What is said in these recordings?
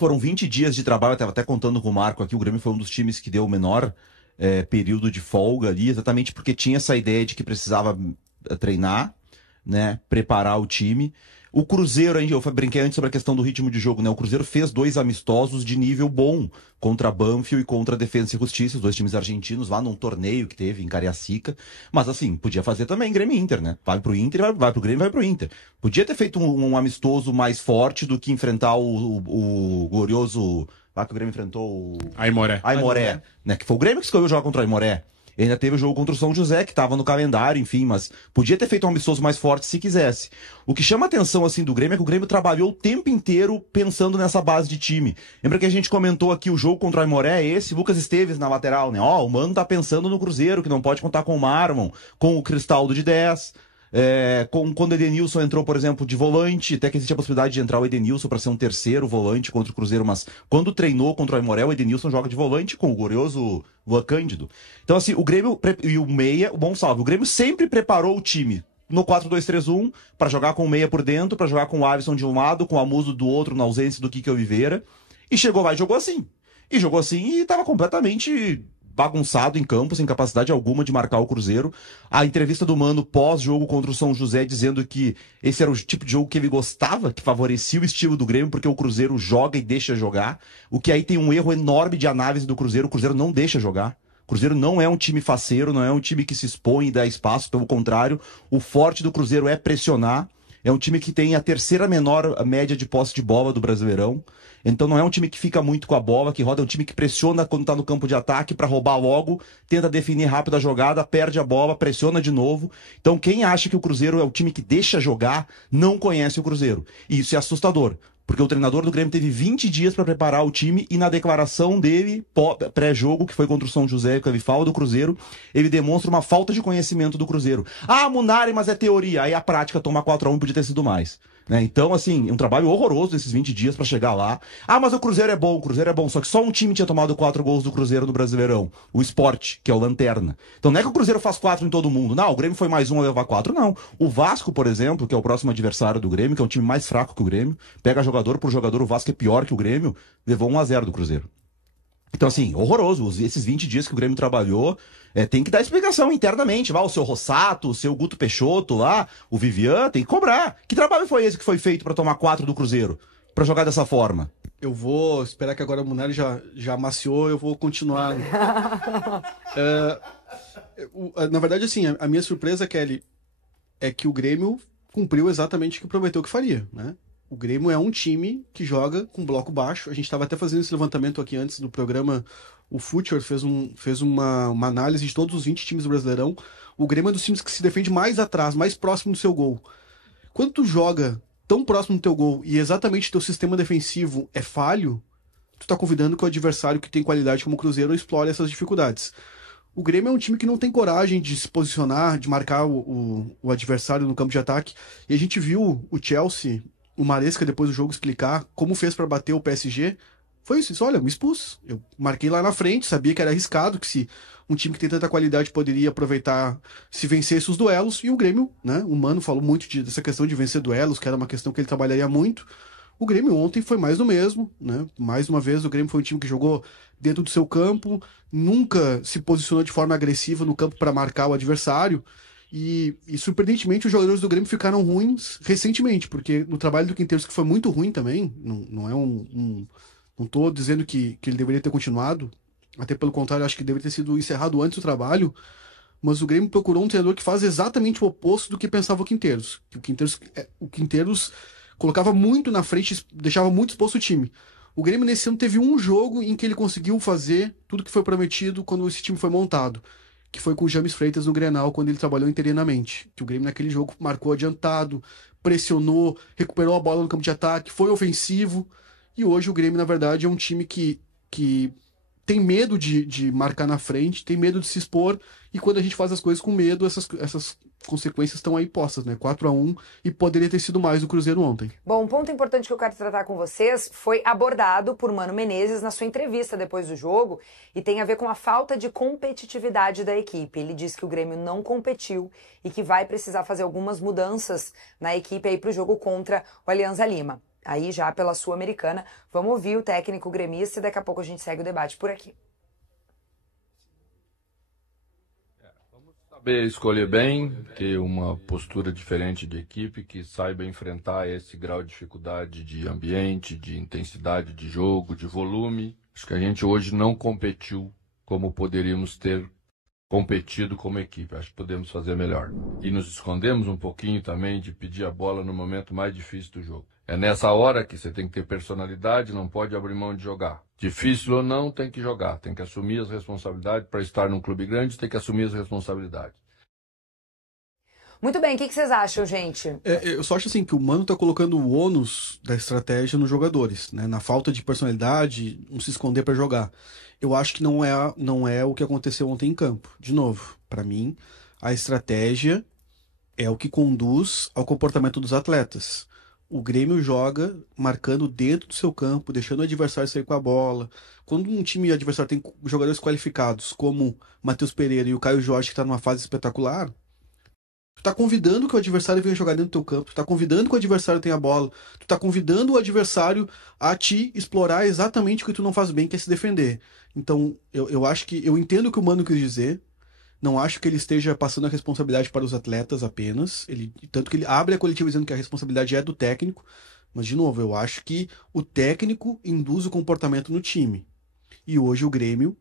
foram 20 dias de trabalho, eu estava até contando com o Marco aqui, o Grêmio foi um dos times que deu o menor período de folga ali, exatamente porque tinha essa ideia de que precisava treinar, né, preparar o time. O Cruzeiro, eu brinquei antes sobre a questão do ritmo de jogo, né? O Cruzeiro fez 2 amistosos de nível bom contra a Banfield e contra a Defensa e Justiça, os 2 times argentinos, lá num torneio que teve em Cariacica. Mas assim, podia fazer também Grêmio e Inter, né? Vai pro Inter, vai pro Grêmio, vai pro Inter. Podia ter feito um amistoso mais forte do que enfrentar o glorioso... Lá que o Grêmio enfrentou o... Aimoré, né? Que foi o Grêmio que escolheu jogar contra o Aimoré. E ainda teve o jogo contra o São José, que estava no calendário, enfim, mas podia ter feito um amistoso mais forte se quisesse. O que chama a atenção, assim, do Grêmio é que o Grêmio trabalhou o tempo inteiro pensando nessa base de time. Lembra que a gente comentou aqui o jogo contra o Aimoré, esse, Lucas Esteves na lateral, né? Ó, o Mano tá pensando no Cruzeiro, que não pode contar com o Marlon, com o Cristaldo de 10... quando o Edenilson entrou, por exemplo, de volante, até que existe a possibilidade de entrar o Edenilson para ser um terceiro volante contra o Cruzeiro, mas quando treinou contra o Aimoré, o Edenilson joga de volante com o glorioso Luan Cândido. Então, assim, o Grêmio e o meia, o bom salve, o Grêmio sempre preparou o time no 4-2-3-1 para jogar com o meia por dentro, para jogar com o Alisson de um lado, com o Amuso do outro, na ausência do Kike Oliveira, e chegou lá e jogou assim. E jogou assim e estava completamente bagunçado em campo, sem capacidade alguma de marcar o Cruzeiro. A entrevista do Mano pós-jogo contra o São José dizendo que esse era o tipo de jogo que ele gostava, que favorecia o estilo do Grêmio, porque o Cruzeiro joga e deixa jogar. O que aí tem um erro enorme de análise do Cruzeiro. O Cruzeiro não deixa jogar. O Cruzeiro não é um time faceiro, não é um time que se expõe e dá espaço, pelo contrário, o forte do Cruzeiro é pressionar. É um time que tem a terceira menor média de posse de bola do Brasileirão. Então não é um time que fica muito com a bola, que roda, é um time que pressiona quando tá no campo de ataque para roubar logo, tenta definir rápido a jogada, perde a bola, pressiona de novo. Então quem acha que o Cruzeiro é o time que deixa jogar, não conhece o Cruzeiro. E isso é assustador. Porque o treinador do Grêmio teve 20 dias para preparar o time e na declaração dele, pré-jogo, que foi contra o São José, que ele fala do Cruzeiro, ele demonstra uma falta de conhecimento do Cruzeiro. Ah, Munari, mas é teoria. Aí a prática toma 4-1 podia ter sido mais. Né? Então, assim, um trabalho horroroso esses 20 dias para chegar lá. Ah, mas o Cruzeiro é bom. Só que só um time tinha tomado 4 gols do Cruzeiro no Brasileirão. O Sport, que é o Lanterna. Então não é que o Cruzeiro faz 4 em todo mundo. Não, o Grêmio foi mais um a levar 4. Não. O Vasco, por exemplo, que é o próximo adversário do Grêmio, que é um time mais fraco que o Grêmio, pega jogador por jogador, o Vasco é pior que o Grêmio, levou 1-0 do Cruzeiro. Então, assim, horroroso. Esses 20 dias que o Grêmio trabalhou, tem que dar explicação internamente. Lá, o seu Rossato, o seu Guto Peixoto lá, o Vivian, tem que cobrar. Que trabalho foi esse que foi feito para tomar 4 do Cruzeiro? Para jogar dessa forma? Eu vou esperar que agora o Munari já amaciou, eu vou continuar. Na verdade, assim, a minha surpresa, Kelly, é que o Grêmio cumpriu exatamente o que prometeu que faria, né? O Grêmio é um time que joga com bloco baixo. A gente estava até fazendo esse levantamento aqui antes do programa. O Future fez uma análise de todos os 20 times do Brasileirão. O Grêmio é dos times que se defende mais atrás, mais próximo do seu gol. Quando tu joga tão próximo do teu gol e exatamente teu sistema defensivo é falho, tu tá convidando que o adversário que tem qualidade como o Cruzeiro explore essas dificuldades. O Grêmio é um time que não tem coragem de se posicionar, de marcar o adversário no campo de ataque. E a gente viu o Chelsea, o Maresca, depois do jogo, explicar como fez para bater o PSG. Foi isso, olha, me expus. Eu marquei lá na frente, sabia que era arriscado, que se um time que tem tanta qualidade poderia aproveitar se vencesse os duelos. E o Grêmio, né, o Mano falou muito dessa questão de vencer duelos, que era uma questão que ele trabalharia muito. O Grêmio ontem foi mais do mesmo, né? Mais uma vez, o Grêmio foi um time que jogou dentro do seu campo, nunca se posicionou de forma agressiva no campo para marcar o adversário. E surpreendentemente, os jogadores do Grêmio ficaram ruins recentemente, porque no trabalho do Quinteiros, que foi muito ruim também, não é não tô dizendo que ele deveria ter continuado, até pelo contrário, acho que deveria ter sido encerrado antes do trabalho, mas o Grêmio procurou um treinador que faz exatamente o oposto do que pensava o Quinteiros. O Quinteiros colocava muito na frente, deixava muito exposto o time. O Grêmio nesse ano teve um jogo em que ele conseguiu fazer tudo que foi prometido quando esse time foi montado, que foi com o James Freitas no Grenal, quando ele trabalhou interinamente. Que o Grêmio naquele jogo marcou adiantado, pressionou, recuperou a bola no campo de ataque, foi ofensivo. E hoje o Grêmio, na verdade, é um time que tem medo de marcar na frente, tem medo de se expor, e quando a gente faz as coisas com medo, essas consequências estão aí postas, né? 4-1, e poderia ter sido mais do Cruzeiro ontem. Bom, um ponto importante que eu quero tratar com vocês foi abordado por Mano Menezes na sua entrevista depois do jogo, e tem a ver com a falta de competitividade da equipe. Ele diz que o Grêmio não competiu e que vai precisar fazer algumas mudanças na equipe aí para o jogo contra o Alianza Lima. aí já pela Sul-Americana. Vamos ouvir o técnico gremista e daqui a pouco a gente segue o debate por aqui. Saber escolher bem, ter uma postura diferente de equipe, que saiba enfrentar esse grau de dificuldade de ambiente, de intensidade de jogo, de volume. Acho que a gente hoje não competiu como poderíamos ter competido como equipe. Acho que podemos fazer melhor. E nos escondemos um pouquinho também de pedir a bola no momento mais difícil do jogo. É nessa hora que você tem que ter personalidade, não pode abrir mão de jogar. Difícil ou não, tem que jogar. Tem que assumir as responsabilidades. Para estar num clube grande, tem que assumir as responsabilidades. Muito bem, o que vocês acham, gente? Eu só acho assim que o Mano tá colocando o ônus da estratégia nos jogadores, né? Na falta de personalidade, não se esconder para jogar. Eu acho que não é o que aconteceu ontem em campo. De novo, para mim, a estratégia é o que conduz ao comportamento dos atletas. O Grêmio joga marcando dentro do seu campo, deixando o adversário sair com a bola. Quando um time adversário tem jogadores qualificados, como Matheus Pereira e o Caio Jorge, que está numa fase espetacular, tu tá convidando que o adversário venha jogar dentro do teu campo, tu tá convidando que o adversário tenha a bola, tu tá convidando o adversário a te explorar exatamente o que tu não faz bem, que é se defender. Então, eu acho que, eu entendo o que o Mano quis dizer, não acho que ele esteja passando a responsabilidade para os atletas apenas, tanto que ele abre a coletiva dizendo que a responsabilidade é do técnico, mas, de novo, eu acho que o técnico induz o comportamento no time. E hoje o Grêmio,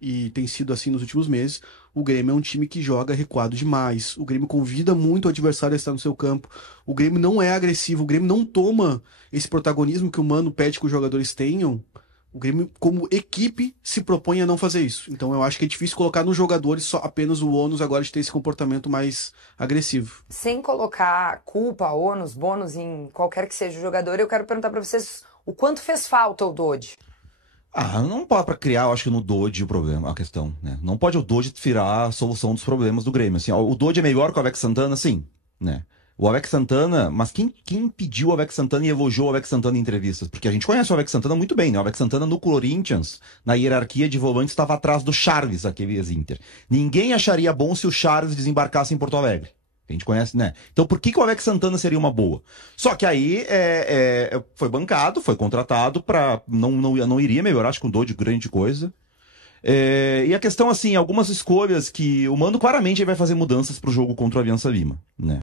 e tem sido assim nos últimos meses, o Grêmio é um time que joga recuado demais. O Grêmio convida muito o adversário a estar no seu campo. O Grêmio não é agressivo. O Grêmio não toma esse protagonismo que o Mano pede que os jogadores tenham. O Grêmio, como equipe, se propõe a não fazer isso. Então eu acho que é difícil colocar nos jogadores só apenas o ônus agora de ter esse comportamento mais agressivo. Sem colocar culpa, ônus, bônus em qualquer que seja o jogador, eu quero perguntar para vocês o quanto fez falta o Dodi? Não pode para criar, eu acho que no Dodi o problema, a questão, né? Não pode o Dodi virar a solução dos problemas do Grêmio. Assim, o Dodi é melhor que o Alex Santana, sim, né? O Alex Santana, mas quem pediu o Alex Santana e elogiou o Alex Santana em entrevistas? Porque a gente conhece o Alex Santana muito bem, né? O Alex Santana no Corinthians, na hierarquia de volantes, estava atrás do Charles, aquele ex-Inter. Ninguém acharia bom se o Charles desembarcasse em Porto Alegre. A gente conhece, né? Então por que o Alex Santana seria uma boa? Só que aí foi bancado, foi contratado para não iria melhorar, acho que um Dodi grande coisa. E a questão, assim, algumas escolhas que o Mano claramente vai fazer mudanças pro jogo contra o Aliança Lima, né?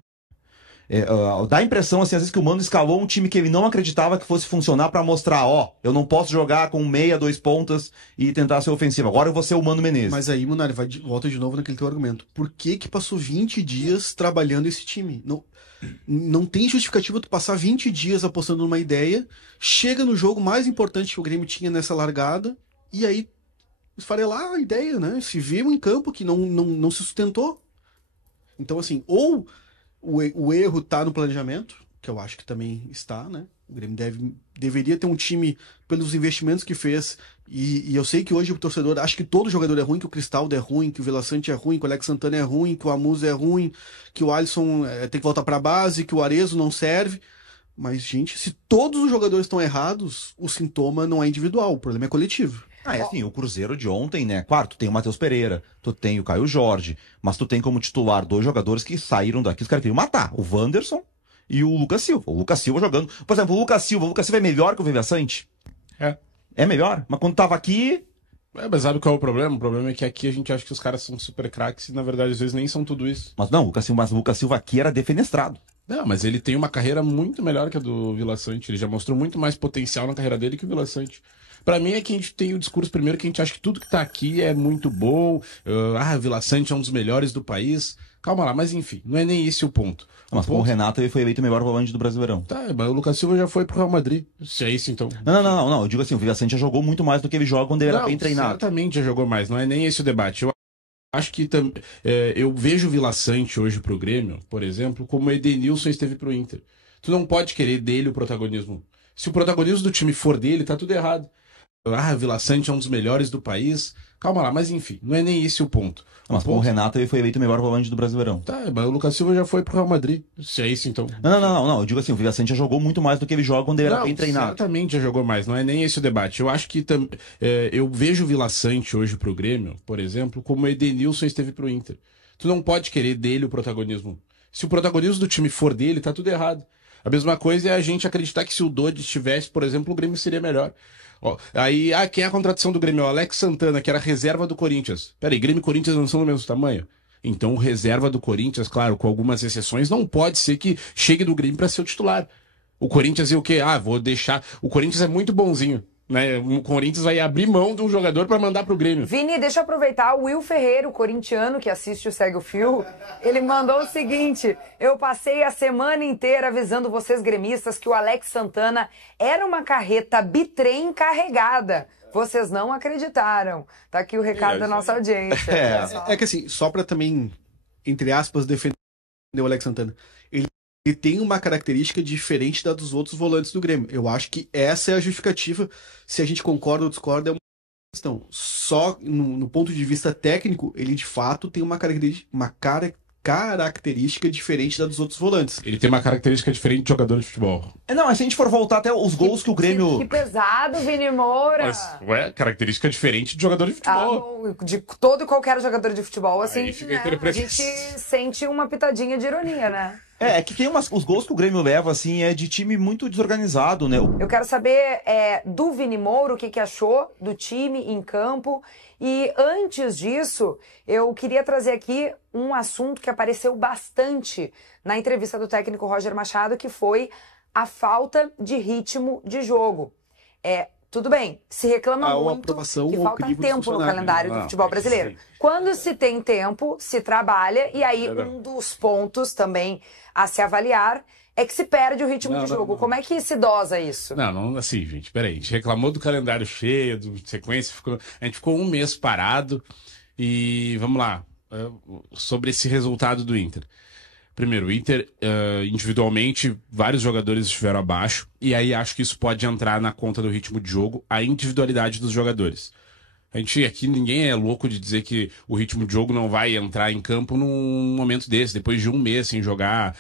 Dá a impressão, assim, às vezes que o Mano escalou um time que ele não acreditava que fosse funcionar pra mostrar, eu não posso jogar com meia, 2 pontas e tentar ser ofensivo. Agora eu vou ser o Mano Menezes. Mas aí, Munari, volta de novo naquele teu argumento. Por que passou 20 dias trabalhando esse time? Não tem justificativa tu passar 20 dias apostando numa ideia, chega no jogo mais importante que o Grêmio tinha nessa largada, e aí esfarelar a ideia, né? Se viu em campo que não se sustentou. Então, assim, ou o erro tá no planejamento, que eu acho que também está, né? O Grêmio deveria ter um time pelos investimentos que fez, e eu sei que hoje o torcedor acha que todo jogador é ruim, que o Cristaldo é ruim, que o Vila Sante é ruim, que o Alex Santana é ruim, que o Amusa é ruim, que o Alisson tem que voltar pra base, que o Arezzo não serve. Mas, gente, se todos os jogadores estão errados, o sintoma não é individual, o problema é coletivo. Assim, o Cruzeiro de ontem, né? Claro, tu tem o Matheus Pereira, tu tem o Caio Jorge, mas tu tem como titular 2 jogadores que saíram daqui, os caras queriam matar, o Wanderson e o Lucas Silva. O Lucas Silva jogando. Por exemplo, o Lucas Silva é melhor que o Vila Sante? É melhor? Mas quando tava aqui... Mas sabe qual é o problema? O problema é que aqui a gente acha que os caras são super craques e na verdade às vezes nem são tudo isso. Mas não, o Lucas Silva aqui era defenestrado. Não, mas ele tem uma carreira muito melhor que a do Vila Sante. Ele já mostrou muito mais potencial na carreira dele que o Vila Sante. Pra mim é que a gente tem o discurso primeiro que a gente acha que tudo que tá aqui é muito bom. O Vila Sante é um dos melhores do país. Calma lá, mas enfim, não é nem esse o ponto. Mas com o Renato ele foi eleito o melhor volante do Brasileirão. Tá, mas o Lucas Silva já foi pro Real Madrid. Se é isso, então. Não. Eu digo assim, o Vila Sante já jogou muito mais do que ele joga quando ele era bem treinado. Certamente já jogou mais, não é nem esse o debate. Eu acho que eu vejo o Vila Sante hoje pro Grêmio, por exemplo, como o Edenilson esteve pro Inter. Tu não pode querer dele o protagonismo. Se o protagonismo do time for dele, tá tudo errado. O Vila Sante é um dos melhores do país. Calma lá, mas enfim, não é nem esse o ponto. Mas com o Renato ele foi eleito o melhor volante do Brasileirão. Tá, mas o Lucas Silva já foi pro Real Madrid. Se é isso, então. Não. Eu digo assim, o Vila Sante já jogou muito mais do que ele joga quando ele era bem treinado. Certamente já jogou mais, não é nem esse o debate. Eu acho que eu vejo o Vila Sante hoje pro Grêmio, por exemplo, como o Edenilson esteve pro Inter. Tu não pode querer dele o protagonismo. Se o protagonismo do time for dele, tá tudo errado. A mesma coisa é a gente acreditar que se o Dodi estivesse, por exemplo, o Grêmio seria melhor. Ó, aí, quem é a contratação do Grêmio? O Alex Santana, que era reserva do Corinthians. Peraí, Grêmio e Corinthians não são do mesmo tamanho? Então, o reserva do Corinthians, claro, com algumas exceções, não pode ser que chegue do Grêmio para ser o titular. O Corinthians e o quê? Vou deixar... O Corinthians é muito bonzinho, né? O Corinthians vai abrir mão de um jogador para mandar pro Grêmio. Vini, deixa eu aproveitar. O Will Ferreira, o corintiano que assiste o Segue o Fio, ele mandou o seguinte: eu passei a semana inteira avisando vocês gremistas que o Alex Santana era uma carreta bitrem carregada. Vocês não acreditaram. Tá aqui o recado da nossa audiência. É que assim, só pra também, entre aspas, defender o Alex Santana, ele tem uma característica diferente da dos outros volantes do Grêmio. Eu acho que essa é a justificativa. Se a gente concorda ou discorda, é uma questão. Só no ponto de vista técnico, ele de fato tem uma característica diferente da dos outros volantes. Ele tem uma característica diferente de jogador de futebol. Não, mas se a gente for voltar até os gols que o Grêmio... Que pesado, Vini Moura. Mas, característica diferente de jogador de futebol. Bom, de todo e qualquer jogador de futebol, assim, Aí fica né, a gente sente uma pitadinha de ironia, né? É que tem os gols que o Grêmio leva, assim, é de time muito desorganizado, né? Eu quero saber do Vini Moura o que achou do time em campo. E antes disso, eu queria trazer aqui um assunto que apareceu bastante na entrevista do técnico Roger Machado, que foi a falta de ritmo de jogo. Tudo bem, se reclama muito que falta tempo no calendário do futebol brasileiro. Quando se tem tempo, se trabalha, e aí um dos pontos também a se avaliar é que se perde o ritmo de jogo. Como é que se dosa isso? Não, assim, gente, peraí. A gente reclamou do calendário cheio, de sequência, a gente ficou um mês parado e vamos lá, sobre esse resultado do Inter. Primeiro, o Inter, individualmente, vários jogadores estiveram abaixo, e aí acho que isso pode entrar na conta do ritmo de jogo, a individualidade dos jogadores. A gente aqui, ninguém é louco de dizer que o ritmo de jogo não vai entrar em campo num momento desse, depois de um mês sem jogar,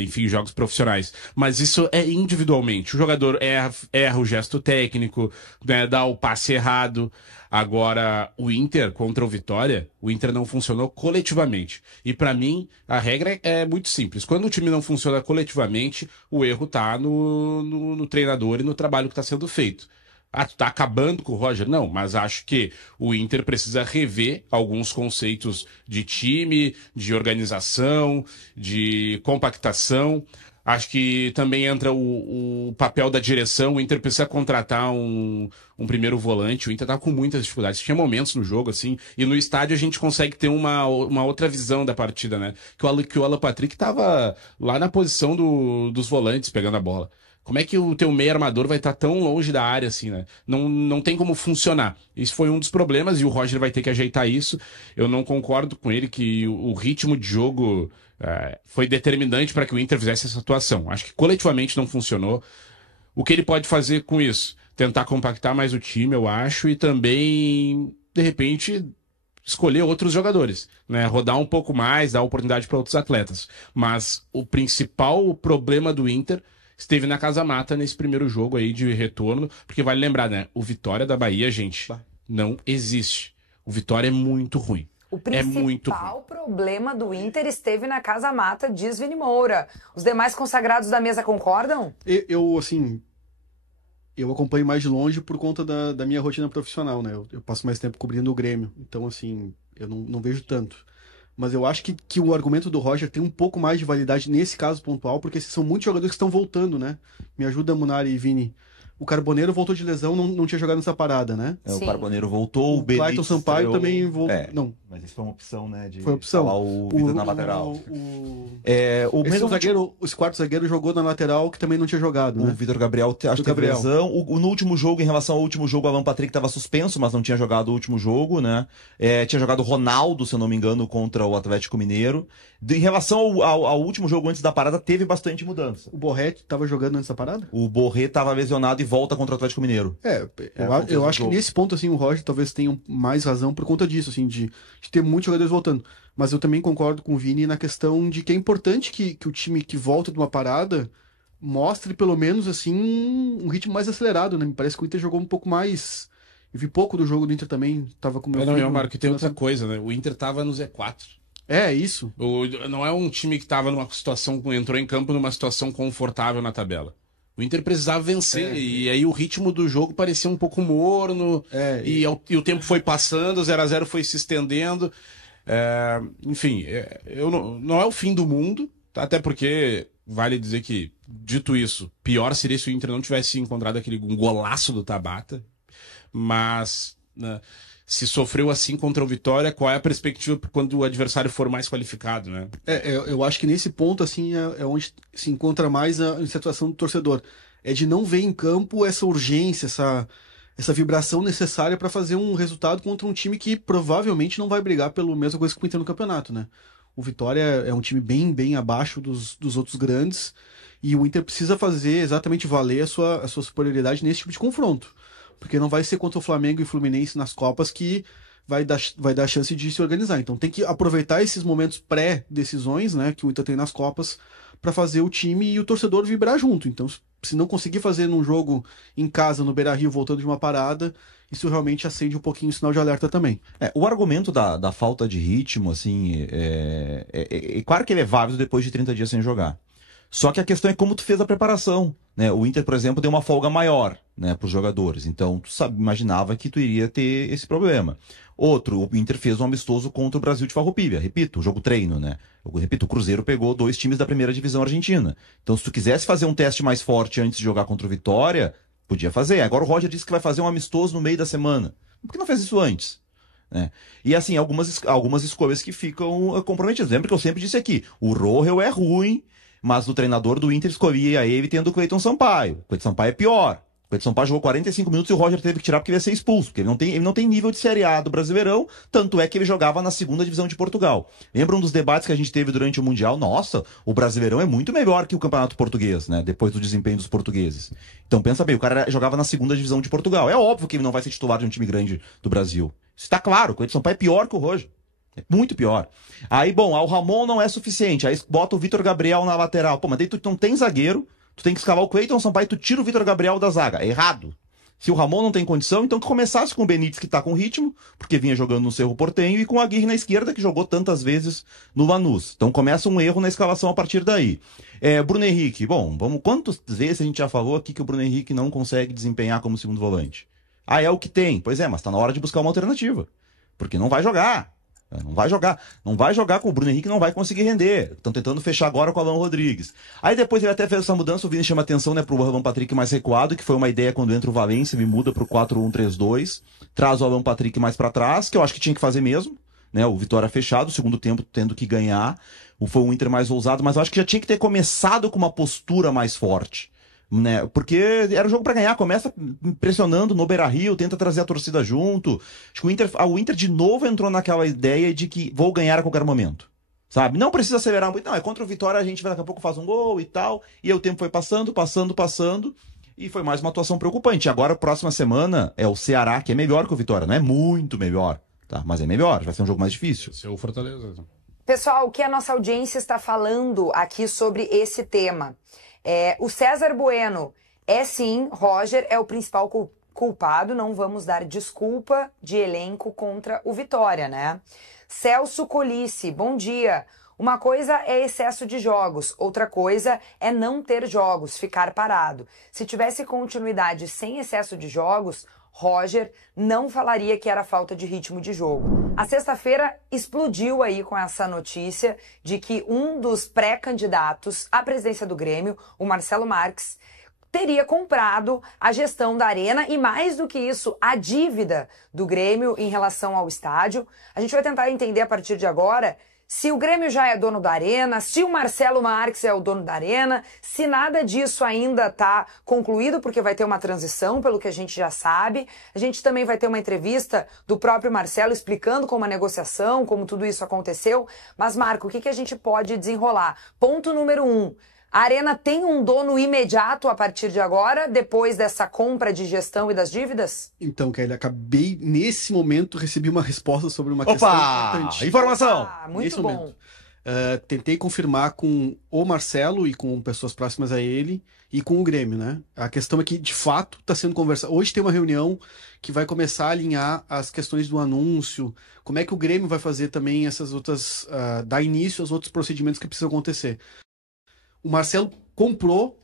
enfim, jogos profissionais. Mas isso é individualmente. O jogador erra o gesto técnico, né, dá o passe errado. Agora, o Inter contra o Vitória, o Inter não funcionou coletivamente. E pra mim, a regra é muito simples. Quando o time não funciona coletivamente, o erro tá no treinador e no trabalho que tá sendo feito. Tu tá acabando com o Roger? Não, mas acho que o Inter precisa rever alguns conceitos de time, de organização, de compactação. Acho que também entra o papel da direção. O Inter precisa contratar um primeiro volante. O Inter tá com muitas dificuldades. Tinha momentos no jogo, assim, e no estádio a gente consegue ter uma outra visão da partida, né? Que o Alan Patrick tava lá na posição dos volantes, pegando a bola. Como é que o teu meio armador vai estar tão longe da área assim, né? Não tem como funcionar. Isso foi um dos problemas e o Roger vai ter que ajeitar isso. Eu não concordo com ele que o ritmo de jogo foi determinante para que o Inter fizesse essa atuação. Acho que coletivamente não funcionou. O que ele pode fazer com isso? Tentar compactar mais o time, eu acho, e também, de repente, escolher outros jogadores, né? Rodar um pouco mais, dar oportunidade para outros atletas. Mas o principal problema do Inter esteve na Casa Mata nesse primeiro jogo aí de retorno, porque vale lembrar, né? O Vitória da Bahia, gente, não existe. O Vitória é muito ruim. O principal problema do Inter esteve na Casa Mata, diz Vini Moura. Os demais consagrados da mesa concordam? Eu acompanho mais de longe por conta da minha rotina profissional, né? Eu passo mais tempo cobrindo o Grêmio, então, assim, eu não vejo tanto. Mas eu acho que o argumento do Roger tem um pouco mais de validade nesse caso pontual, porque são muitos jogadores que estão voltando, né? Me ajuda, Munari e Vini. O Carboneiro voltou de lesão, não tinha jogado nessa parada, né? O Carboneiro voltou, o Clayton Sampaio também voltou. Não. Mas isso foi uma opção, né? Foi opção. O Vitor na lateral. Esse quarto zagueiro jogou na lateral, que também não tinha jogado, né? O Vitor Gabriel, acho que teve lesão. No último jogo, em relação ao último jogo, o Alan Patrick estava suspenso, mas não tinha jogado o último jogo, né? Tinha jogado o Ronaldo, se eu não me engano, contra o Atlético Mineiro. Em relação ao último jogo antes da parada, teve bastante mudança. O Borré estava jogando antes da parada? O Borré estava lesionado e volta contra o Atlético Mineiro. Eu acho que nesse ponto, assim, o Roger talvez tenha mais razão por conta disso, assim, de ter muitos jogadores voltando. Mas eu também concordo com o Vini na questão de que é importante que o time que volta de uma parada mostre, pelo menos, assim, um ritmo mais acelerado, né? Me parece que o Inter jogou um pouco mais... Eu vi pouco do jogo do Inter também, tava com o meu filho... Marco, tem outra coisa, né? O Inter tava no Z4. É, isso. Não é um time que tava numa situação, entrou em campo numa situação confortável na tabela. O Inter precisava vencer, e aí o ritmo do jogo parecia um pouco morno, e o tempo foi passando, o 0x0 foi se estendendo. Enfim, não é o fim do mundo, tá? Até porque vale dizer que, dito isso, pior seria se o Inter não tivesse encontrado aquele golaço do Tabata, mas... né, se sofreu assim contra o Vitória, qual é a perspectiva quando o adversário for mais qualificado, né? Eu acho que nesse ponto, assim, é onde se encontra mais a situação do torcedor. É de não ver em campo essa urgência, essa vibração necessária para fazer um resultado contra um time que provavelmente não vai brigar pela mesma coisa que o Inter no campeonato, né? O Vitória é um time bem, bem abaixo dos outros grandes, e o Inter precisa fazer exatamente valer a sua superioridade nesse tipo de confronto. Porque não vai ser contra o Flamengo e o Fluminense nas Copas que vai dar chance de se organizar. Então tem que aproveitar esses momentos pré-decisões, né, que o Inter tem nas Copas, para fazer o time e o torcedor vibrar junto. Então, se não conseguir fazer num jogo em casa, no Beira-Rio, voltando de uma parada, isso realmente acende um pouquinho o sinal de alerta também. O argumento da falta de ritmo, assim, claro que ele é válido depois de 30 dias sem jogar. Só que a questão é como tu fez a preparação, né? O Inter, por exemplo, deu uma folga maior, né, para os jogadores. Então, tu imaginava que tu iria ter esse problema. Outro, o Inter fez um amistoso contra o Brasil de Farroupilha. Repito, o jogo treino, né? Repito, o Cruzeiro pegou 2 times da primeira divisão argentina. Então, se tu quisesse fazer um teste mais forte antes de jogar contra o Vitória, podia fazer. Agora o Roger disse que vai fazer um amistoso no meio da semana. Por que não fez isso antes? Né? E assim, algumas escolhas que ficam comprometidas. Lembra que eu sempre disse aqui, o Rohel é ruim, mas o treinador do Inter escolhia ele tendo o Cleiton Sampaio. O Cleiton Sampaio é pior. O Cleiton Sampaio jogou 45 minutos e o Roger teve que tirar porque ele ia ser expulso. Porque ele não tem nível de Série A do Brasileirão, tanto é que ele jogava na segunda divisão de Portugal. Lembra um dos debates que a gente teve durante o Mundial? Nossa, o Brasileirão é muito melhor que o Campeonato Português, né? Depois do desempenho dos portugueses. Então pensa bem, o cara jogava na segunda divisão de Portugal. É óbvio que ele não vai ser titular de um time grande do Brasil. Isso está claro, o Cleiton Sampaio é pior que o Roger. É muito pior. Aí, bom, o Ramon não é suficiente. Aí bota o Vitor Gabriel na lateral. Pô, mas daí tu não tem zagueiro. Tu tem que escalar o Cleiton Sampaio e tu tira o Vitor Gabriel da zaga. É errado. Se o Ramon não tem condição, então que começasse com o Benítez, que tá com ritmo, porque vinha jogando no Cerro Porteño, e com a Aguirre na esquerda, que jogou tantas vezes no Lanús. Então começa um erro na escalação a partir daí. Bruno Henrique. Bom, quantas vezes a gente já falou aqui que o Bruno Henrique não consegue desempenhar como segundo volante? É o que tem. Pois é, mas tá na hora de buscar uma alternativa. Porque não vai jogar. Não vai jogar com o Bruno Henrique, não vai conseguir render. Estão tentando fechar agora com o Alan Rodrigues. Aí depois ele até fez essa mudança, o Vini chama atenção, né, pro Alan Patrick mais recuado, que foi uma ideia quando entra o Valência, me muda pro 4-1-3-2, traz o Alan Patrick mais para trás, que eu acho que tinha que fazer mesmo, né, o Vitória fechado, o segundo tempo tendo que ganhar, foi um Inter mais ousado, mas eu acho que já tinha que ter começado com uma postura mais forte. Né? Porque era um jogo para ganhar, começa pressionando no Beira-Rio, tenta trazer a torcida junto. Acho que o Inter de novo entrou naquela ideia de que vou ganhar a qualquer momento. Sabe? Não precisa acelerar muito, não, é contra o Vitória, a gente daqui a pouco faz um gol e tal. E aí o tempo foi passando, e foi mais uma atuação preocupante. Agora, a próxima semana, é o Ceará, que é melhor que o Vitória, não é muito melhor, tá? Mas é melhor, vai ser um jogo mais difícil. Esse é o Fortaleza. Pessoal, o que a nossa audiência está falando aqui sobre esse tema? O César Bueno sim, Roger é o principal culpado, não vamos dar desculpa de elenco contra o Vitória, né? Celso Colice, bom dia. Uma coisa é excesso de jogos, outra coisa é não ter jogos, ficar parado. Se tivesse continuidade sem excesso de jogos, Roger não falaria que era falta de ritmo de jogo. A sexta-feira explodiu aí com essa notícia de que um dos pré-candidatos à presidência do Grêmio, o Marcelo Marques, teria comprado a gestão da Arena e, mais do que isso, a dívida do Grêmio em relação ao estádio. A gente vai tentar entender a partir de agora se o Grêmio já é dono da Arena, se o Marcelo Marques é o dono da Arena, se nada disso ainda está concluído, porque vai ter uma transição, pelo que a gente já sabe. A gente também vai ter uma entrevista do próprio Marcelo explicando como a negociação, como tudo isso aconteceu. Mas, Marco, o que a gente pode desenrolar? Ponto número 1. A Arena tem um dono imediato a partir de agora, depois dessa compra de gestão e das dívidas? Então, Kelly, acabei, nesse momento, recebi uma resposta sobre uma questão importante. Informação! Muito bom. Tentei confirmar com o Marcelo e com pessoas próximas a ele e com o Grêmio, né? A questão é que, de fato, está sendo conversado. Hoje tem uma reunião que vai começar a alinhar as questões do anúncio, como é que o Grêmio vai fazer também essas outras, dar início aos outros procedimentos que precisam acontecer. O Marcelo comprou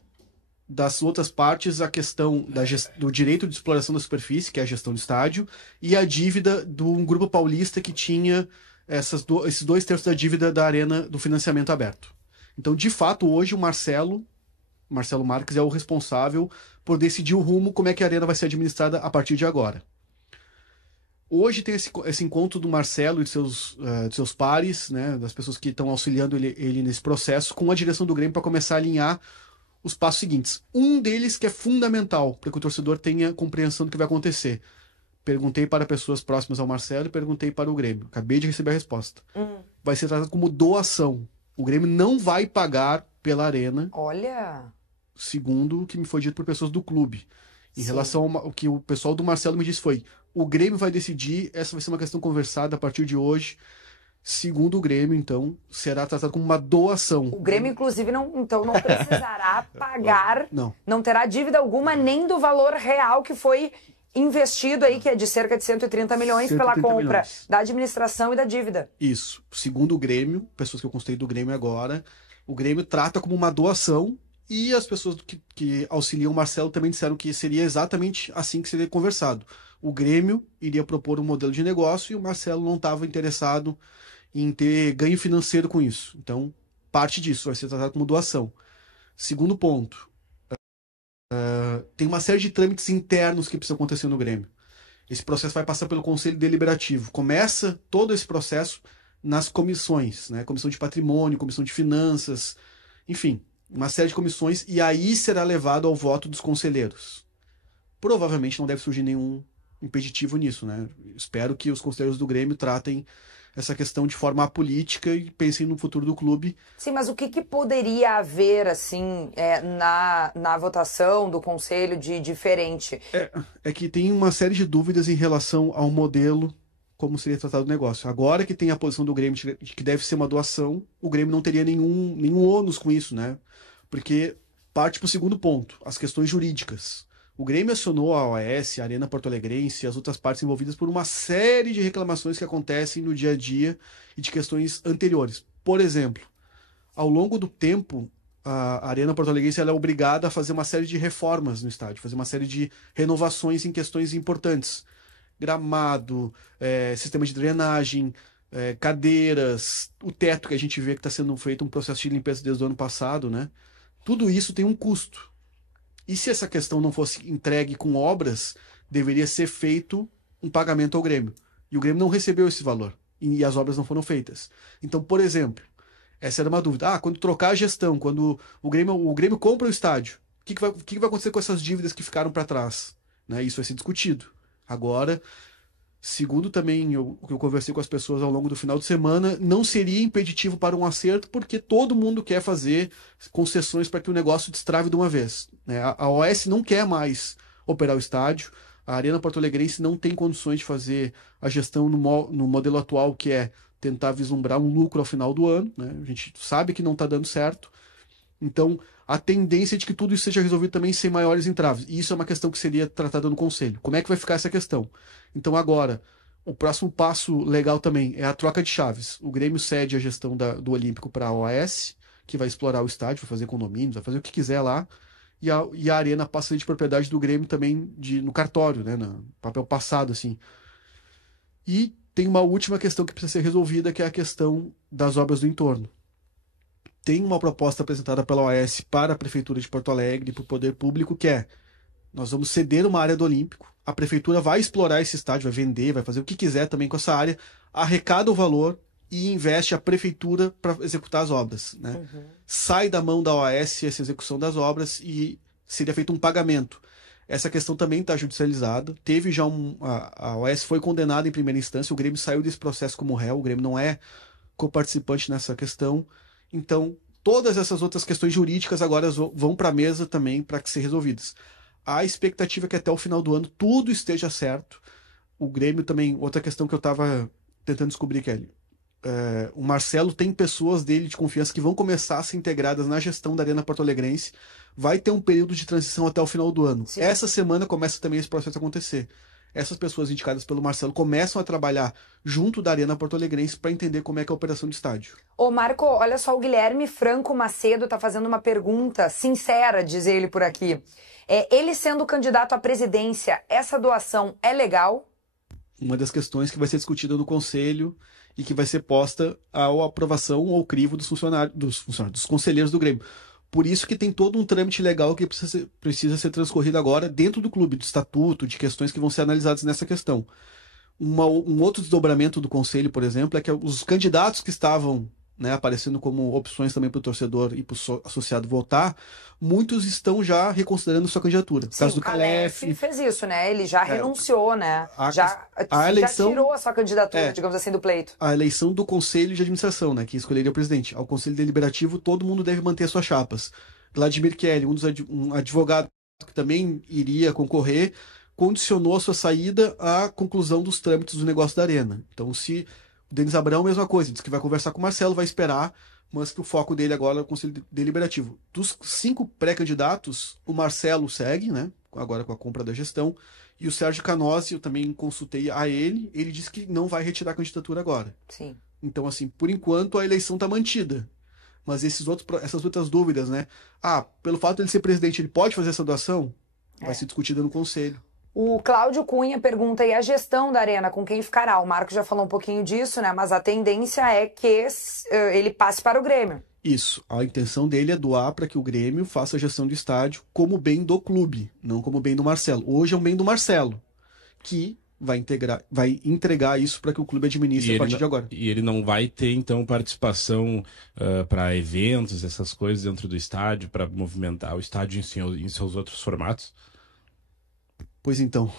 das outras partes a questão do direito de exploração da superfície, que é a gestão do estádio, e a dívida do grupo paulista que tinha esses 2/3 da dívida da arena do financiamento aberto. Então, de fato, hoje o Marcelo Marques é o responsável por decidir o rumo, como é que a arena vai ser administrada a partir de agora. Hoje tem esse encontro do Marcelo e de seus pares, né, das pessoas que estão auxiliando ele nesse processo, com a direção do Grêmio para começar a alinhar os passos seguintes. Um deles que é fundamental para que o torcedor tenha compreensão do que vai acontecer. Perguntei para pessoas próximas ao Marcelo e perguntei para o Grêmio. Acabei de receber a resposta. Vai ser tratado como doação. O Grêmio não vai pagar pela arena. Olha! Segundo o que me foi dito por pessoas do clube. Em Sim. relação ao que o pessoal do Marcelo me disse foi: o Grêmio vai decidir, essa vai ser uma questão conversada a partir de hoje. Segundo o Grêmio, então, será tratado como uma doação. O Grêmio, inclusive, não precisará pagar, não terá dívida alguma nem do valor real que foi investido aí, que é de cerca de 130 milhões pela compra da administração e da dívida. Isso. Segundo o Grêmio, pessoas que eu consultei do Grêmio agora, o Grêmio trata como uma doação e as pessoas que auxiliam o Marcelo também disseram que seria exatamente assim que seria conversado. O Grêmio iria propor um modelo de negócio e o Marcelo não estava interessado em ter ganho financeiro com isso. Então, parte disso vai ser tratado como doação. Segundo ponto, tem uma série de trâmites internos que precisam acontecer no Grêmio. Esse processo vai passar pelo Conselho Deliberativo. Começa todo esse processo nas comissões, né? Comissão de Patrimônio, Comissão de Finanças, enfim, uma série de comissões, e aí será levado ao voto dos conselheiros. Provavelmente não deve surgir nenhum impeditivo nisso, né? Espero que os conselheiros do Grêmio tratem essa questão de forma apolítica e pensem no futuro do clube. Sim, mas o que poderia haver, assim, na votação do Conselho de diferente? É que tem uma série de dúvidas em relação ao modelo, como seria tratado o negócio. Agora que tem a posição do Grêmio de que deve ser uma doação, o Grêmio não teria nenhum ônus com isso, né? Porque parte para o segundo ponto, as questões jurídicas. O Grêmio acionou a OAS, a Arena Porto Alegrense e as outras partes envolvidas por uma série de reclamações que acontecem no dia a dia e de questões anteriores. Por exemplo, ao longo do tempo, a Arena Porto Alegrense ela é obrigada a fazer uma série de reformas no estádio, fazer uma série de renovações em questões importantes. Gramado, sistema de drenagem, cadeiras, o teto que a gente vê que está sendo feito um processo de limpeza desde o ano passado, né? Tudo isso tem um custo. E se essa questão não fosse entregue com obras, deveria ser feito um pagamento ao Grêmio. E o Grêmio não recebeu esse valor. E as obras não foram feitas. Então, por exemplo, essa era uma dúvida. Quando trocar a gestão, quando o Grêmio compra o estádio, o que vai acontecer com essas dívidas que ficaram para trás? Né? Isso vai ser discutido. Agora, segundo também o que eu conversei com as pessoas ao longo do final de semana, não seria impeditivo para um acerto, porque todo mundo quer fazer concessões para que o negócio destrave de uma vez. Né? A OAS não quer mais operar o estádio, a Arena Porto Alegrense não tem condições de fazer a gestão no modelo atual, que é tentar vislumbrar um lucro ao final do ano. Né? A gente sabe que não está dando certo. Então, a tendência é de que tudo isso seja resolvido também sem maiores entraves. E isso é uma questão que seria tratada no Conselho. Como é que vai ficar essa questão? Então, agora, o próximo passo legal também é a troca de chaves. O Grêmio cede a gestão do Olímpico para a OAS, que vai explorar o estádio, vai fazer condomínios, vai fazer o que quiser lá. E a Arena passa de propriedade do Grêmio também no cartório, né, no papel passado, assim. E tem uma última questão que precisa ser resolvida, que é a questão das obras do entorno. Tem uma proposta apresentada pela OAS para a Prefeitura de Porto Alegre, para o Poder Público, que é: nós vamos ceder uma área do Olímpico, a Prefeitura vai explorar esse estádio, vai vender, vai fazer o que quiser também com essa área, arrecada o valor e investe a Prefeitura para executar as obras. Né? Sai da mão da OAS essa execução das obras e seria feito um pagamento. Essa questão também está judicializada. Teve já a OAS foi condenada em primeira instância, o Grêmio saiu desse processo como réu, o Grêmio não é coparticipante nessa questão. Então, todas essas outras questões jurídicas agora vão para a mesa também para ser resolvidas. A expectativa é que até o final do ano tudo esteja certo. O Grêmio também, outra questão que eu estava tentando descobrir, Kelly. o Marcelo tem pessoas dele de confiança que vão começar a ser integradas na gestão da Arena Porto-Alegrense. Vai ter um período de transição até o final do ano. Sim. Essa semana começa também esse processo a acontecer. Essas pessoas indicadas pelo Marcelo começam a trabalhar junto da Arena Porto-Alegrense para entender como é que é a operação do estádio. Ô, Marco, olha só, o Guilherme Franco Macedo tá fazendo uma pergunta sincera, diz ele por aqui. Ele sendo candidato à presidência, essa doação é legal? Uma das questões que vai ser discutida no Conselho e que vai ser posta à aprovação ou crivo dos conselheiros do Grêmio. Por isso que tem todo um trâmite legal que precisa ser transcorrido agora dentro do clube, do estatuto, de questões que vão ser analisadas nessa questão. Um outro desdobramento do Conselho, por exemplo, é que os candidatos que estavam, né, aparecendo como opções também para o torcedor e para o associado votar, muitos estão já reconsiderando sua candidatura. Sim, caso do o Calef Calef fez isso, né? Ele já renunciou, né? Já eleição, tirou a sua candidatura, digamos assim, do pleito. A eleição do Conselho de Administração, né, que escolheria o presidente. Ao Conselho Deliberativo, todo mundo deve manter suas chapas. Vladimir Kelly, um advogado que também iria concorrer, condicionou a sua saída à conclusão dos trâmites do negócio da Arena. Então, se o Denis Abrão, mesma coisa, diz que vai conversar com o Marcelo, vai esperar, mas que o foco dele agora é o Conselho Deliberativo. Dos 5 pré-candidatos, o Marcelo segue, né, agora com a compra da gestão, e o Sérgio Canosi, eu também consultei a ele disse que não vai retirar a candidatura agora. Sim. Então, assim, por enquanto a eleição está mantida. Mas essas outras dúvidas, né? Pelo fato de ele ser presidente, ele pode fazer essa doação? Vai ser discutida no Conselho. O Cláudio Cunha pergunta aí a gestão da Arena, com quem ficará? O Marco já falou um pouquinho disso, né? Mas a tendência é que ele passe para o Grêmio. Isso. A intenção dele é doar para que o Grêmio faça a gestão do estádio como bem do clube, não como bem do Marcelo. Hoje é um bem do Marcelo, que vai entregar isso para que o clube administre a partir de agora. E ele não vai ter, então, participação para eventos, essas coisas dentro do estádio, para movimentar o estádio em seus outros formatos? Pois então,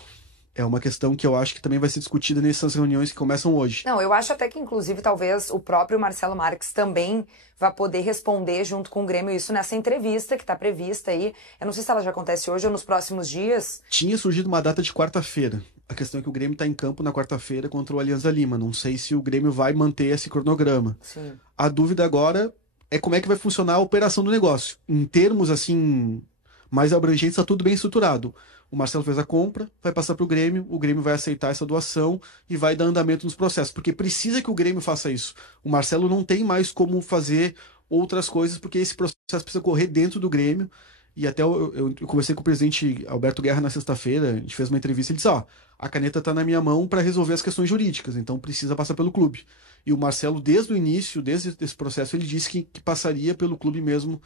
é uma questão que eu acho que também vai ser discutida nessas reuniões que começam hoje. Não, eu acho até que, inclusive, talvez o próprio Marcelo Marques também vai poder responder junto com o Grêmio isso nessa entrevista que está prevista aí. Eu não sei se ela já acontece hoje ou nos próximos dias. Tinha surgido uma data de quarta-feira. A questão é que o Grêmio está em campo na quarta-feira contra o Alianza Lima. Não sei se o Grêmio vai manter esse cronograma. Sim. A dúvida agora é como é que vai funcionar a operação do negócio. Em termos, assim, mais abrangentes, está tudo bem estruturado. O Marcelo fez a compra, vai passar para o Grêmio vai aceitar essa doação e vai dar andamento nos processos, porque precisa que o Grêmio faça isso. O Marcelo não tem mais como fazer outras coisas, porque esse processo precisa correr dentro do Grêmio. E até eu conversei com o presidente Alberto Guerra na sexta-feira, a gente fez uma entrevista, ele disse, a caneta está na minha mão para resolver as questões jurídicas, então precisa passar pelo clube. E o Marcelo, desde o início, desde esse processo, ele disse que passaria pelo clube mesmo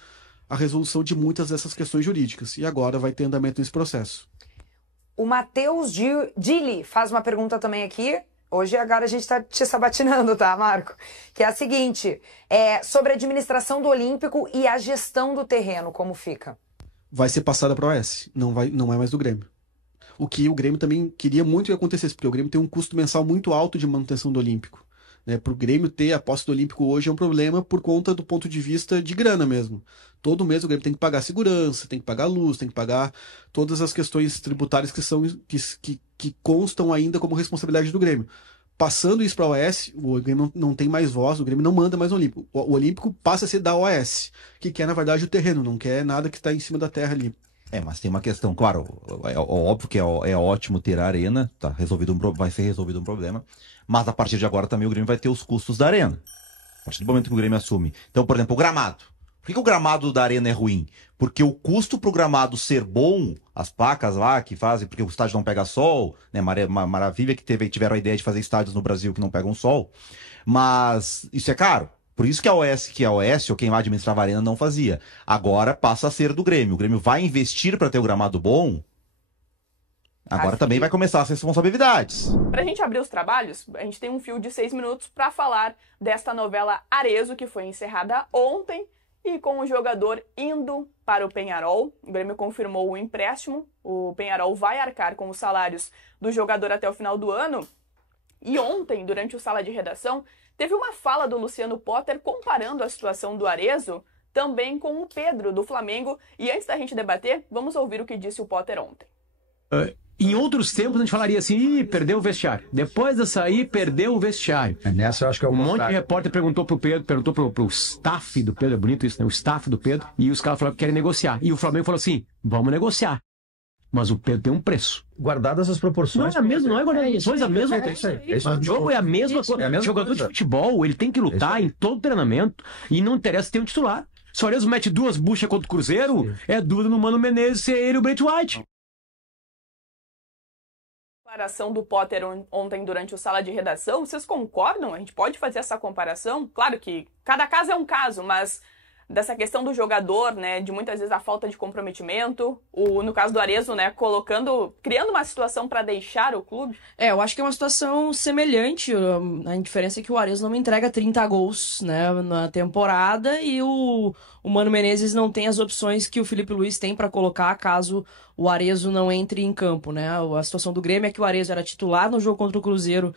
a resolução de muitas dessas questões jurídicas. E agora vai ter andamento nesse processo. O Matheus Dili faz uma pergunta também aqui. Hoje, agora a gente está te sabatinando, tá, Marco? Que é a seguinte, sobre a administração do Olímpico e a gestão do terreno, como fica? Vai ser passada para a OS, não é mais do Grêmio. O que o Grêmio também queria muito que acontecesse, porque o Grêmio tem um custo mensal muito alto de manutenção do Olímpico. Para o Grêmio ter a posse do Olímpico hoje é um problema por conta do ponto de vista de grana mesmo. Todo mês o Grêmio tem que pagar segurança, tem que pagar luz, tem que pagar todas as questões tributárias que constam ainda como responsabilidade do Grêmio. Passando isso para a OS, o Grêmio não tem mais voz, o Grêmio não manda mais no Olímpico. O Olímpico passa a ser da OS, que quer, na verdade, o terreno, não quer nada que está em cima da terra ali. Mas tem uma questão, claro, é óbvio que é ótimo ter a arena, vai ser resolvido um problema, mas a partir de agora também o Grêmio vai ter os custos da arena. A partir do momento que o Grêmio assume. Então, por exemplo, o gramado. Por que o gramado da arena é ruim? Porque o custo pro gramado ser bom, as placas lá que fazem, porque o estádio não pega sol, né? Maravilha que tiveram a ideia de fazer estádios no Brasil que não pegam sol, mas isso é caro. Por isso que a OS ou quem lá administrava a arena não fazia. Agora passa a ser do Grêmio. O Grêmio vai investir para ter o gramado bom. Agora também vai começar as responsabilidades. Pra gente abrir os trabalhos, a gente tem um fio de 6 minutos para falar desta novela Arezzo, que foi encerrada ontem, e com o jogador indo para o Peñarol. O Grêmio confirmou o empréstimo. O Peñarol vai arcar com os salários do jogador até o final do ano. E ontem, durante o Sala de Redação, teve uma fala do Luciano Potter comparando a situação do Arezzo também com o Pedro, do Flamengo. E antes da gente debater, vamos ouvir o que disse o Potter ontem. Em outros tempos a gente falaria assim, ih, perdeu o vestiário. Depois de sair, perdeu o vestiário. Nessa eu acho que é o Um monte de contrário. repórter perguntou pro Pedro, perguntou pro staff do Pedro, é bonito isso, né? O staff do Pedro, e os caras falaram que querem negociar. E o Flamengo falou assim, vamos negociar. Mas o Pedro tem um preço. Guardadas as proporções. Não é a mesma, não é guardar coisa, a mesma É isso aí. coisa. É isso aí. O jogo é a mesma coisa. É a mesma Jogador de coisa. futebol, ele tem que lutar em todo treinamento e não interessa ter um titular. Se o Arezzo mete 2 buchas contra o Cruzeiro, é dúvida no Mano Menezes ser ele e o Brent White. Declaração do Potter ontem durante o Sala de Redação, vocês concordam? A gente pode fazer essa comparação? Claro que cada caso é um caso, mas dessa questão do jogador, né, de muitas vezes a falta de comprometimento, no caso do Arezzo, né, criando uma situação para deixar o clube. Eu acho que é uma situação semelhante. A diferença é que o Arezzo não me entrega 30 gols, né, na temporada e o Mano Menezes não tem as opções que o Felipe Luiz tem para colocar caso o Arezzo não entre em campo, né? A situação do Grêmio é que o Arezzo era titular no jogo contra o Cruzeiro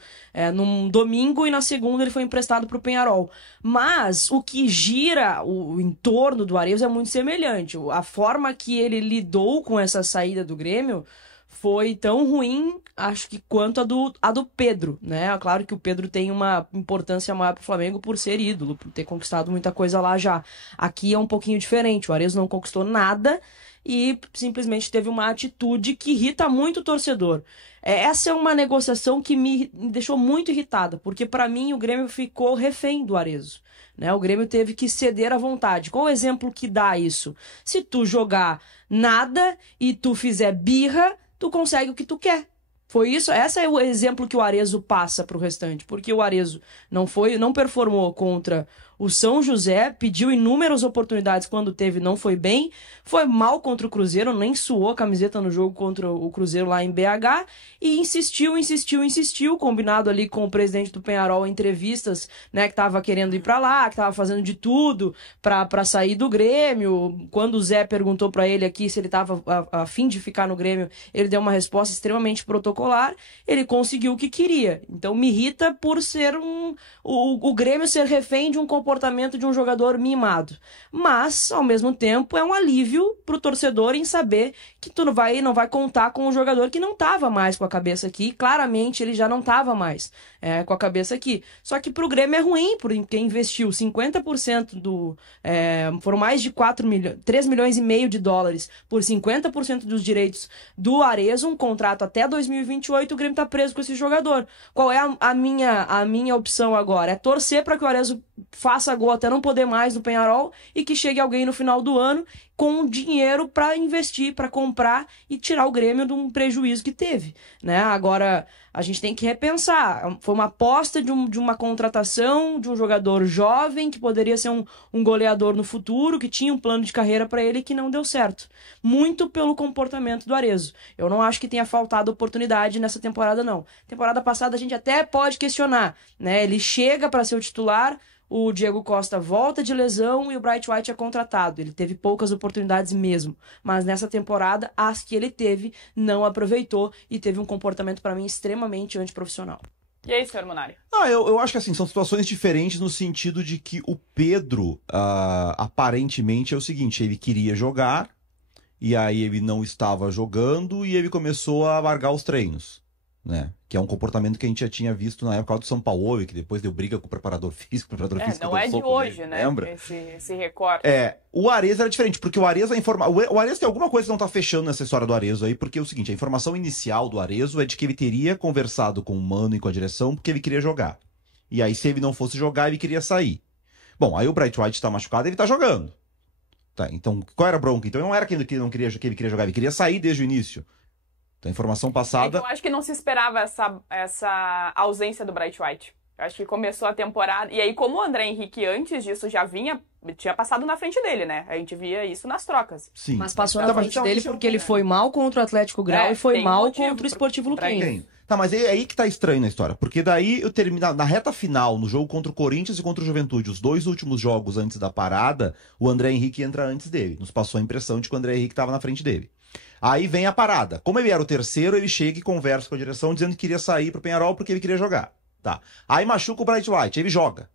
num domingo e na segunda ele foi emprestado para o Peñarol. Mas o que gira o entorno do Arezzo é muito semelhante. A forma que ele lidou com essa saída do Grêmio foi tão ruim, acho que quanto a do Pedro, né? Claro que o Pedro tem uma importância maior para o Flamengo por ser ídolo, por ter conquistado muita coisa lá já. Aqui é um pouquinho diferente, o Arezzo não conquistou nada e simplesmente teve uma atitude que irrita muito o torcedor. Essa é uma negociação que me deixou muito irritada, porque para mim o Grêmio ficou refém do Arezzo. Né? O Grêmio teve que ceder à vontade. Qual o exemplo que dá isso? Se tu jogar nada e tu fizer birra, tu consegue o que tu quer. Foi isso, esse é o exemplo que o Arezzo passa pro restante, porque o Arezzo não performou contra o São José, pediu inúmeras oportunidades quando teve, não foi bem, foi mal contra o Cruzeiro, nem suou a camiseta no jogo contra o Cruzeiro lá em BH, e insistiu, combinado ali com o presidente do Peñarol em entrevistas, né, que tava querendo ir pra lá, que tava fazendo de tudo pra sair do Grêmio. Quando o Zé perguntou pra ele aqui se ele tava a fim de ficar no Grêmio, ele deu uma resposta extremamente protocolar, ele conseguiu o que queria. Então me irrita por ser o Grêmio ser refém de um comportamento de um jogador mimado. Mas, ao mesmo tempo, é um alívio pro torcedor em saber que tu não vai contar com um jogador que não tava mais com a cabeça aqui. Claramente, ele já não tava mais com a cabeça aqui. Só que pro Grêmio é ruim, porque investiu 50% foram mais de 3 milhões e meio de dólares por 50% dos direitos do Arezzo, um contrato até 2028, o Grêmio tá preso com esse jogador. Qual é a minha opção agora? É torcer para que o Arezzo faça gol até não poder mais no Peñarol e que chegue alguém no final do ano com dinheiro para investir, para comprar e tirar o Grêmio de um prejuízo que teve, né? Agora, a gente tem que repensar. Foi uma aposta de uma contratação de um jogador jovem que poderia ser um goleador no futuro, que tinha um plano de carreira para ele que não deu certo. Muito pelo comportamento do Arezzo. Eu não acho que tenha faltado oportunidade nessa temporada, não. Temporada passada a gente até pode questionar, né? Ele chega para ser o titular, o Diego Costa volta de lesão e o Bright White é contratado. Ele teve poucas oportunidades mesmo. Mas nessa temporada, as que ele teve, não aproveitou e teve um comportamento, para mim, extremamente antiprofissional. E aí, senhor Munari? Eu acho que assim, são situações diferentes no sentido de que o Pedro, aparentemente, é o seguinte, ele queria jogar, e aí ele não estava jogando, e ele começou a largar os treinos. Né? Que é um comportamento que a gente já tinha visto na época do São Paulo, que depois deu briga com o preparador físico. Não é de hoje, né? Lembra? Esse recorte. O Arezzo era diferente, porque o Arezzo o Arezzo tem alguma coisa que não tá fechando nessa história do Arezzo aí, porque é o seguinte, a informação inicial do Arezzo é de que ele teria conversado com o Mano e com a direção porque ele queria jogar. E aí, se ele não fosse jogar, ele queria sair. Bom, aí o Bright White tá machucado, ele tá jogando. Tá, então, qual era a bronca? Então não era que ele queria jogar, ele queria sair desde o início. A informação passada... Eu acho que não se esperava essa ausência do Bright White. Eu acho que começou a temporada... E aí, como o André Henrique, antes disso, tinha passado na frente dele, né? A gente via isso nas trocas. Sim. Mas passou na frente dele porque ele foi mal contra o Atlético Grau e foi mal contra o Esportivo Luquenho. Tá, mas é aí que tá estranho na história. Porque daí eu termino na reta final, no jogo contra o Corinthians e contra o Juventude, os 2 últimos jogos antes da parada, o André Henrique entra antes dele. Nos passou a impressão de que o André Henrique estava na frente dele. Aí vem a parada. Como ele era o terceiro, ele chega e conversa com a direção dizendo que queria sair pro Peñarol porque ele queria jogar. Tá. Aí machuca o Bright White, ele joga.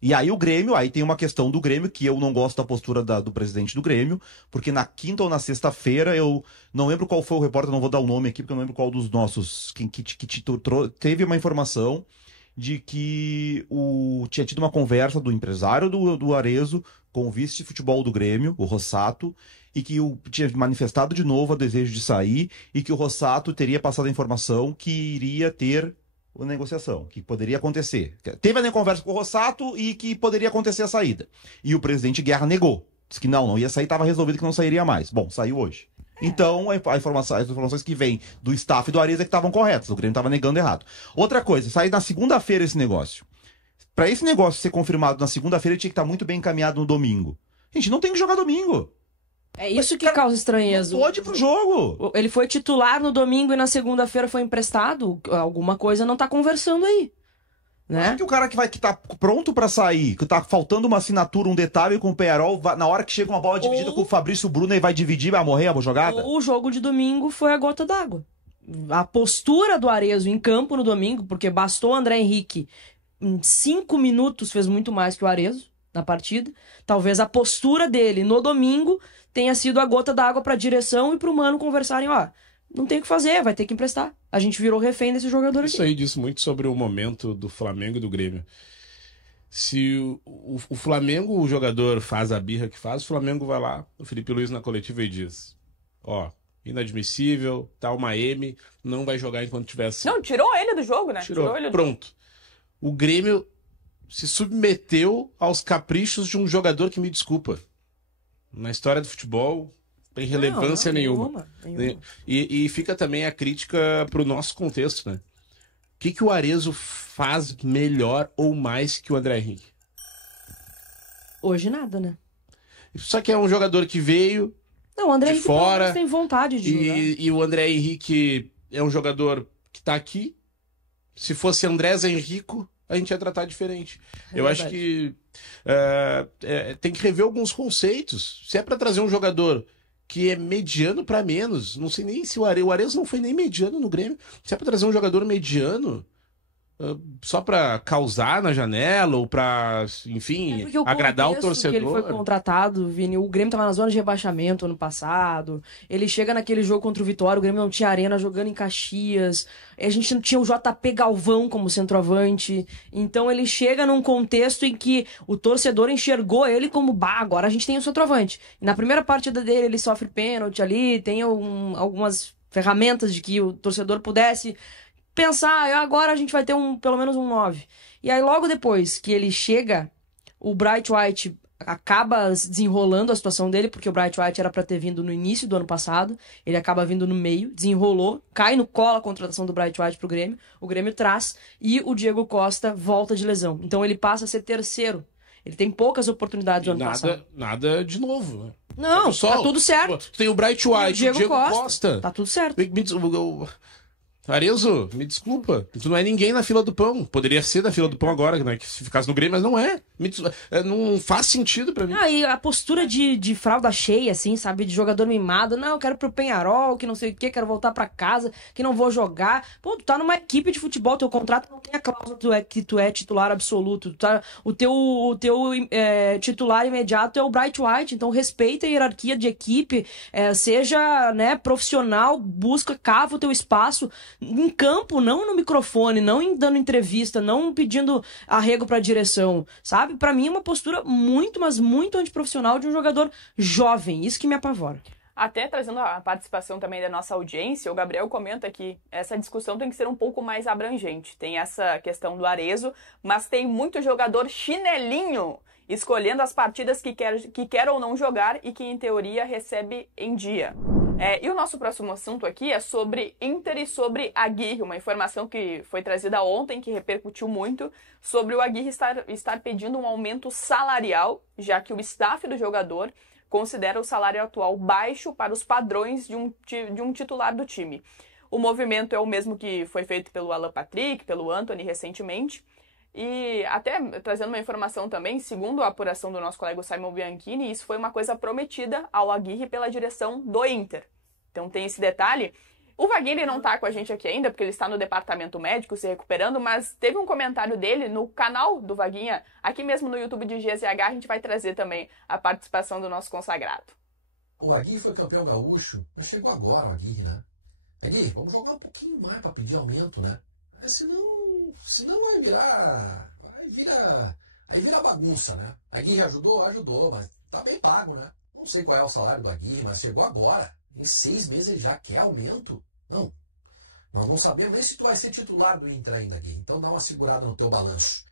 E aí o Grêmio, aí tem uma questão do Grêmio, que eu não gosto da postura do presidente do Grêmio, porque na quinta ou na sexta-feira, eu não lembro qual foi o repórter, não vou dar o nome aqui, porque eu não lembro qual dos nossos, teve uma informação de que tinha tido uma conversa do empresário do Arezzo com o vice de futebol do Grêmio, o Rossato, e que tinha manifestado de novo o desejo de sair, e que o Rossato teria passado a informação que iria ter a negociação, que poderia acontecer. Teve a conversa com o Rossato e que poderia acontecer a saída. E o presidente Guerra negou. Disse que não ia sair, estava resolvido que não sairia mais. Bom, saiu hoje. Então, as informações que vêm do staff do Arezzo é que estavam corretas. O Grêmio estava negando errado. Outra coisa, sair na segunda-feira esse negócio. Para esse negócio ser confirmado na segunda-feira, ele tinha que estar muito bem encaminhado no domingo. Gente, não tem que jogar domingo. É isso que causa estranheza. Não pode ir pro jogo. Ele foi titular no domingo e na segunda-feira foi emprestado. Alguma coisa não tá conversando aí. Né? Que o cara que tá pronto pra sair, que tá faltando uma assinatura, um detalhe com o Peñarol, na hora que chega uma bola dividida com o Fabrício Bruno e vai dividir, vai morrer a jogada? O jogo de domingo foi a gota d'água. A postura do Arezzo em campo no domingo, porque bastou o André Henrique, em 5 minutos fez muito mais que o Arezzo na partida. Talvez a postura dele no domingo tenha sido a gota d'água pra direção e pro Mano conversarem, não tem o que fazer, vai ter que emprestar. A gente virou refém desse jogador aqui. Isso aí diz muito sobre o momento do Flamengo e do Grêmio. Se o Flamengo, o jogador faz a birra que faz, o Flamengo vai lá, o Felipe Luiz na coletiva e diz, inadmissível, tá uma M, não vai jogar enquanto tiver assim. Não, tirou ele do jogo, né? Tirou ele pronto. O Grêmio se submeteu aos caprichos de um Jogador que, me desculpa, na história do futebol tem relevância nenhuma. E fica também a crítica pro nosso contexto, né? O que o Arezzo faz melhor ou mais que o André Henrique? Hoje nada, né? Só que é um jogador que veio Não, o André de Henrique fora tem vontade de jogar. e o André Henrique é um jogador que tá aqui. Se fosse Andrés Henrico, a gente ia tratar diferente. Eu verdade. acho que tem que rever alguns conceitos. Se é para trazer um jogador que é mediano para menos, não sei nem se o Arezzo não foi nem mediano no Grêmio. Se é para trazer um jogador mediano só para causar na janela ou para, enfim, agradar o torcedor. Que ele foi contratado, Vini, o Grêmio tava na zona de rebaixamento ano passado. Ele chega naquele jogo contra o Vitória, o Grêmio não tinha arena jogando em Caxias. A gente não tinha o JP Galvão como centroavante. Então ele chega num contexto em que o torcedor enxergou ele como, agora a gente tem um centroavante. E na primeira partida dele ele sofre pênalti ali, tem algumas ferramentas de que o torcedor pudesse pensar, agora a gente vai ter pelo menos um 9. E aí logo depois que ele chega, o Bright White acaba desenrolando a situação dele, porque o Bright White era para ter vindo no início do ano passado, ele acaba vindo no meio, desenrolou, cai no colo a contratação do Bright White pro Grêmio, o Grêmio traz, e o Diego Costa volta de lesão. Então ele passa a ser terceiro. Ele tem poucas oportunidades no ano passado. Nada de novo, né? Não, tá tudo certo. Tem o Bright White, o Diego Costa. Tá tudo certo. Arezzo, me desculpa, tu não é ninguém na fila do pão. Poderia ser da fila do pão agora, né? Que se ficasse no Grêmio, mas não é. Não faz sentido pra mim. E a postura de fralda cheia, assim, sabe? De jogador mimado. Não, eu quero pro Peñarol, que não sei o quê, quero voltar pra casa, que não vou jogar. Pô, tu tá numa equipe de futebol, teu contrato não tem a cláusula que tu é titular absoluto. O teu titular imediato é o Bright White, então respeita a hierarquia de equipe, seja, né, profissional, cava o teu espaço em campo, não no microfone, não dando entrevista, não pedindo arrego pra direção, sabe? Pra mim é uma postura muito, mas muito antiprofissional de um jogador jovem, isso que me apavora. Até trazendo a participação também da nossa audiência, o Gabriel comenta que essa discussão tem que ser um pouco mais abrangente. Tem essa questão do Arezzo, mas tem muito jogador chinelinho escolhendo as partidas que quer ou não jogar e que, em teoria, recebe em dia. E o nosso próximo assunto aqui é sobre Inter e sobre Aguirre, uma informação que foi trazida ontem, que repercutiu muito, sobre o Aguirre estar pedindo um aumento salarial, já que o staff do jogador considera o salário atual baixo para os padrões de um titular do time. O movimento é o mesmo que foi feito pelo Alan Patrick, pelo Antony recentemente. E até trazendo uma informação também, segundo a apuração do nosso colega Simon Bianchini, isso foi uma coisa prometida ao Aguirre pela direção do Inter. Então tem esse detalhe. O Vaguinho, ele não tá com a gente aqui ainda, porque ele está no departamento médico se recuperando, mas teve um comentário dele no canal do Vaguinha, aqui mesmo no YouTube de GZH, a gente vai trazer também a participação do nosso consagrado. O Aguirre foi campeão gaúcho, mas chegou agora o Aguirre, né? Aguirre, vamos jogar um pouquinho mais para pedir aumento, né? Senão vai vira bagunça, né? Aguirre ajudou, mas tá bem pago, né? Não sei qual é o salário do Aguirre, mas chegou agora. Em 6 meses ele já quer aumento? Não. Nós não sabemos nem se tu vai ser titular do Inter ainda, Aguirre. Então dá uma segurada no teu balanço.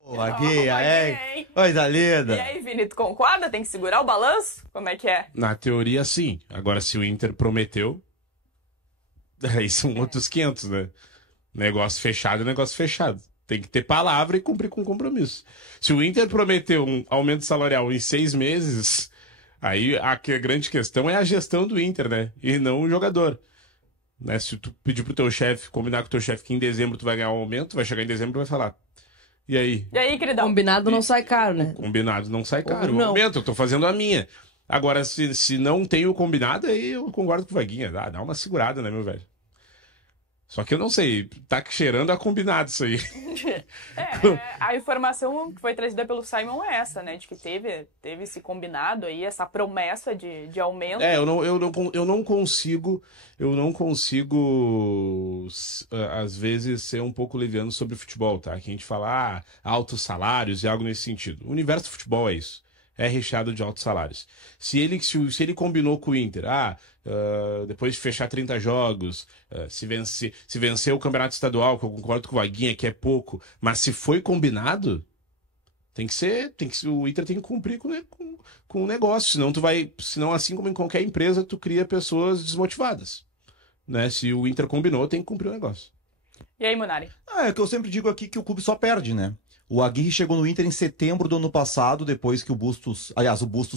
Ô, Aguirre, coisa linda. E aí, Vini, tu concorda? Tem que segurar o balanço? Como é que é? Na teoria, sim. Agora, se o Inter prometeu, aí são outros 500, né? Negócio fechado é negócio fechado. Tem que ter palavra e cumprir com compromisso. Se o Inter prometeu um aumento salarial em 6 meses, aí a grande questão é a gestão do Inter, né? E não o jogador. Né? Se tu pedir pro teu chefe, combinar com o teu chefe que em dezembro tu vai ganhar um aumento, vai chegar em dezembro e vai falar: e aí? E aí, queridão? Combinado não sai caro, né? Combinado não sai caro. Não. O aumento, eu tô fazendo a minha. Agora, se não tem o combinado, aí eu concordo com o Vaguinha. Dá uma segurada, né, meu velho? Só que eu não sei, tá cheirando a combinado isso aí. A informação que foi trazida pelo Simon é essa, né? De que teve esse combinado aí, essa promessa de aumento. Eu não consigo, às vezes, ser um pouco leviano sobre o futebol, tá? Que a gente fala, altos salários e algo nesse sentido. O universo do futebol é isso. É recheado de altos salários. Se ele combinou com o Inter, depois de fechar 30 jogos, se vencer o campeonato estadual, que eu concordo com o Vaguinha, que é pouco, mas se foi combinado, o Inter tem que cumprir com o negócio, senão assim como em qualquer empresa, tu cria pessoas desmotivadas, né? Se o Inter combinou, tem que cumprir o negócio. E aí, Munari? É que eu sempre digo aqui que o clube só perde, né? O Aguirre chegou no Inter em setembro do ano passado, depois que o Bustos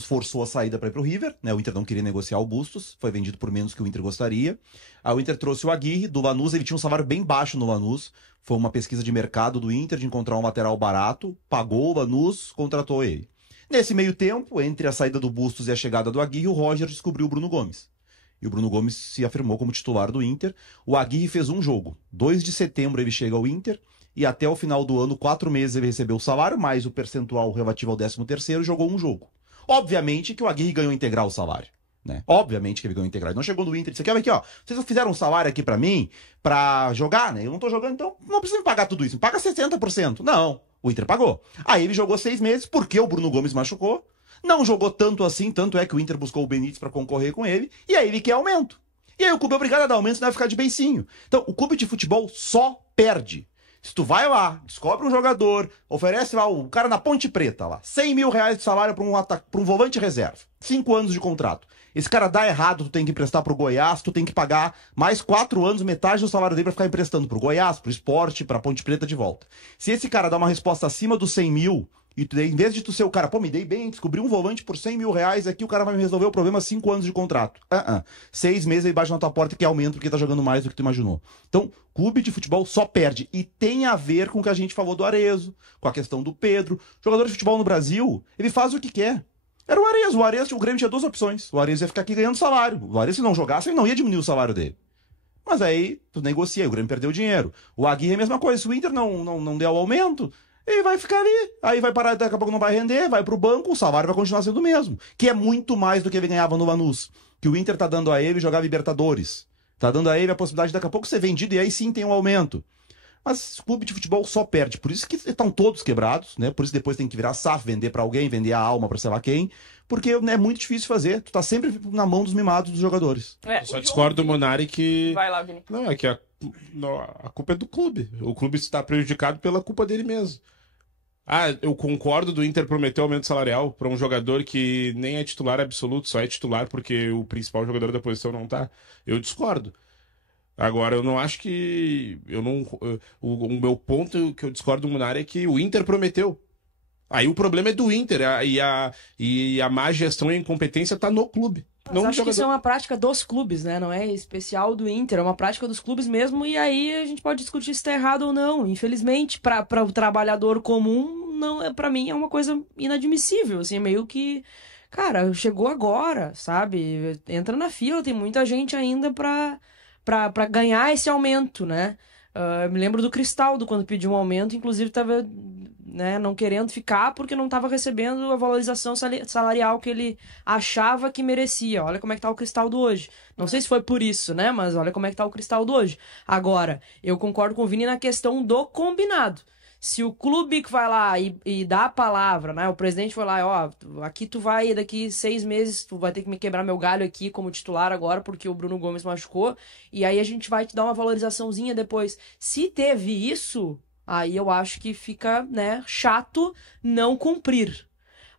forçou a saída para ir pro River, né? O Inter não queria negociar o Bustos, foi vendido por menos que o Inter gostaria. Aí o Inter trouxe o Aguirre, do Lanús, ele tinha um salário bem baixo no Lanús, foi uma pesquisa de mercado do Inter de encontrar um lateral barato, pagou o Lanús, contratou ele. Nesse meio tempo, entre a saída do Bustos e a chegada do Aguirre, o Roger descobriu o Bruno Gomes. E o Bruno Gomes se afirmou como titular do Inter. O Aguirre fez um jogo. 2 de setembro ele chega ao Inter, e até o final do ano, 4 meses ele recebeu o salário, mais o percentual relativo ao 13º, jogou um jogo. Obviamente que o Aguirre ganhou integral o salário, né? Obviamente que ele ganhou integral. Ele não chegou no Inter e disse, aqui, ó, vocês não fizeram um salário aqui pra mim, pra jogar, né? Eu não tô jogando, então não precisa me pagar tudo isso, me paga 60%. Não, o Inter pagou. Aí ele jogou 6 meses, porque o Bruno Gomes machucou, não jogou tanto assim, tanto é que o Inter buscou o Benítez pra concorrer com ele, e aí ele quer aumento. E aí o clube é obrigado a dar aumento, senão vai ficar de beicinho. Então, o clube de futebol só perde. Se tu vai lá, descobre um jogador, oferece lá o cara na Ponte Preta, lá, 100 mil reais de salário pra um volante reserva, 5 anos de contrato. Esse cara dá errado, tu tem que emprestar pro Goiás, tu tem que pagar mais 4 anos, metade do salário dele pra ficar emprestando pro Goiás, pro Sport, pra Ponte Preta de volta. Se esse cara dá uma resposta acima dos 100 mil, e tu, em vez de tu ser o cara, me dei bem, descobri um volante por 100 mil reais aqui, o cara vai me resolver o problema 5 anos de contrato. 6 meses ele bate na tua porta que aumenta porque tá jogando mais do que tu imaginou. Então, clube de futebol só perde. E tem a ver com o que a gente falou do Arezzo, com a questão do Pedro. Jogador de futebol no Brasil, ele faz o que quer. Era o Arezzo. O Grêmio tinha 2 opções. O Arezzo ia ficar aqui ganhando salário. O Arezzo, se não jogasse, ele não ia diminuir o salário dele. Mas aí, tu negocia, o Grêmio perdeu dinheiro. O Aguirre é a mesma coisa. Se o Inter não der o aumento, ele vai ficar ali, aí vai parar, daqui a pouco não vai render, vai pro banco, o salário vai continuar sendo o mesmo. Que é muito mais do que ele ganhava no Lanús. Que o Inter tá dando a ele jogar Libertadores. Tá dando a ele a possibilidade de daqui a pouco ser vendido e aí sim tem um aumento. Mas o clube de futebol só perde. Por isso que estão todos quebrados, né? Por isso depois tem que virar SAF, vender pra alguém, vender a alma pra sei lá quem. Porque é muito difícil fazer. Tu tá sempre na mão dos mimados dos jogadores. Eu só discordo do Munari que... Vai lá, Vini. Não, é que a culpa é do clube. O clube está prejudicado pela culpa dele mesmo. Eu concordo do Inter prometer aumento salarial para um jogador que nem é titular absoluto, só é titular porque o principal jogador da posição não tá. Eu discordo. Agora, eu não acho que... O meu ponto que eu discordo do Munari é que o Inter prometeu. Aí o problema é do Inter e a má gestão e incompetência tá no clube. Mas acho que isso é uma prática dos clubes, né? Não é especial do Inter, é uma prática dos clubes mesmo, e aí a gente pode discutir se tá errado ou não. Infelizmente, para o trabalhador comum, não, para mim é uma coisa inadmissível, assim, meio que Cara, chegou agora, sabe? Entra na fila, tem muita gente ainda pra ganhar esse aumento, né? Eu me lembro do Cristaldo, quando pediu um aumento, inclusive tava, né, não querendo ficar porque não estava recebendo a valorização salarial que ele achava que merecia. Olha como é que tá o Cristaldo hoje. Não sei se foi por isso, né? Mas olha como é que tá o Cristaldo hoje. Agora, eu concordo com o Vini na questão do combinado. Se o clube que vai lá e dá a palavra, né? O presidente foi lá, ó, aqui tu vai, daqui 6 meses, tu vai ter que me quebrar meu galho aqui como titular agora, porque o Bruno Gomes machucou, e aí a gente vai te dar uma valorizaçãozinha depois. Se teve isso, aí eu acho que fica, né, chato não cumprir.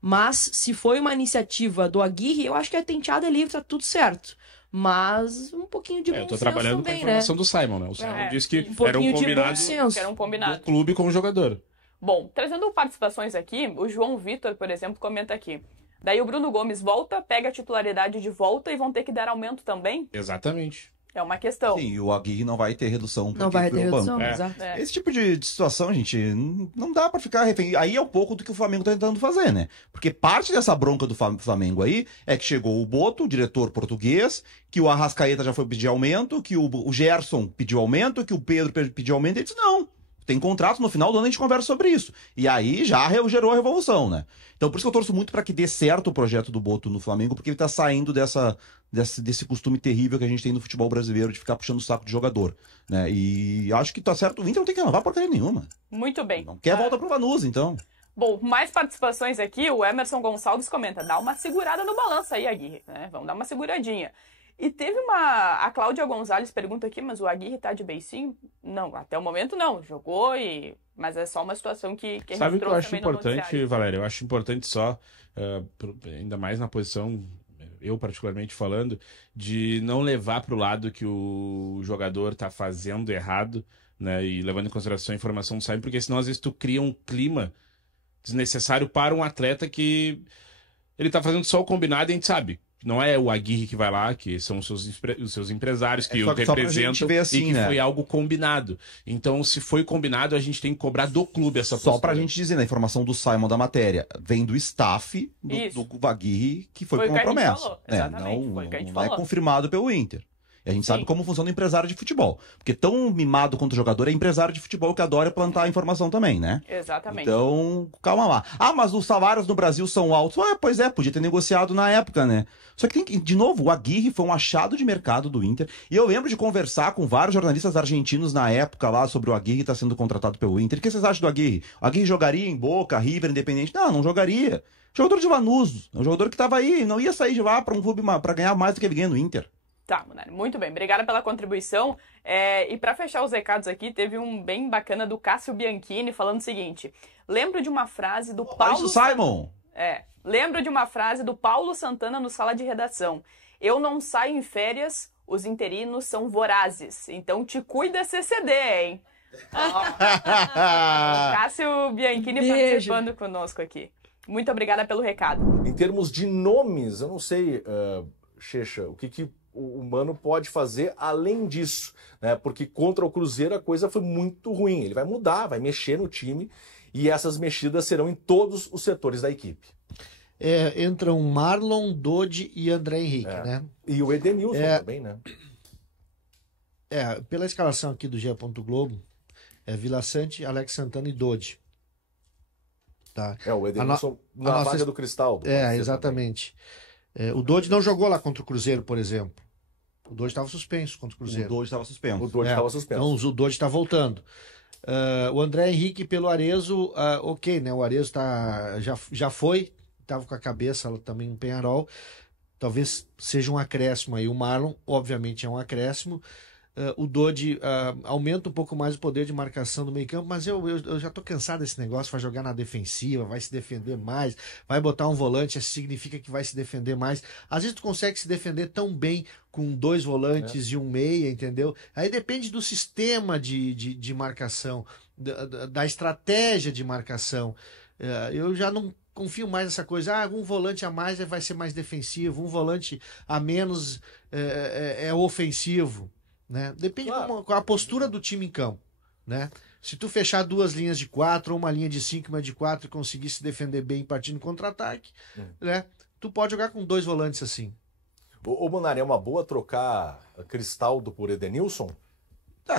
Mas, se foi uma iniciativa do Aguirre, eu acho que a tenteada é livre, tá tudo certo. Mas um pouquinho de bom senso eu tô trabalhando também, com a informação né? do Simon, né? O Simon disse que Um era um pouquinho de bom combinado senso. Que era um combinado. do clube com o jogador. Bom, trazendo participações aqui, o João Vitor, por exemplo, comenta aqui. Daí o Bruno Gomes volta, pega a titularidade de volta e vão ter que dar aumento também? Exatamente. É uma questão. Sim, e o Aguirre não vai ter redução. Não porque vai foi ter ao banco. redução, É. exato. É. Esse tipo de situação, gente, não dá pra ficar refém. Aí é um pouco do que o Flamengo tá tentando fazer, né? Porque parte dessa bronca do Flamengo aí é que chegou o Boto, o diretor português, que o Arrascaeta já foi pedir aumento, que o Gerson pediu aumento, que o Pedro pediu aumento, e ele disse, não, tem contrato, no final do ano a gente conversa sobre isso. E aí já gerou a revolução, né? Então por isso que eu torço muito pra que dê certo o projeto do Boto no Flamengo, porque ele tá saindo desse costume terrível que a gente tem no futebol brasileiro de ficar puxando o saco de jogador, né? E acho que tá certo, o Inter não tem que renovar porcaria nenhuma. Muito bem. Não quer volta pro Vanusa, então. Bom, mais participações aqui, o Emerson Gonçalves comenta, dá uma segurada no balanço aí, Aguirre, né? Vamos dar uma seguradinha. E teve a Cláudia Gonzalez pergunta aqui, mas o Aguirre tá de beicinho? Não, até o momento não, jogou, mas é só uma situação que a gente Sabe o que eu trouxe acho também no importante, noticiário. Valério? Eu acho importante só, ainda mais na posição, eu particularmente falando, de não levar para o lado que o jogador tá fazendo errado, né? E levando em consideração a informação do Simon, porque senão às vezes tu cria um clima desnecessário para um atleta que ele tá fazendo só o combinado e a gente sabe. Não é o Aguirre que vai lá, que são os seus empresários que o só pra gente representam ver assim, e que né? foi algo combinado. Então, se foi combinado, a gente tem que cobrar do clube essa postura. Só pra gente dizer, na informação do Simon da matéria, vem do staff Isso. do Aguirre, que foi Foi com o uma que a gente promessa. falou, É, exatamente, foi o que a gente não é falou. confirmado pelo Inter. E a gente sabe como funciona o empresário de futebol. Porque tão mimado quanto o jogador é empresário de futebol que adora plantar a informação também, né? Exatamente. Então, calma lá. Ah, mas os salários no Brasil são altos. Ah, pois é, podia ter negociado na época, né? Só que tem que, de novo, o Aguirre foi um achado de mercado do Inter. E eu lembro de conversar com vários jornalistas argentinos na época lá sobre o Aguirre estar sendo contratado pelo Inter. O que vocês acham do Aguirre? O Aguirre jogaria em Boca, River, Independente? Não jogaria. Jogador de Lanús. É um jogador que tava aí, não ia sair de lá para um clube para ganhar mais do que ele ganha no Inter. Tá, Munari, muito bem. Obrigada pela contribuição. E para fechar os recados aqui, teve um bem bacana do Cássio Bianchini falando o seguinte. Lembro de uma frase do Paulo... Isso, Simon! Lembro de uma frase do Paulo Santana no Sala de Redação. Eu não saio em férias, os interinos são vorazes. Então te cuida CCD, hein? Cássio Bianchini Beijo. participando conosco aqui. Muito obrigada pelo recado. Em termos de nomes, eu não sei, Checha, o que o Mano pode fazer além disso, né? Porque contra o Cruzeiro a coisa foi muito ruim. Ele vai mudar, vai mexer no time e essas mexidas serão em todos os setores da equipe. Entram Marlon, Dodi e André Henrique, né? E o Edenilson também, né? Pela escalação aqui do GE. Globo, Vila Sante, Alex Santana e Dodi. Tá. O Edenilson na vaga do Cristaldo. Exatamente. O Dodi não jogou lá contra o Cruzeiro, por exemplo. O Dodi estava suspenso contra o Cruzeiro. O Dodi estava suspenso. O Dodi estava suspenso. Então o Dodi está voltando. O André Henrique pelo Arezo, ok, né? O Arezo já foi, estava com a cabeça também em Penharol. Talvez seja um acréscimo aí. O Marlon, obviamente, é um acréscimo. O Dodi aumenta um pouco mais o poder de marcação do meio campo, mas eu já tô cansado desse negócio, vai jogar na defensiva, vai se defender mais, vai botar um volante, isso significa que vai se defender mais. Às vezes tu consegue se defender tão bem com 2 volantes e um meia, entendeu? Aí depende do sistema de marcação, da estratégia de marcação. Eu já não confio mais nessa coisa, um volante a mais vai ser mais defensivo, um volante a menos é ofensivo. Né? Depende com a postura do time em campo, né? Se tu fechar 2 linhas de 4 ou uma linha de 5 e uma de 4 e conseguir se defender bem partindo contra-ataque, né? tu pode jogar com 2 volantes assim. Ô, Munari, é uma boa trocar Cristaldo por Edenilson?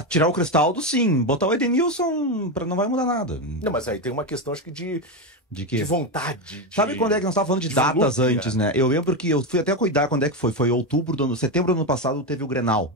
Tirar o Cristaldo, sim. Botar o Edenilson não vai mudar nada. Não, mas aí tem uma questão, acho que De quê? de vontade. Sabe quando é que nós estávamos falando de datas volume, antes, né? Eu lembro que eu fui até cuidar quando é que foi. Foi setembro do ano passado, teve o Grenal.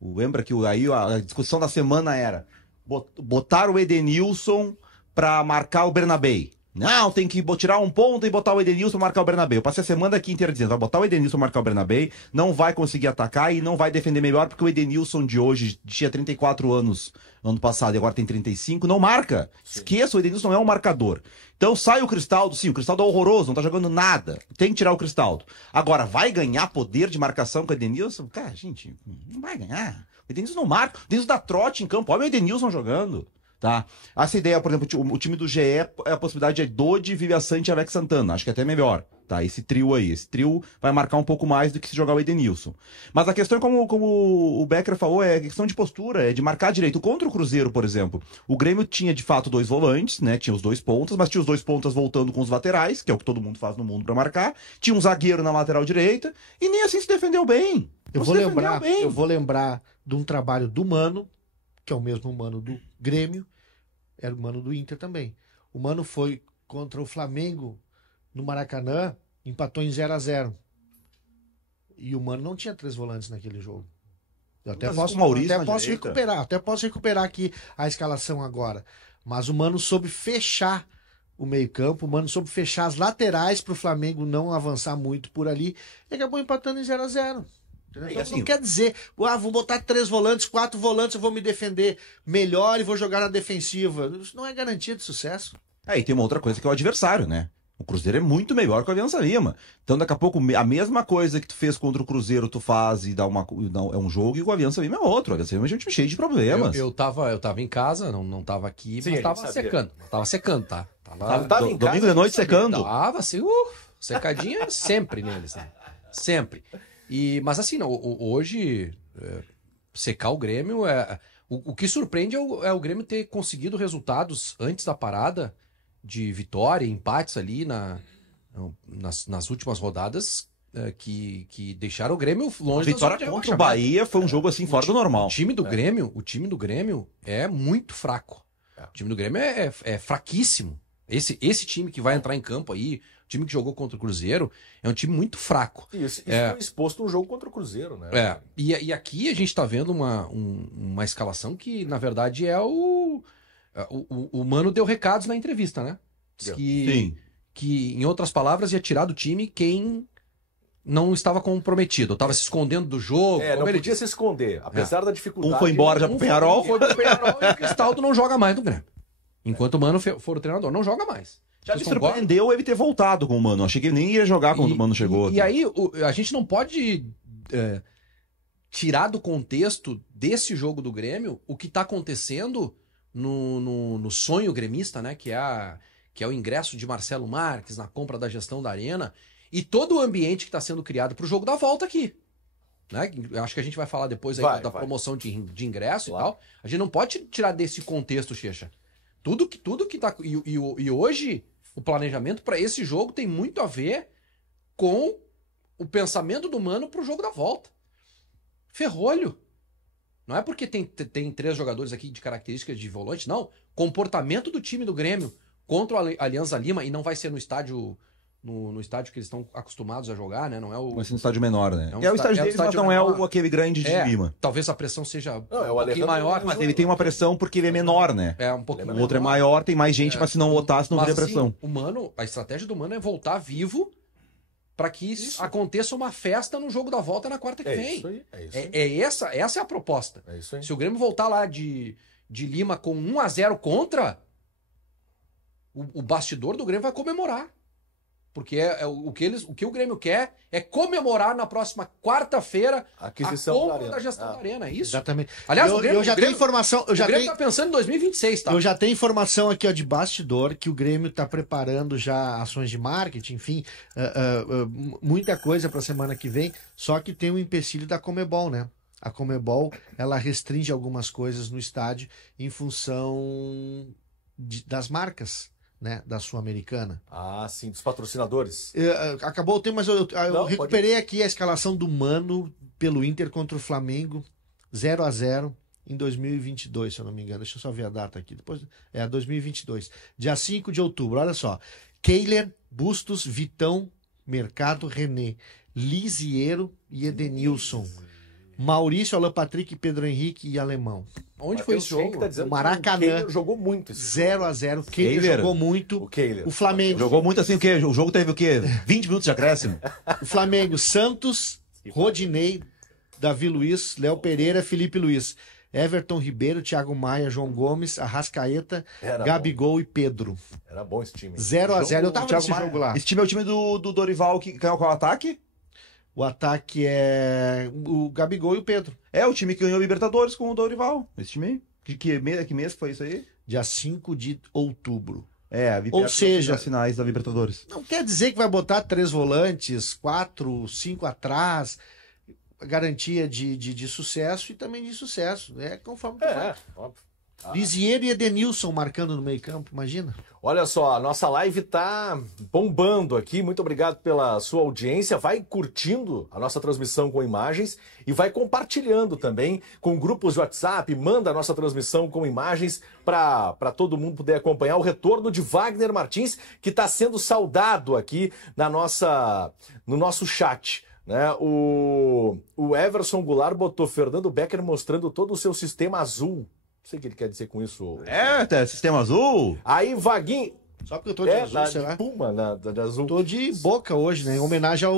Lembra que aí a discussão da semana era botar o Edenilson pra marcar o Bernabéu. Não, tem que tirar um ponto e botar o Edenilson pra marcar o Bernabéu. Eu passei a semana aqui inteira dizendo, vai botar o Edenilson pra marcar o Bernabéu, não vai conseguir atacar e não vai defender melhor, porque o Edenilson de hoje tinha 34 anos no ano passado e agora tem 35, não marca. Sim. Esqueça, o Edenilson não é um marcador. Então sai o Cristaldo, sim, o Cristaldo é horroroso, não tá jogando nada. Tem que tirar o Cristaldo. Agora, vai ganhar poder de marcação com o Edenilson? Cara, gente, não vai ganhar. O Edenilson não marca, o Edenilson dá trote em campo, olha o Edenilson jogando. Tá? Essa ideia, por exemplo, o time do GE é a possibilidade de Dodi, Vivian Sante e Alex Santana. Acho que é até melhor, tá? Esse trio aí. Esse trio vai marcar um pouco mais do que se jogar o Edenilson. Mas a questão, como o Becker falou, é questão de postura, é de marcar direito. Contra o Cruzeiro, por exemplo, o Grêmio tinha de fato 2 volantes, né? Tinha os 2 pontas, mas tinha os 2 pontas voltando com os laterais, que é o que todo mundo faz no mundo pra marcar. Tinha um zagueiro na lateral direita e nem assim se defendeu bem. Eu vou lembrar de um trabalho do Mano, que é o mesmo Mano do Grêmio, era o Mano do Inter também. O Mano foi contra o Flamengo no Maracanã, empatou em 0-0. E o Mano não tinha 3 volantes naquele jogo. Eu até posso recuperar aqui a escalação agora. Mas o Mano soube fechar o meio-campo, o Mano soube fechar as laterais para o Flamengo não avançar muito por ali e acabou empatando em 0-0. Então, assim, não quer dizer, vou botar 3 volantes, 4 volantes, eu vou me defender melhor e vou jogar na defensiva. Isso não é garantia de sucesso. E tem uma outra coisa que é o adversário, né? O Cruzeiro é muito melhor que o Aliança Lima. Então, daqui a pouco, a mesma coisa que tu fez contra o Cruzeiro, tu faz e é um jogo, e com o Aliança Lima é outro. O Aliança Lima é um time cheio de problemas. Eu tava em casa, não tava aqui, mas tava secando. Tava secando, tá? Tava em casa, domingo de noite secando? Tava assim, secadinha sempre neles, né? Sempre. Mas assim, hoje, secar o Grêmio, o que surpreende é o Grêmio ter conseguido resultados antes da parada de vitória, empates ali nas últimas rodadas que deixaram o Grêmio longe da vitória contra o Bahia foi um jogo assim fora do normal. O time do Grêmio é muito fraco. O time do Grêmio é fraquíssimo. Esse time que vai entrar em campo aí, o time que jogou contra o Cruzeiro, é um time muito fraco. Isso foi exposto no jogo contra o Cruzeiro, né? E aqui a gente está vendo uma escalação que, na verdade, o Mano deu recados na entrevista, né? Diz que, em outras palavras, ia tirar do time quem não estava comprometido, estava se escondendo do jogo. Não podia se esconder, apesar da dificuldade. Um foi embora já pro Penharol. Foi pro Penharol e o Cristaldo não joga mais no Grêmio. Enquanto o Mano for o treinador, não joga mais. Já me surpreendeu ele ter voltado com o Mano. Achei que ele nem ia jogar quando o Mano chegou. E aí, a gente não pode tirar do contexto desse jogo do Grêmio o que está acontecendo no sonho gremista, né? Que é o ingresso de Marcelo Marques na compra da gestão da Arena e todo o ambiente que está sendo criado para o jogo da volta aqui. Né? Acho que a gente vai falar depois aí da promoção de ingresso e tal. A gente não pode tirar desse contexto, Checha. Tudo que tá. E hoje, o planejamento para esse jogo tem muito a ver com o pensamento do Mano pro jogo da volta. Ferrolho. Não é porque tem 3 jogadores aqui de características de volante, não. Comportamento do time do Grêmio contra o Alianza Lima, e não vai ser no estádio. No estádio que eles estão acostumados a jogar, né? Não é o... Vai ser no estádio menor, né? É o estádio deles, mas não é aquele grande de Lima. Talvez a pressão seja um pouquinho maior. Mas ele tem uma pressão porque ele é menor, né? Um pouquinho o outro é maior, tem mais gente, mas se não lotasse, não teria pressão. Assim, o Mano, a estratégia do Mano é voltar vivo para que aconteça uma festa no jogo da volta na quarta que vem. Isso aí. Essa é a proposta. É isso aí. Se o Grêmio voltar lá de Lima com 1-0 contra, o bastidor do Grêmio vai comemorar. Porque o que o Grêmio quer é comemorar na próxima quarta-feira a compra da gestão da Arena. Isso. Exatamente. Aliás, eu já tenho informação. O Grêmio está pensando em 2026, tá? Eu já tenho informação aqui de bastidor que o Grêmio está preparando já ações de marketing, enfim, muita coisa para a semana que vem. Só que tem um empecilho da Conmebol, né? A Conmebol, ela restringe algumas coisas no estádio em função das marcas. né, da Sul-Americana. Ah, sim, dos patrocinadores. Acabou o tempo, mas eu Não, recuperei aqui a escalação do Mano pelo Inter contra o Flamengo, 0-0 em 2022, se eu não me engano. Deixa eu só ver a data aqui. Depois, 2022. Dia 5 de outubro, olha só. Keiler, Bustos, Vitão, Mercado, René, Lisiero e Edenilson. Maurício, Alan Patrick, Pedro Henrique e Alemão. Onde foi esse jogo? Tá dizendo Maracanã. que o Keiler jogou muito esse 0-0. Keiler Keiler. jogou muito. O Keiler. O Flamengo. Jogou muito assim, o quê? O jogo teve o quê? 20 minutos de acréscimo? O Flamengo, Santos, Rodinei, Davi Luiz, Léo Pereira, Felipe Luiz, Everton Ribeiro, Thiago Maia, João Gomes, Arrascaeta, Era Gabigol e Pedro. Era bom esse time. 0-0. Eu tava Thiago nesse Maia. jogo lá. Esse time é o time do Dorival que ganhou qual ataque? O ataque é o Gabigol e o Pedro. É o time que ganhou o Libertadores com o Dorival. Esse time aí. Que mês que foi isso aí? Dia 5 de outubro. Ou seja, as finais da Libertadores. Não quer dizer que vai botar 3 volantes, 4, 5 atrás. Garantia de sucesso e também de sucesso. É conforme tu vai. Óbvio. Lisiero e Edenilson marcando no meio campo, imagina. Olha só, a nossa live tá bombando aqui. Muito obrigado pela sua audiência. Vai curtindo a nossa transmissão com imagens e vai compartilhando também com grupos de WhatsApp. Manda a nossa transmissão com imagens para todo mundo poder acompanhar o retorno de Wagner Martins, que está sendo saudado aqui no nosso chat. Né? O Everson Goulart botou Fernando Becker mostrando todo o seu sistema azul. Não sei o que ele quer dizer com isso. Sistema azul. Aí, Vaguinho. Só porque eu tô de azul, sei lá. Puma, de azul. Tô de boca hoje, né? Em homenagem ao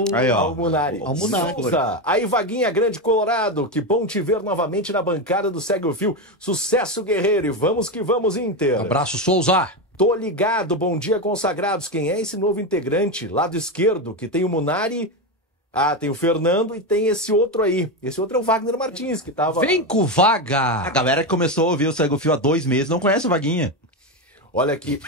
Munari. Ao Munari. Aí, Vaguinha Grande Colorado. Que bom te ver novamente na bancada do Segue o Fio. Sucesso, guerreiro. E vamos que vamos, Inter. Abraço, Souza. Tô ligado. Bom dia, consagrados. Quem é esse novo integrante? Lado esquerdo, que tem o Munari. Ah, tem o Fernando e tem esse outro aí. Esse outro é o Wagner Martins, que tava... Vem com Vaga! A galera que começou a ouvir o Segue o Fio há 2 meses não conhece o Vaguinha. Olha aqui.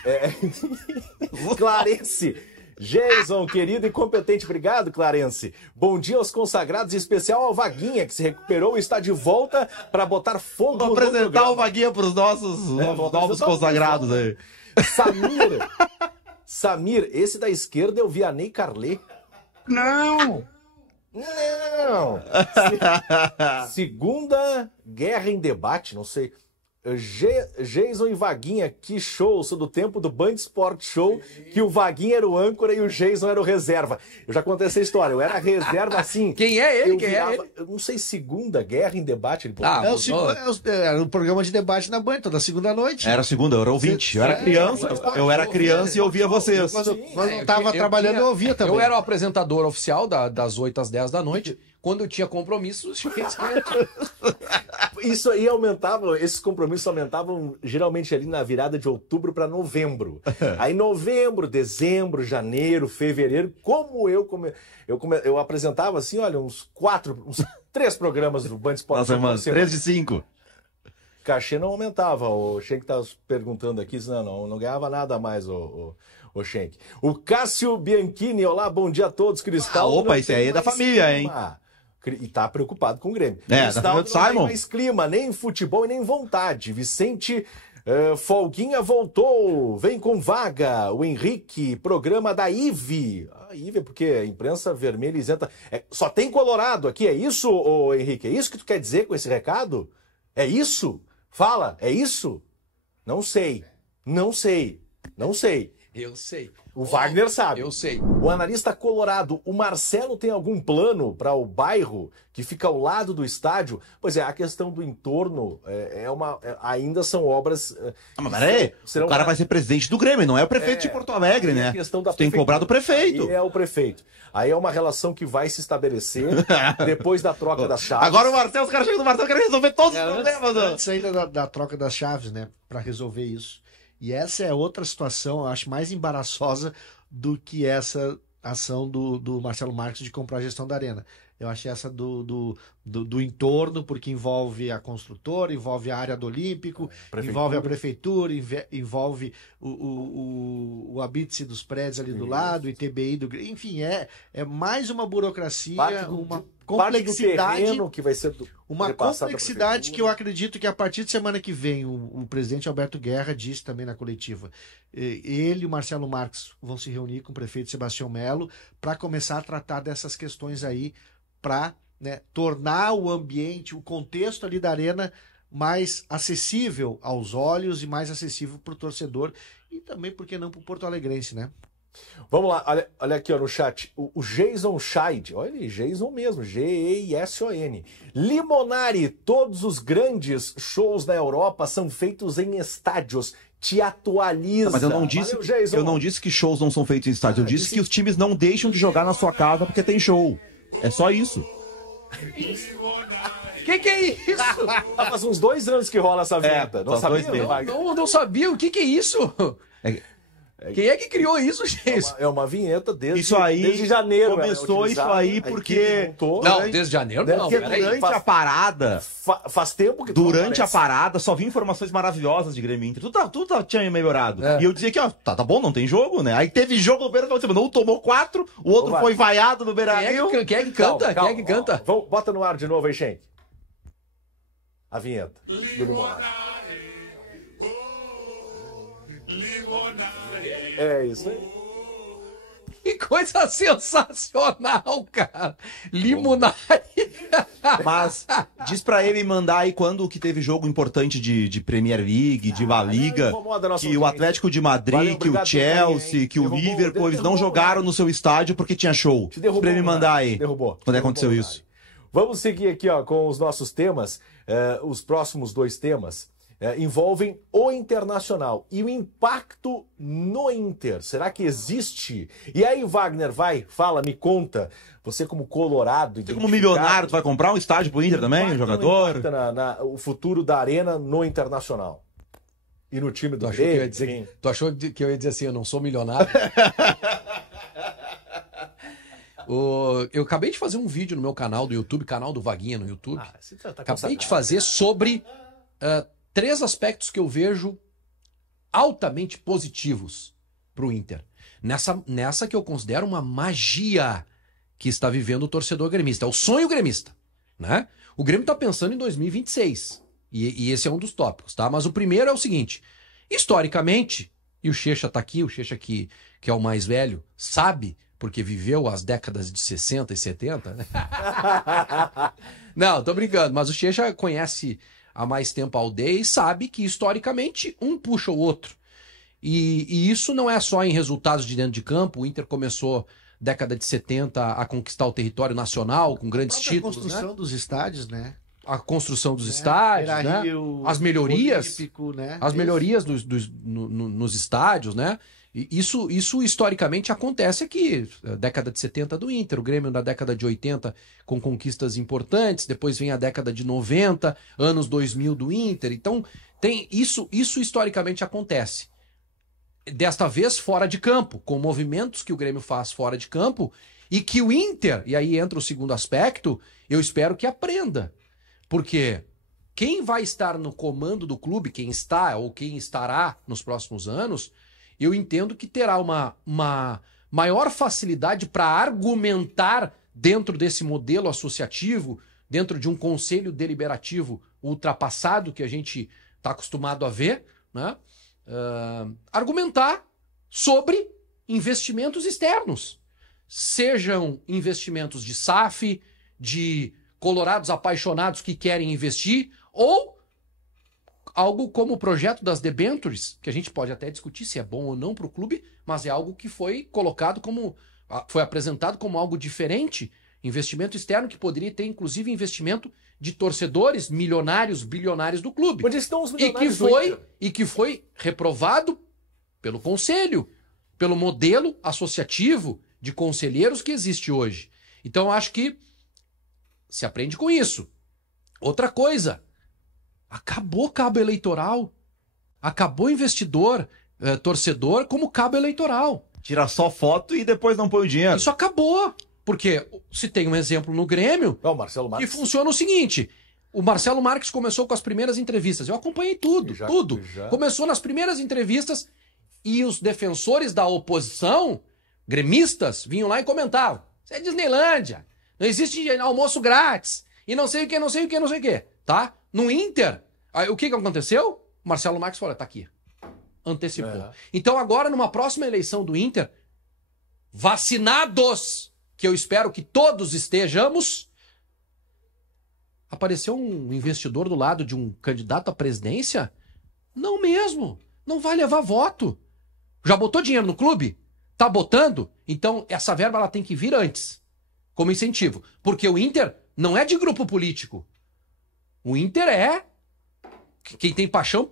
Clarence. Jason, querido e competente. Obrigado, Clarence. Bom dia aos consagrados, em especial ao Vaguinha, que se recuperou e está de volta para botar fogo Vou apresentar o Vaguinha para os nossos novos consagrados aí. Samir, esse da esquerda é o Vianney Carlet. Não! Segunda Guerra em Debate, não sei. Jason e Vaguinha, que show! Sou do tempo do Band Sport Show, que o Vaguinha era o âncora e o Jason era o reserva. Eu já contei essa história, eu era reserva assim. Quem é ele? Eu não sei, Segunda Guerra em Debate. Ele Era um programa de debate na Band, toda segunda noite. Era segunda, eu era ouvinte. Eu era criança e ouvia vocês. Quando eu tava trabalhando, eu ouvia também. Eu era o apresentador oficial das 8 às 10 da noite. Quando eu tinha compromisso, isso aí aumentava, esses compromissos aumentavam geralmente ali na virada de outubro para novembro. Aí novembro, dezembro, janeiro, fevereiro, eu apresentava assim, olha, uns 3 programas do Band Sport. Nossa, mano, 3 de 5. Cachê não aumentava, o Schenck tá perguntando aqui, não ganhava nada a mais, o Schenck. O Cássio Bianchini, olá, bom dia a todos, Cristal. Opa, esse aí é da família, hein? E tá preocupado com o Grêmio. Da Simon. Não tem mais clima, nem futebol e nem vontade. Vicente Folguinha voltou, vem com Vaga. O Henrique, programa da IVE. A IVE é porque a imprensa vermelha e isenta. Só tem Colorado aqui, é isso, ô Henrique? É isso que tu quer dizer com esse recado? É isso? Fala, é isso? Não sei. Eu sei. O Wagner sabe. Eu sei. O analista colorado, o Marcelo tem algum plano para o bairro que fica ao lado do estádio? Pois é, a questão do entorno ainda são obras... Mas peraí, o cara vai ser presidente do Grêmio, não é o prefeito de Porto Alegre, né? Tem que cobrar do prefeito. Aí é o prefeito. Aí é uma relação que vai se estabelecer depois da troca das chaves. Agora os caras chegam no Marcelo, querem resolver todos os problemas. Antes ainda da troca das chaves, né? Para resolver isso. E essa é outra situação, eu acho, mais embaraçosa do que essa ação do Marcelo Marques de comprar a gestão da Arena. Eu achei essa do entorno, porque envolve a construtora, envolve a área do Olímpico, envolve a prefeitura, envolve o habite dos prédios ali do lado, o ITBI do... Enfim, é mais uma burocracia, complexidade, terreno que vai ser uma repassado à complexidade prefeitura. que eu acredito que a partir de semana que vem, o presidente Alberto Guerra disse também na coletiva, ele e o Marcelo Marques vão se reunir com o prefeito Sebastião Melo para começar a tratar dessas questões aí, para, né, tornar o ambiente, o contexto ali da arena mais acessível aos olhos e mais acessível para o torcedor e também, por que não, para o Porto Alegrense, né? Vamos lá, olha aqui ó, no chat. O Jason Scheid, olha ele, Jason mesmo, G-E-I-S-O-N. Limonari, todos os grandes shows na Europa são feitos em estádios. Te atualiza. Mas eu não disse, Valeu, Jason. eu não disse que shows não são feitos em estádio. Eu disse que os times não deixam de jogar na sua casa porque tem show. É só isso. Que é isso? Faz uns 2 anos que rola essa vinheta. Não faz sabia? 2 meses. Não sabia. O que é isso? Quem é que criou isso, gente? É uma vinheta desde, Isso aí desde janeiro. começou isso aí porque Não, desde janeiro não. porque Peraí. durante a parada, Faz tempo que durante a parada, só vi informações maravilhosas de Grêmio e Inter. Tudo tinha melhorado. É. E eu dizia que, ó, tá bom, não tem jogo, né? Aí teve jogo no Beira-Rio, não tomou 4, o outro Vai. foi vaiado no Beira-Rio. Quem é que canta? Quem é que canta? Vamos, bota no ar de novo aí, Schenck. A vinheta do Limonari. É isso aí. Que coisa sensacional, cara. Limonari. Mas diz pra ele mandar aí quando que teve jogo importante de Premier League, de La Liga, incomoda a nossa que o audiência. Atlético de Madrid, Valeu, que o obrigado Chelsea, também, hein? que o Derrubou, Liverpool, eles não derrubou, jogaram no seu estádio porque tinha show. Te derrubou, Pra ele mandar aí. Derrubou. Quando é que aconteceu Derrubou, isso? Vamos seguir aqui ó, com os nossos temas. Os próximos 2 temas envolvem o Internacional e o impacto no Inter. Será que existe? E aí, Wagner, fala, me conta. Você como colorado... Você como milionário, tu vai comprar um estádio pro Inter também, um jogador? Impacta o futuro da Arena no Internacional. E no time do Tu achou que eu ia Grêmio, dizer, enfim. tu achou que eu ia dizer assim, eu não sou milionário? Eu acabei de fazer um vídeo no meu canal do YouTube, canal do Vaguinha no YouTube. Você tá Acabei de consagrado. fazer sobre 3 aspectos que eu vejo altamente positivos para o Inter. Nessa que eu considero uma magia que está vivendo o torcedor gremista. É o sonho gremista, né? O Grêmio está pensando em 2026. E esse é um dos tópicos, tá? Mas o primeiro é o seguinte. Historicamente, e o Checha está aqui, o Checha que é o mais velho, sabe, porque viveu as décadas de 60 e 70, né? Não, tô brincando, mas o Checha conhece há mais tempo a aldeia e sabe que, historicamente, um puxa o outro. E isso não é só em resultados de dentro de campo. O Inter começou, década de 70, a conquistar o território nacional com grandes títulos. A construção né? dos estádios, né? A construção dos estádios, né? Beira-Rio, As melhorias, Olímpico, né? as melhorias nos estádios, né? E isso historicamente acontece aqui, década de 70 do Inter, o Grêmio na década de 80 com conquistas importantes, depois vem a década de 90, anos 2000 do Inter. Então, tem isso historicamente acontece. Desta vez fora de campo, com movimentos que o Grêmio faz fora de campo e que o Inter, e aí entra o segundo aspecto, eu espero que aprenda. Porque quem vai estar no comando do clube, quem está ou quem estará nos próximos anos, eu entendo que terá uma maior facilidade para argumentar dentro desse modelo associativo, dentro de um conselho deliberativo ultrapassado que a gente está acostumado a ver, né? Argumentar sobre investimentos externos. Sejam investimentos de SAF, de colorados apaixonados que querem investir, ou algo como o projeto das debentures, que a gente pode até discutir se é bom ou não para o clube, mas é algo que foi colocado foi apresentado como algo diferente, investimento externo que poderia ter inclusive investimento de torcedores milionários, bilionários do clube. Onde estão os E milionários que foi reprovado pelo conselho, pelo modelo associativo de conselheiros que existe hoje. Então eu acho que se aprende com isso. Outra coisa, acabou cabo eleitoral. Acabou investidor, torcedor como cabo eleitoral. Tira só foto e depois não põe o dinheiro. Isso acabou. Porque se tem um exemplo no Grêmio Não, Marcelo Marques. que funciona o seguinte. O Marcelo Marques começou com as primeiras entrevistas. Eu acompanhei tudo. Começou nas primeiras entrevistas e os defensores da oposição, gremistas, vinham lá e comentavam. Isso é Disneylândia. Não existe almoço grátis. E não sei o que, não sei o que, não sei o que. Tá? No Inter, aí, o que aconteceu? Marcelo Marques falou, tá aqui. Antecipou. Então agora, numa próxima eleição do Inter, vacinados, que eu espero que todos estejamos, apareceu um investidor do lado de um candidato à presidência? Não mesmo. Não vai levar voto. Já botou dinheiro no clube? Tá botando? Então essa verba ela tem que vir antes, como incentivo. Porque o Inter não é de grupo político. O Inter é quem tem paixão.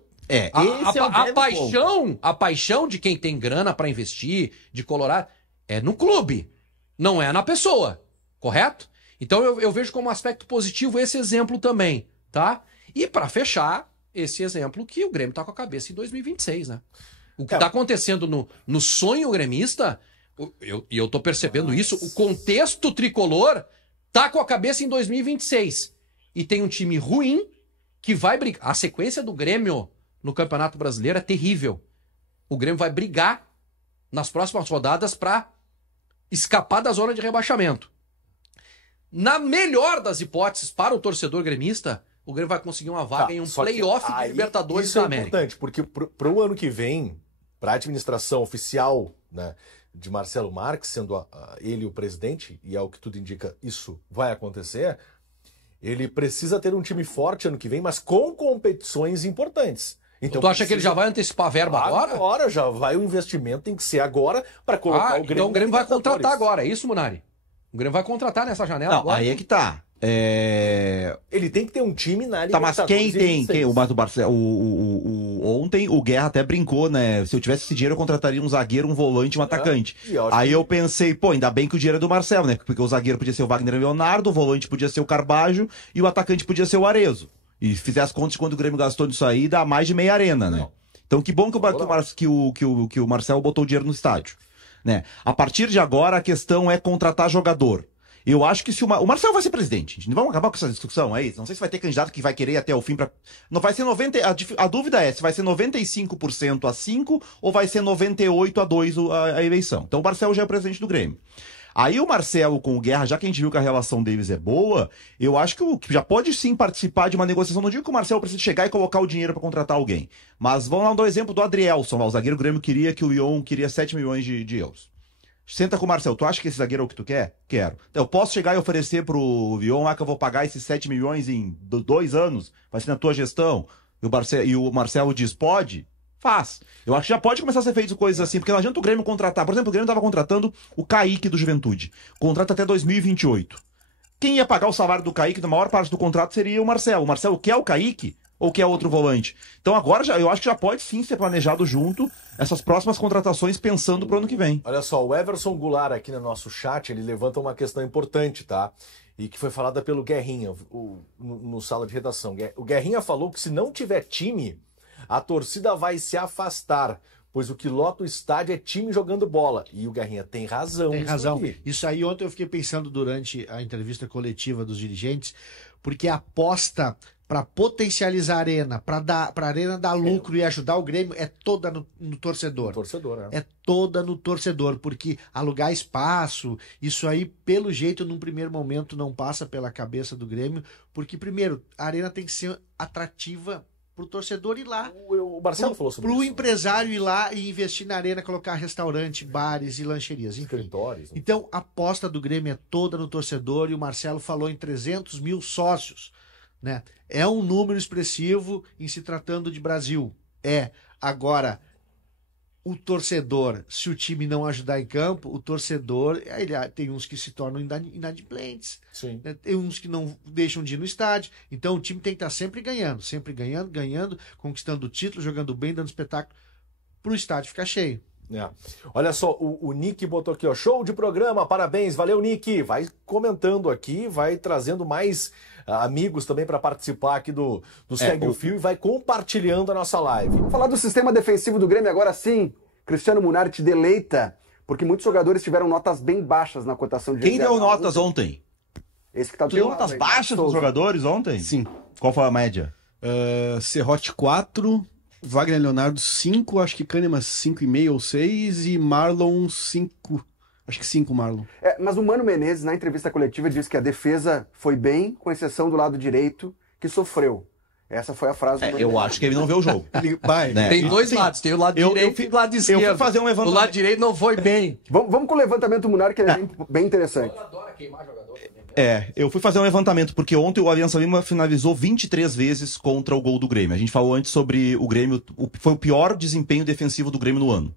A paixão de quem tem grana para investir, de colorar, é no clube, não é na pessoa, correto? Então eu vejo como um aspecto positivo esse exemplo também, tá? E para fechar, esse exemplo que o Grêmio tá com a cabeça em 2026, né? O que tá acontecendo no sonho gremista, e eu tô percebendo isso, o contexto tricolor tá com a cabeça em 2026. E tem um time ruim que vai brigar. A sequência do Grêmio no Campeonato Brasileiro é terrível. O Grêmio vai brigar nas próximas rodadas para escapar da zona de rebaixamento. Na melhor das hipóteses, para o torcedor gremista, o Grêmio vai conseguir uma vaga em um play-off de Libertadores da América. Isso é importante, porque para o ano que vem, para a administração oficial, né, de Marcelo Marques, sendo ele o presidente, e ao que tudo indica isso vai acontecer, ele precisa ter um time forte ano que vem, mas com competições importantes. Então, tu acha que ele já vai antecipar a verba agora? Agora, já vai, o investimento tem que ser agora para colocar o Grêmio. Então o Grêmio vai contratar agora, é isso, Munari? O Grêmio vai contratar nessa janela não, agora? Aí é que tá. Ele tem que ter um time na Tá, mas quem o Barcelona, ontem o Guerra até brincou, né? Se eu tivesse esse dinheiro, eu contrataria um zagueiro, um volante, um atacante. Aí eu pensei, pô, ainda bem que o dinheiro é do Marcelo, né? Porque o zagueiro podia ser o Wagner Leonardo, o volante podia ser o Carbajo e o atacante podia ser o Arezo. E fizer as contas de quando o Grêmio gastou nisso aí, dá mais de meia arena, né? Então que bom que o Marcelo botou o dinheiro no estádio, né? A partir de agora, a questão é contratar jogador. Eu acho que se o Marcelo vai ser presidente, gente. Não vamos acabar com essa discussão, é isso? Não sei se vai ter candidato que vai querer ir até o fim para. Não vai ser 90. A dúvida é se vai ser 95% a 5 ou vai ser 98 a 2 a eleição. Então o Marcelo já é presidente do Grêmio. Aí o Marcelo com o Guerra, já que a gente viu que a relação deles é boa, eu acho que já pode sim participar de uma negociação. Não digo que o Marcelo precisa chegar e colocar o dinheiro para contratar alguém. Mas vamos lá dar o exemplo do Adrielson. O zagueiro do Grêmio queria que o Lyon queria 7 milhões de euros. Senta com o Marcelo, tu acha que esse zagueiro é o que tu quer? Quero. Então, eu posso chegar e oferecer pro Lyon lá que eu vou pagar esses 7 milhões em 2 anos? Vai ser na tua gestão? E o Marcelo diz, pode? Faz. Eu acho que já pode começar a ser feito coisas assim, porque não adianta o Grêmio contratar. Por exemplo, o Grêmio estava contratando o Kaique do Juventude. Contrato até 2028. Quem ia pagar o salário do Kaique, na maior parte do contrato, seria o Marcelo. O Marcelo quer o Kaique ou quer outro volante? Então agora eu acho que já pode sim ser planejado junto essas próximas contratações pensando pro ano que vem. Olha só, o Everson Goulart aqui no nosso chat, ele levanta uma questão importante, tá? E que foi falada pelo Guerrinha no sala de redação. O Guerrinha falou que se não tiver time, a torcida vai se afastar, pois o que lota o estádio é time jogando bola. E o Guerrinha tem razão. Tem razão. Isso aí ontem eu fiquei pensando durante a entrevista coletiva dos dirigentes, porque a aposta para potencializar a arena, para a arena dar lucro e ajudar o Grêmio, é toda no torcedor. É toda no torcedor, porque alugar espaço, isso aí, pelo jeito, num primeiro momento, não passa pela cabeça do Grêmio, porque, primeiro, a arena tem que ser atrativa pro torcedor ir lá. O Marcelo falou sobre isso. Pro empresário ir lá e investir na arena, colocar restaurante, bares e lancherias, enfim. Escritórios. Né? Então, a aposta do Grêmio é toda no torcedor, e o Marcelo falou em 300 mil sócios, né? É um número expressivo em se tratando de Brasil. Agora, o torcedor, se o time não ajudar em campo, o torcedor, tem uns que se tornam inadimplentes. Sim. Né? Tem uns que não deixam de ir no estádio. Então o time tem que estar sempre ganhando, conquistando o título, jogando bem, dando espetáculo, para o estádio ficar cheio. Olha só, o Nick botou aqui, ó, show de programa, parabéns, valeu Nick, vai comentando aqui, vai trazendo mais amigos também para participar aqui do Segue o Fio e vai compartilhando a nossa live. Vamos falar do sistema defensivo do Grêmio agora sim. Cristiano Munari te deleita, porque muitos jogadores tiveram notas bem baixas na cotação de Quem deu notas ontem? Esse que tá deu notas baixas dos jogadores ontem? Sim. Qual foi a média? Serrote 4, Wagner Leonardo 5, acho que Kahneman 5,5 ou 6 e Marlon 5. Acho que 5, Marlon. Mas o Mano Menezes, na entrevista coletiva, disse que a defesa foi bem, com exceção do lado direito, que sofreu. Essa foi a frase do Mano Eu Menezes. acho que ele não vê o jogo. Né? Tem dois lados, tem o lado direito e o lado esquerdo. Eu fui fazer um O levantamento. lado direito não foi bem. Vamos com o levantamento Munar, que ele é bem interessante. Eu fui fazer um levantamento, porque ontem o Aliança Lima finalizou 23 vezes contra o gol do Grêmio. A gente falou antes sobre o Grêmio, foi o pior desempenho defensivo do Grêmio no ano.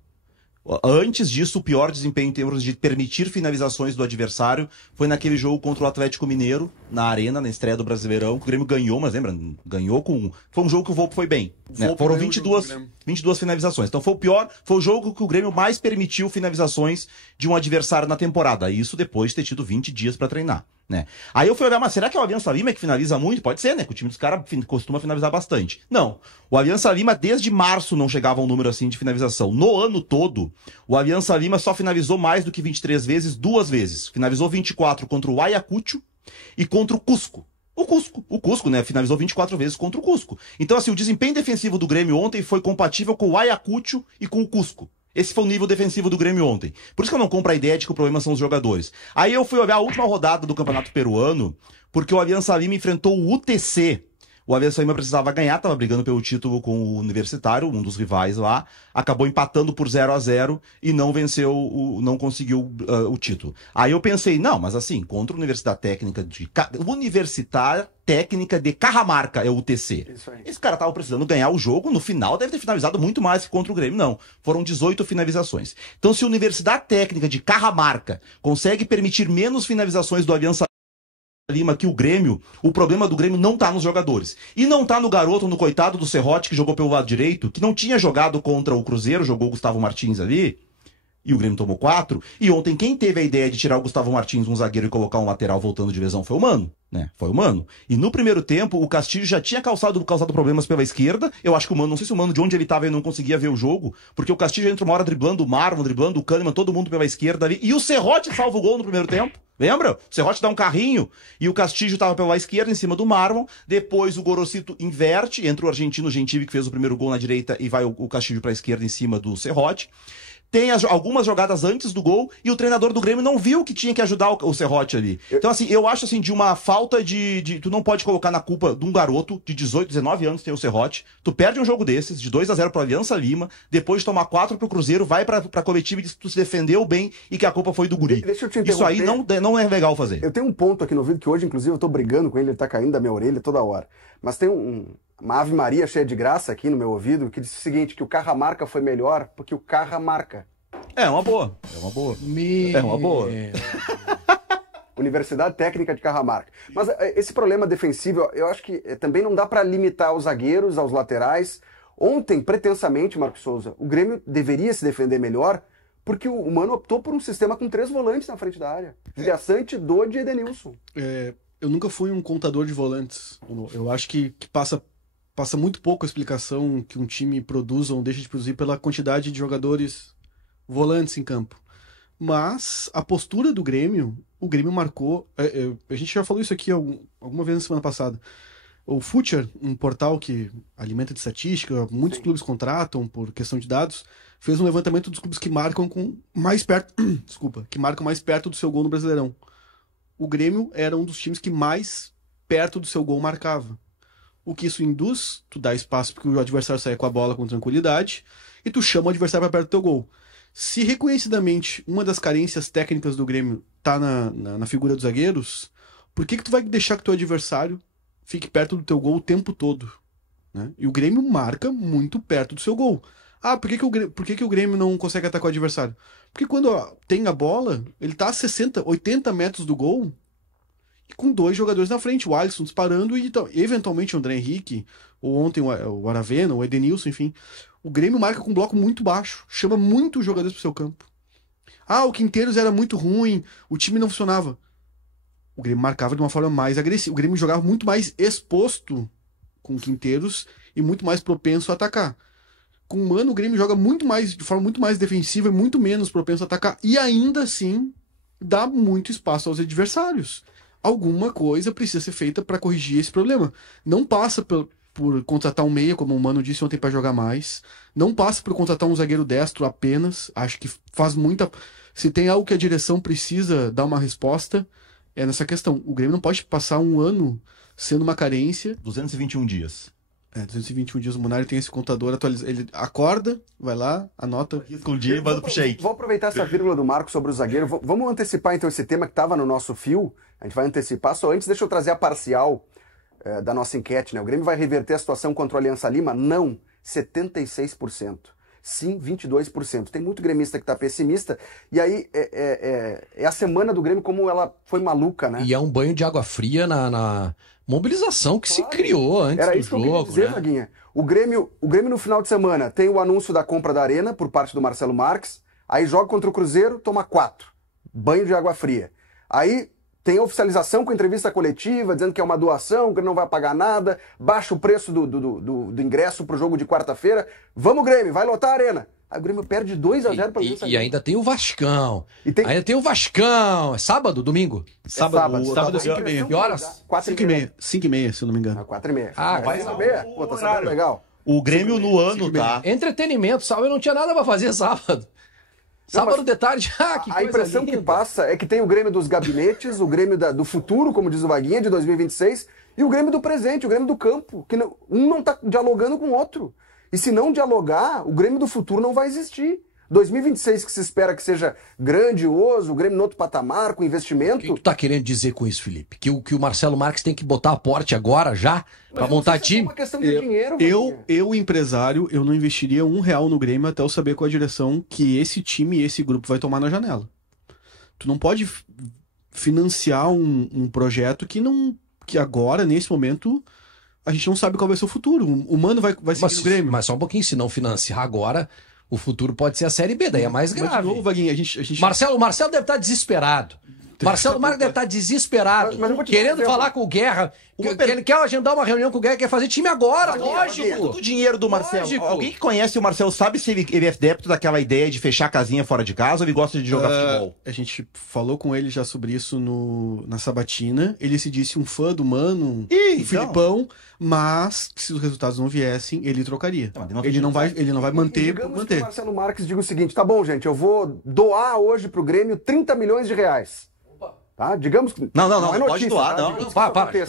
Antes disso, o pior desempenho em termos de permitir finalizações do adversário foi naquele jogo contra o Atlético Mineiro, na Arena, na estreia do Brasileirão, que o Grêmio ganhou, mas lembra? Ganhou com... Foi um jogo que o Volpe foi bem. Né? Foram 22 finalizações. Então foi o pior, foi o jogo que o Grêmio mais permitiu finalizações de um adversário na temporada. Isso depois de ter tido 20 dias para treinar. Né? Aí eu fui olhar, mas será que é o Aliança Lima que finaliza muito? Pode ser, né? Que o time dos caras costuma finalizar bastante. Não. O Aliança Lima, desde março, não chegava a um número assim de finalização. No ano todo, o Aliança Lima só finalizou mais do que 23 vezes, 2 vezes. Finalizou 24 contra o Ayacucho e contra o Cusco. O Cusco, né? Finalizou 24 vezes contra o Cusco. Então, assim, o desempenho defensivo do Grêmio ontem foi compatível com o Ayacucho e com o Cusco. Esse foi o nível defensivo do Grêmio ontem. Por isso que eu não compro a ideia de que o problema são os jogadores. Aí eu fui olhar a última rodada do Campeonato Peruano, porque o Aliança Lima enfrentou o UTC. O Aliança Lima precisava ganhar, estava brigando pelo título com o Universitário, um dos rivais lá. Acabou empatando por 0-0 e não venceu, não conseguiu o título. Aí eu pensei, não, mas assim, contra a Universidade Técnica de Cajamarca, é o UTC. Esse cara estava precisando ganhar o jogo, no final deve ter finalizado muito mais que contra o Grêmio. Não, foram 18 finalizações. Então se a Universidade Técnica de Cajamarca consegue permitir menos finalizações do Aliança Lima que o Grêmio, o problema do Grêmio não tá nos jogadores. E não tá no garoto, no coitado do Serrote, que jogou pelo lado direito, que não tinha jogado contra o Cruzeiro, jogou o Gustavo Martins ali, e o Grêmio tomou 4. E ontem quem teve a ideia de tirar o Gustavo Martins, um zagueiro, e colocar um lateral voltando de lesão foi o Mano. Né? Foi o Mano. E no primeiro tempo, o Castilho já tinha causado problemas pela esquerda. Eu acho que o Mano, não sei se o Mano, de onde ele estava, ele não conseguia ver o jogo, porque o Castilho entra uma hora driblando o Marlon, driblando o Kahneman, todo mundo pela esquerda ali. E o Serrote salva o gol no primeiro tempo. Lembra? O Serrote dá um carrinho e o Castilho estava pela esquerda, em cima do Marlon. Depois o Gorosito inverte, entra o argentino Gentili, que fez o primeiro gol na direita, e vai o Castilho para a esquerda, em cima do Serrote. Tem algumas jogadas antes do gol e o treinador do Grêmio não viu que tinha que ajudar o Serrote ali. Então, assim, eu acho assim, de uma falta de... Tu não pode colocar na culpa de um garoto de 18, 19 anos, tem o Serrote. Tu perde um jogo desses, de 2-0 pro Aliança Lima, depois de tomar 4 pro Cruzeiro, vai pra coletiva e diz que tu se defendeu bem e que a culpa foi do guri. Deixa eu te interromper. Isso aí não é legal fazer. Eu tenho um ponto aqui no ouvido que hoje, inclusive, eu tô brigando com ele tá caindo da minha orelha toda hora. Mas tem uma Ave Maria cheia de graça aqui no meu ouvido que diz o seguinte, que o Cajamarca foi melhor porque o Carra marca. É uma boa. É uma boa. É uma boa. Universidade Técnica de Cajamarca. Mas esse problema defensivo, eu acho que também não dá para limitar os zagueiros, aos laterais. Ontem, pretensamente, Marcos Souza, o Grêmio deveria se defender melhor porque o Mano optou por um sistema com 3 volantes na frente da área. Vilhaçante, Dodi e Edenilson. Eu nunca fui um contador de volantes. Eu acho que passa muito pouco a explicação que um time produz ou deixa de produzir pela quantidade de jogadores volantes em campo. Mas a postura do Grêmio, o Grêmio marcou... a gente já falou isso aqui alguma vez na semana passada. O Future, um portal que alimenta de estatística, muitos clubes contratam por questão de dados, fez um levantamento dos clubes que marcam mais perto do seu gol no Brasileirão. O Grêmio era um dos times que mais perto do seu gol marcava. O que isso induz? Tu dá espaço para que o adversário saia com a bola com tranquilidade e tu chama o adversário para perto do teu gol. Se reconhecidamente uma das carências técnicas do Grêmio tá na figura dos zagueiros, por que tu vai deixar que teu adversário fique perto do teu gol o tempo todo? Né? E o Grêmio marca muito perto do seu gol. Por que o Grêmio não consegue atacar o adversário? Porque quando tem a bola, ele tá a 60, 80 metros do gol e com 2 jogadores na frente, o Alisson disparando e eventualmente o André Henrique, ou ontem o Aravena, o Edenilson, enfim. O Grêmio marca com um bloco muito baixo, chama muitos jogadores pro seu campo. O Quinteiros era muito ruim, o time não funcionava. O Grêmio marcava de uma forma mais agressiva. O Grêmio jogava muito mais exposto com o Quinteiros e muito mais propenso a atacar. Com o Mano, o Grêmio joga de forma muito mais defensiva e muito menos propenso a atacar. E ainda assim, dá muito espaço aos adversários. Alguma coisa precisa ser feita para corrigir esse problema. Não passa por contratar um meia, como o Mano disse ontem, para jogar mais. Não passa por contratar um zagueiro destro apenas. Acho que faz muita... Se tem algo que a direção precisa dar uma resposta, é nessa questão. O Grêmio não pode passar um ano sendo uma carência. 221 dias. 221 dias. O Munari tem esse contador atualizado. Ele acorda, vai lá, anota. Com o dia e manda pro shake. Vou aproveitar essa vírgula do Marco sobre o zagueiro. Vamos antecipar então esse tema que estava no nosso fio. A gente vai antecipar. Só antes, deixa eu trazer a parcial da nossa enquete, né? O Grêmio vai reverter a situação contra o Aliança Lima? Não. 76%. Sim, 22%. Tem muito gremista que está pessimista. E aí, é a semana do Grêmio como ela foi maluca, né? E é um banho de água fria na mobilização que se criou antes Era do isso que eu jogo. queria dizer, né? Vaguinha. O Grêmio no final de semana tem o anúncio da compra da Arena por parte do Marcelo Marques. Aí joga contra o Cruzeiro, toma 4. Banho de água fria. Aí tem a oficialização com entrevista coletiva, dizendo que é uma doação, que não vai pagar nada, baixa o preço do ingresso pro jogo de quarta-feira. Vamos, Grêmio, vai lotar a Arena. Aí o Grêmio perde 2-0 para o E ainda tem o Vascão. tem... Ainda tem o Vascão. É sábado, domingo? Sábado 5h30. Que horas? 5h30. 5h30, se eu não me engano. 4h30. Ah, vai saber? Pô, tá sabendo legal. O Grêmio no ano, tá? Entretenimento, sábado eu não tinha nada pra fazer sábado. Sábado de tarde, que a impressão que passa é que tem o Grêmio dos gabinetes, o Grêmio do futuro, como diz o Vaguinha, de 2026, e o Grêmio do presente, o Grêmio do campo, que um não tá dialogando com o outro. E se não dialogar, o Grêmio do futuro não vai existir. 2026, que se espera que seja grandioso, o Grêmio no outro patamar, com investimento... O que tu tá querendo dizer com isso, Felipe? Que o Marcelo Marques tem que botar aporte agora, já, pra montar time? É uma questão de dinheiro, eu, empresário, eu não investiria R$1 no Grêmio até eu saber qual a direção que esse time e esse grupo vai tomar na janela. Tu não pode financiar um projeto que agora, nesse momento, a gente não sabe qual vai ser o futuro. O Mano vai seguir no Grêmio. Mas só um pouquinho, se não financiar agora... O futuro pode ser a Série B, daí é mais grave. Mas de novo, Vaguinha, a gente... Marcelo deve estar desesperado. Marcelo Marques deve estar desesperado, querendo falar com o Guerra. Ele quer agendar uma reunião com o Guerra, quer fazer time agora, lógico. O dinheiro do Marcelo. Lógico. Alguém que conhece o Marcelo sabe se ele é adepto daquela ideia de fechar a casinha fora de casa ou ele gosta de jogar futebol? A gente falou com ele já sobre isso na sabatina. Ele se disse um fã do Mano, do Filipão, mas se os resultados não viessem, ele trocaria. Ele não vai manter por manter. Que o Marcelo Marques diga o seguinte: tá bom, gente, eu vou doar hoje pro Grêmio 30 milhões de reais. Tá? Digamos que. Não é notícia, pode doar, tá? não.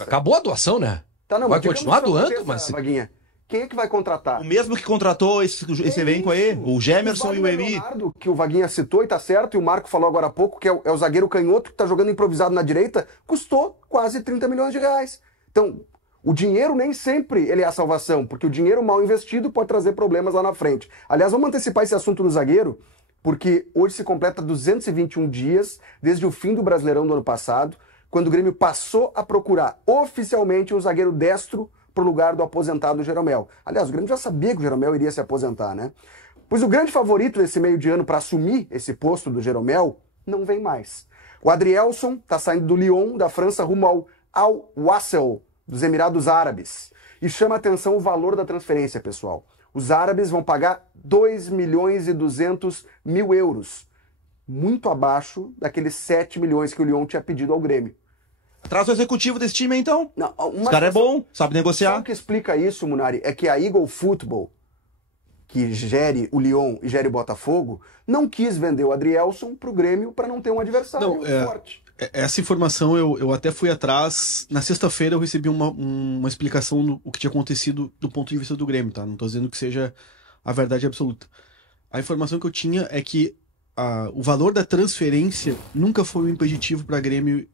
Acabou a doação, né? Tá, não, vai continuar doando, mas. Vaguinha, quem é que vai contratar? O mesmo que contratou esse elenco aí, o Gemerson e o Emi. Leonardo, que o Vaguinha citou e tá certo, e o Marco falou agora há pouco, que é o zagueiro canhoto que tá jogando improvisado na direita, custou quase 30 milhões de reais. Então, o dinheiro nem sempre ele é a salvação, porque o dinheiro mal investido pode trazer problemas lá na frente. Aliás, vamos antecipar esse assunto do zagueiro, porque hoje se completa 221 dias desde o fim do Brasileirão do ano passado, quando o Grêmio passou a procurar oficialmente um zagueiro destro para o lugar do aposentado Jeromel. Aliás, o Grêmio já sabia que o Jeromel iria se aposentar, né? Pois o grande favorito desse meio de ano para assumir esse posto do Jeromel não vem mais. O Adrielson está saindo do Lyon, da França, rumo ao Al-Wassel, dos Emirados Árabes. E chama a atenção o valor da transferência, pessoal. Os árabes vão pagar 2.200.000 euros, muito abaixo daqueles 7 milhões que o Lyon tinha pedido ao Grêmio. Traz o executivo desse time, então. Não, esse cara é bom, sabe negociar. O que explica isso, Munari, é que a Eagle Football, que gere o Lyon e gere o Botafogo, não quis vender o Adrielson para o Grêmio para não ter um adversário forte. Essa informação eu até fui atrás. Na sexta-feira eu recebi uma explicação do que tinha acontecido do ponto de vista do Grêmio, tá? Não tô dizendo que seja a verdade absoluta. A informação que eu tinha é que o valor da transferência nunca foi um impeditivo para Grêmio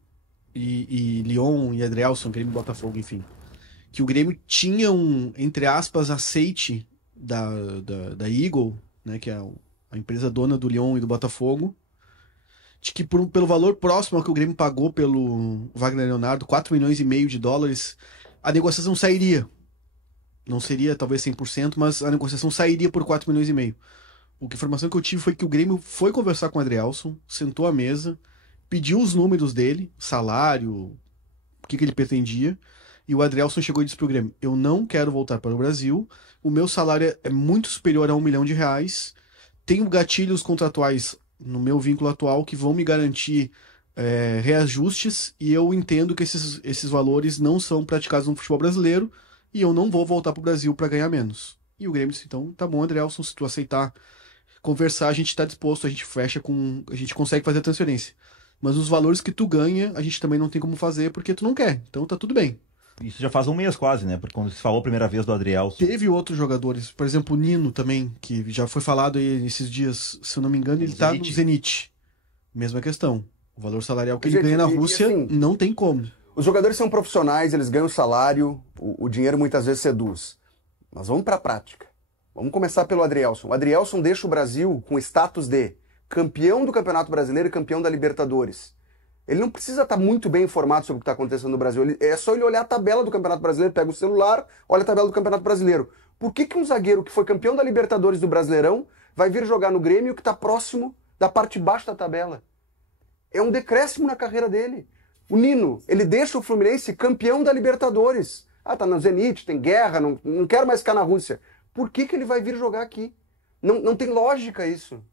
e Lyon e Adrielson, Grêmio e Botafogo, enfim. Que o Grêmio tinha entre aspas, aceite da Eagle, né, que é a empresa dona do Lyon e do Botafogo, de que pelo valor próximo ao que o Grêmio pagou pelo Wagner Leonardo, 4,5 milhões de dólares, a negociação sairia. Não seria talvez 100%, mas a negociação sairia por 4,5 milhões. A informação que eu tive foi que o Grêmio foi conversar com o Adrielson, sentou à mesa, pediu os números dele, salário, o que ele pretendia, e o Adrielson chegou e disse para o Grêmio: eu não quero voltar para o Brasil, o meu salário é muito superior a R$1 milhão, tenho gatilhos contratuais no meu vínculo atual que vão me garantir reajustes, e eu entendo que esses valores não são praticados no futebol brasileiro e eu não vou voltar para o Brasil para ganhar menos. E o Grêmio disse: então tá bom, Adrielson, se tu aceitar conversar, a gente tá disposto, a gente fecha com... A gente consegue fazer a transferência. Mas os valores que tu ganha, a gente também não tem como fazer porque tu não quer. Então tá tudo bem. Isso já faz um mês quase, né? Porque quando se falou a primeira vez do Adrielson. Teve outros jogadores, por exemplo, o Nino também, que já foi falado aí esses dias, se eu não me engano, ele tá no Zenit. Mesma questão. O valor salarial que ele ganha na Rússia, assim, não tem como. Os jogadores são profissionais, eles ganham salário, o dinheiro muitas vezes seduz. Mas vamos pra prática. Vamos começar pelo Adrielson. O Adrielson deixa o Brasil com status de campeão do Campeonato Brasileiro e campeão da Libertadores. Ele não precisa estar muito bem informado sobre o que está acontecendo no Brasil. É só ele olhar a tabela do Campeonato Brasileiro, pega o celular, olha a tabela do Campeonato Brasileiro. Por que um zagueiro que foi campeão da Libertadores do Brasileirão vai vir jogar no Grêmio que está próximo da parte de baixo da tabela? É um decréscimo na carreira dele. O Nino, ele deixa o Fluminense campeão da Libertadores. Ah, tá no Zenit, tem guerra, não quero mais ficar na Rússia. Por que ele vai vir jogar aqui? Não tem lógica isso.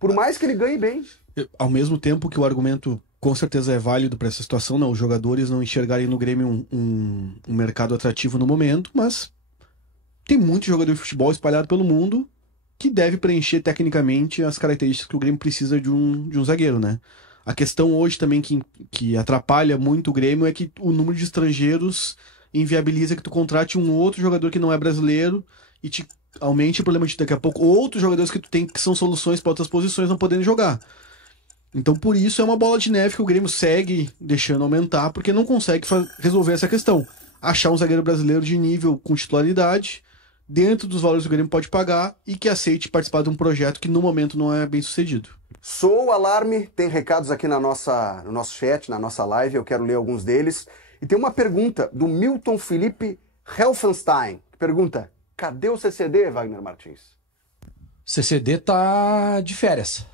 Por mais que ele ganhe bem. Ao mesmo tempo que o argumento com certeza é válido para essa situação, não, os jogadores não enxergarem no Grêmio um mercado atrativo no momento, mas tem muito jogador de futebol espalhado pelo mundo que deve preencher tecnicamente as características que o Grêmio precisa de um zagueiro, né? A questão hoje também que atrapalha muito o Grêmio é que o número de estrangeiros inviabiliza que tu contrate um outro jogador que não é brasileiro e te aumente o problema de daqui a pouco outros jogadores que tu tem que são soluções para outras posições não podendo jogar. Então por isso é uma bola de neve que o Grêmio segue deixando aumentar, porque não consegue resolver essa questão. Achar um zagueiro brasileiro de nível com titularidade, dentro dos valores que o Grêmio pode pagar e que aceite participar de um projeto que no momento não é bem sucedido. Sou o Alarme, tem recados aqui no nosso chat, na nossa live, eu quero ler alguns deles. E tem uma pergunta do Milton Felipe Helfenstein, que pergunta: cadê o CCD, Wagner Martins? CCD tá de férias.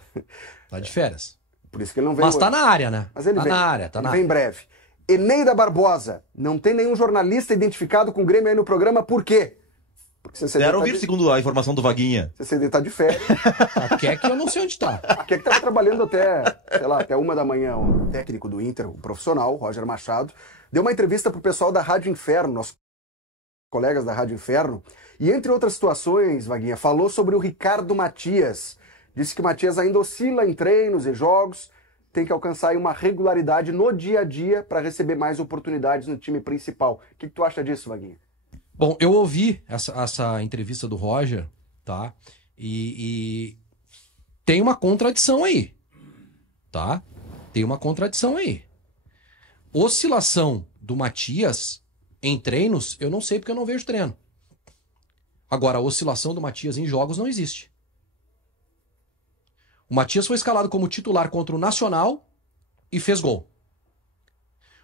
Tá de férias. Por isso que ele não veio. Mas tá na área, né? Mas ele tá vem. na área, tá ele na vem área. em breve. Eneida Barbosa, não tem nenhum jornalista identificado com o Grêmio aí no programa, por quê? Porque CCD Quero ouvir, segundo a informação do Vaguinha. CCD tá de férias. A Keck eu não sei onde tá. A Keck tava trabalhando até 1h da manhã. O técnico do Inter, o profissional, Roger Machado, deu uma entrevista pro pessoal da Rádio Inferno, nossos colegas da Rádio Inferno, e entre outras situações, Vaguinha, falou sobre o Ricardo Matias. Disse que o Matias ainda oscila em treinos e jogos, tem que alcançar aí uma regularidade no dia a dia para receber mais oportunidades no time principal. O que tu acha disso, Vaguinha? Bom, eu ouvi essa entrevista do Roger, tá? E tem uma contradição aí, tá? Tem uma contradição aí. Oscilação do Matias em treinos, eu não sei porque eu não vejo treino. Agora, a oscilação do Matias em jogos não existe. O Matias foi escalado como titular contra o Nacional e fez gol.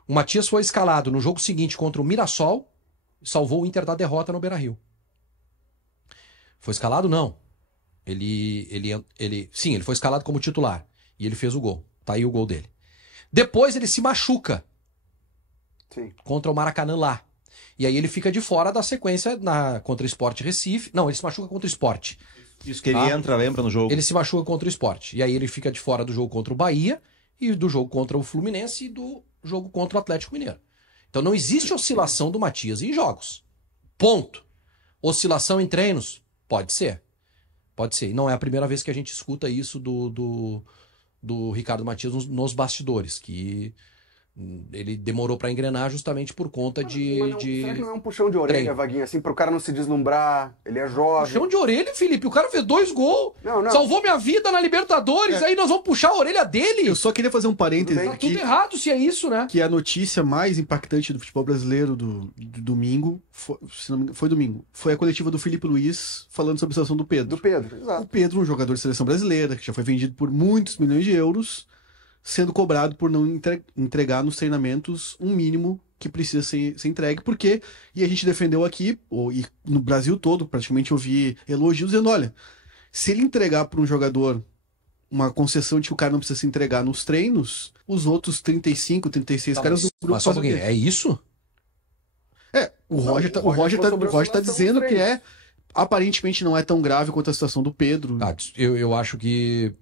O Matias foi escalado no jogo seguinte contra o Mirassol e salvou o Inter da derrota no Beira-Rio. Foi escalado? Não. Sim, ele foi escalado como titular e ele fez o gol. Tá aí o gol dele. Depois ele se machuca. Sim. Contra o Maracanã lá. E aí ele fica de fora da sequência contra o Sport Recife. Não, ele se machuca contra o Sport. Isso que ele entra, lembra, no jogo. Ele se machuca contra o Sport. E aí ele fica de fora do jogo contra o Bahia e do jogo contra o Fluminense e do jogo contra o Atlético Mineiro. Então não existe oscilação do Matias em jogos. Ponto. Oscilação em treinos? Pode ser. Pode ser. E não é a primeira vez que a gente escuta isso do Ricardo Matias nos bastidores, que ele demorou para engrenar justamente por conta de... Será que não é um puxão de orelha, treino. Vaguinha, assim, pro cara não se deslumbrar? Ele é jovem. Puxão de orelha, Felipe? O cara fez 2 gols, Não. salvou minha vida na Libertadores, aí nós vamos puxar a orelha dele? Eu só queria fazer um parêntese Tá aqui, tudo errado se é isso, né? que a notícia mais impactante do futebol brasileiro do domingo, foi domingo, foi a coletiva do Felipe Luiz falando sobre a situação do Pedro. Do Pedro, exato. O Pedro, um jogador de seleção brasileira, que já foi vendido por muitos milhões de euros, sendo cobrado por não entregar nos treinamentos um mínimo que precisa ser entregue, porque, e a gente defendeu aqui, e no Brasil todo, praticamente eu vi elogios dizendo, olha, se ele entregar para um jogador uma concessão de que o cara não precisa se entregar nos treinos, os outros 35, 36 caras do grupo... Mas só um pouquinho, é isso? O Roger tá dizendo que aparentemente não é tão grave quanto a situação do Pedro. Eu acho que,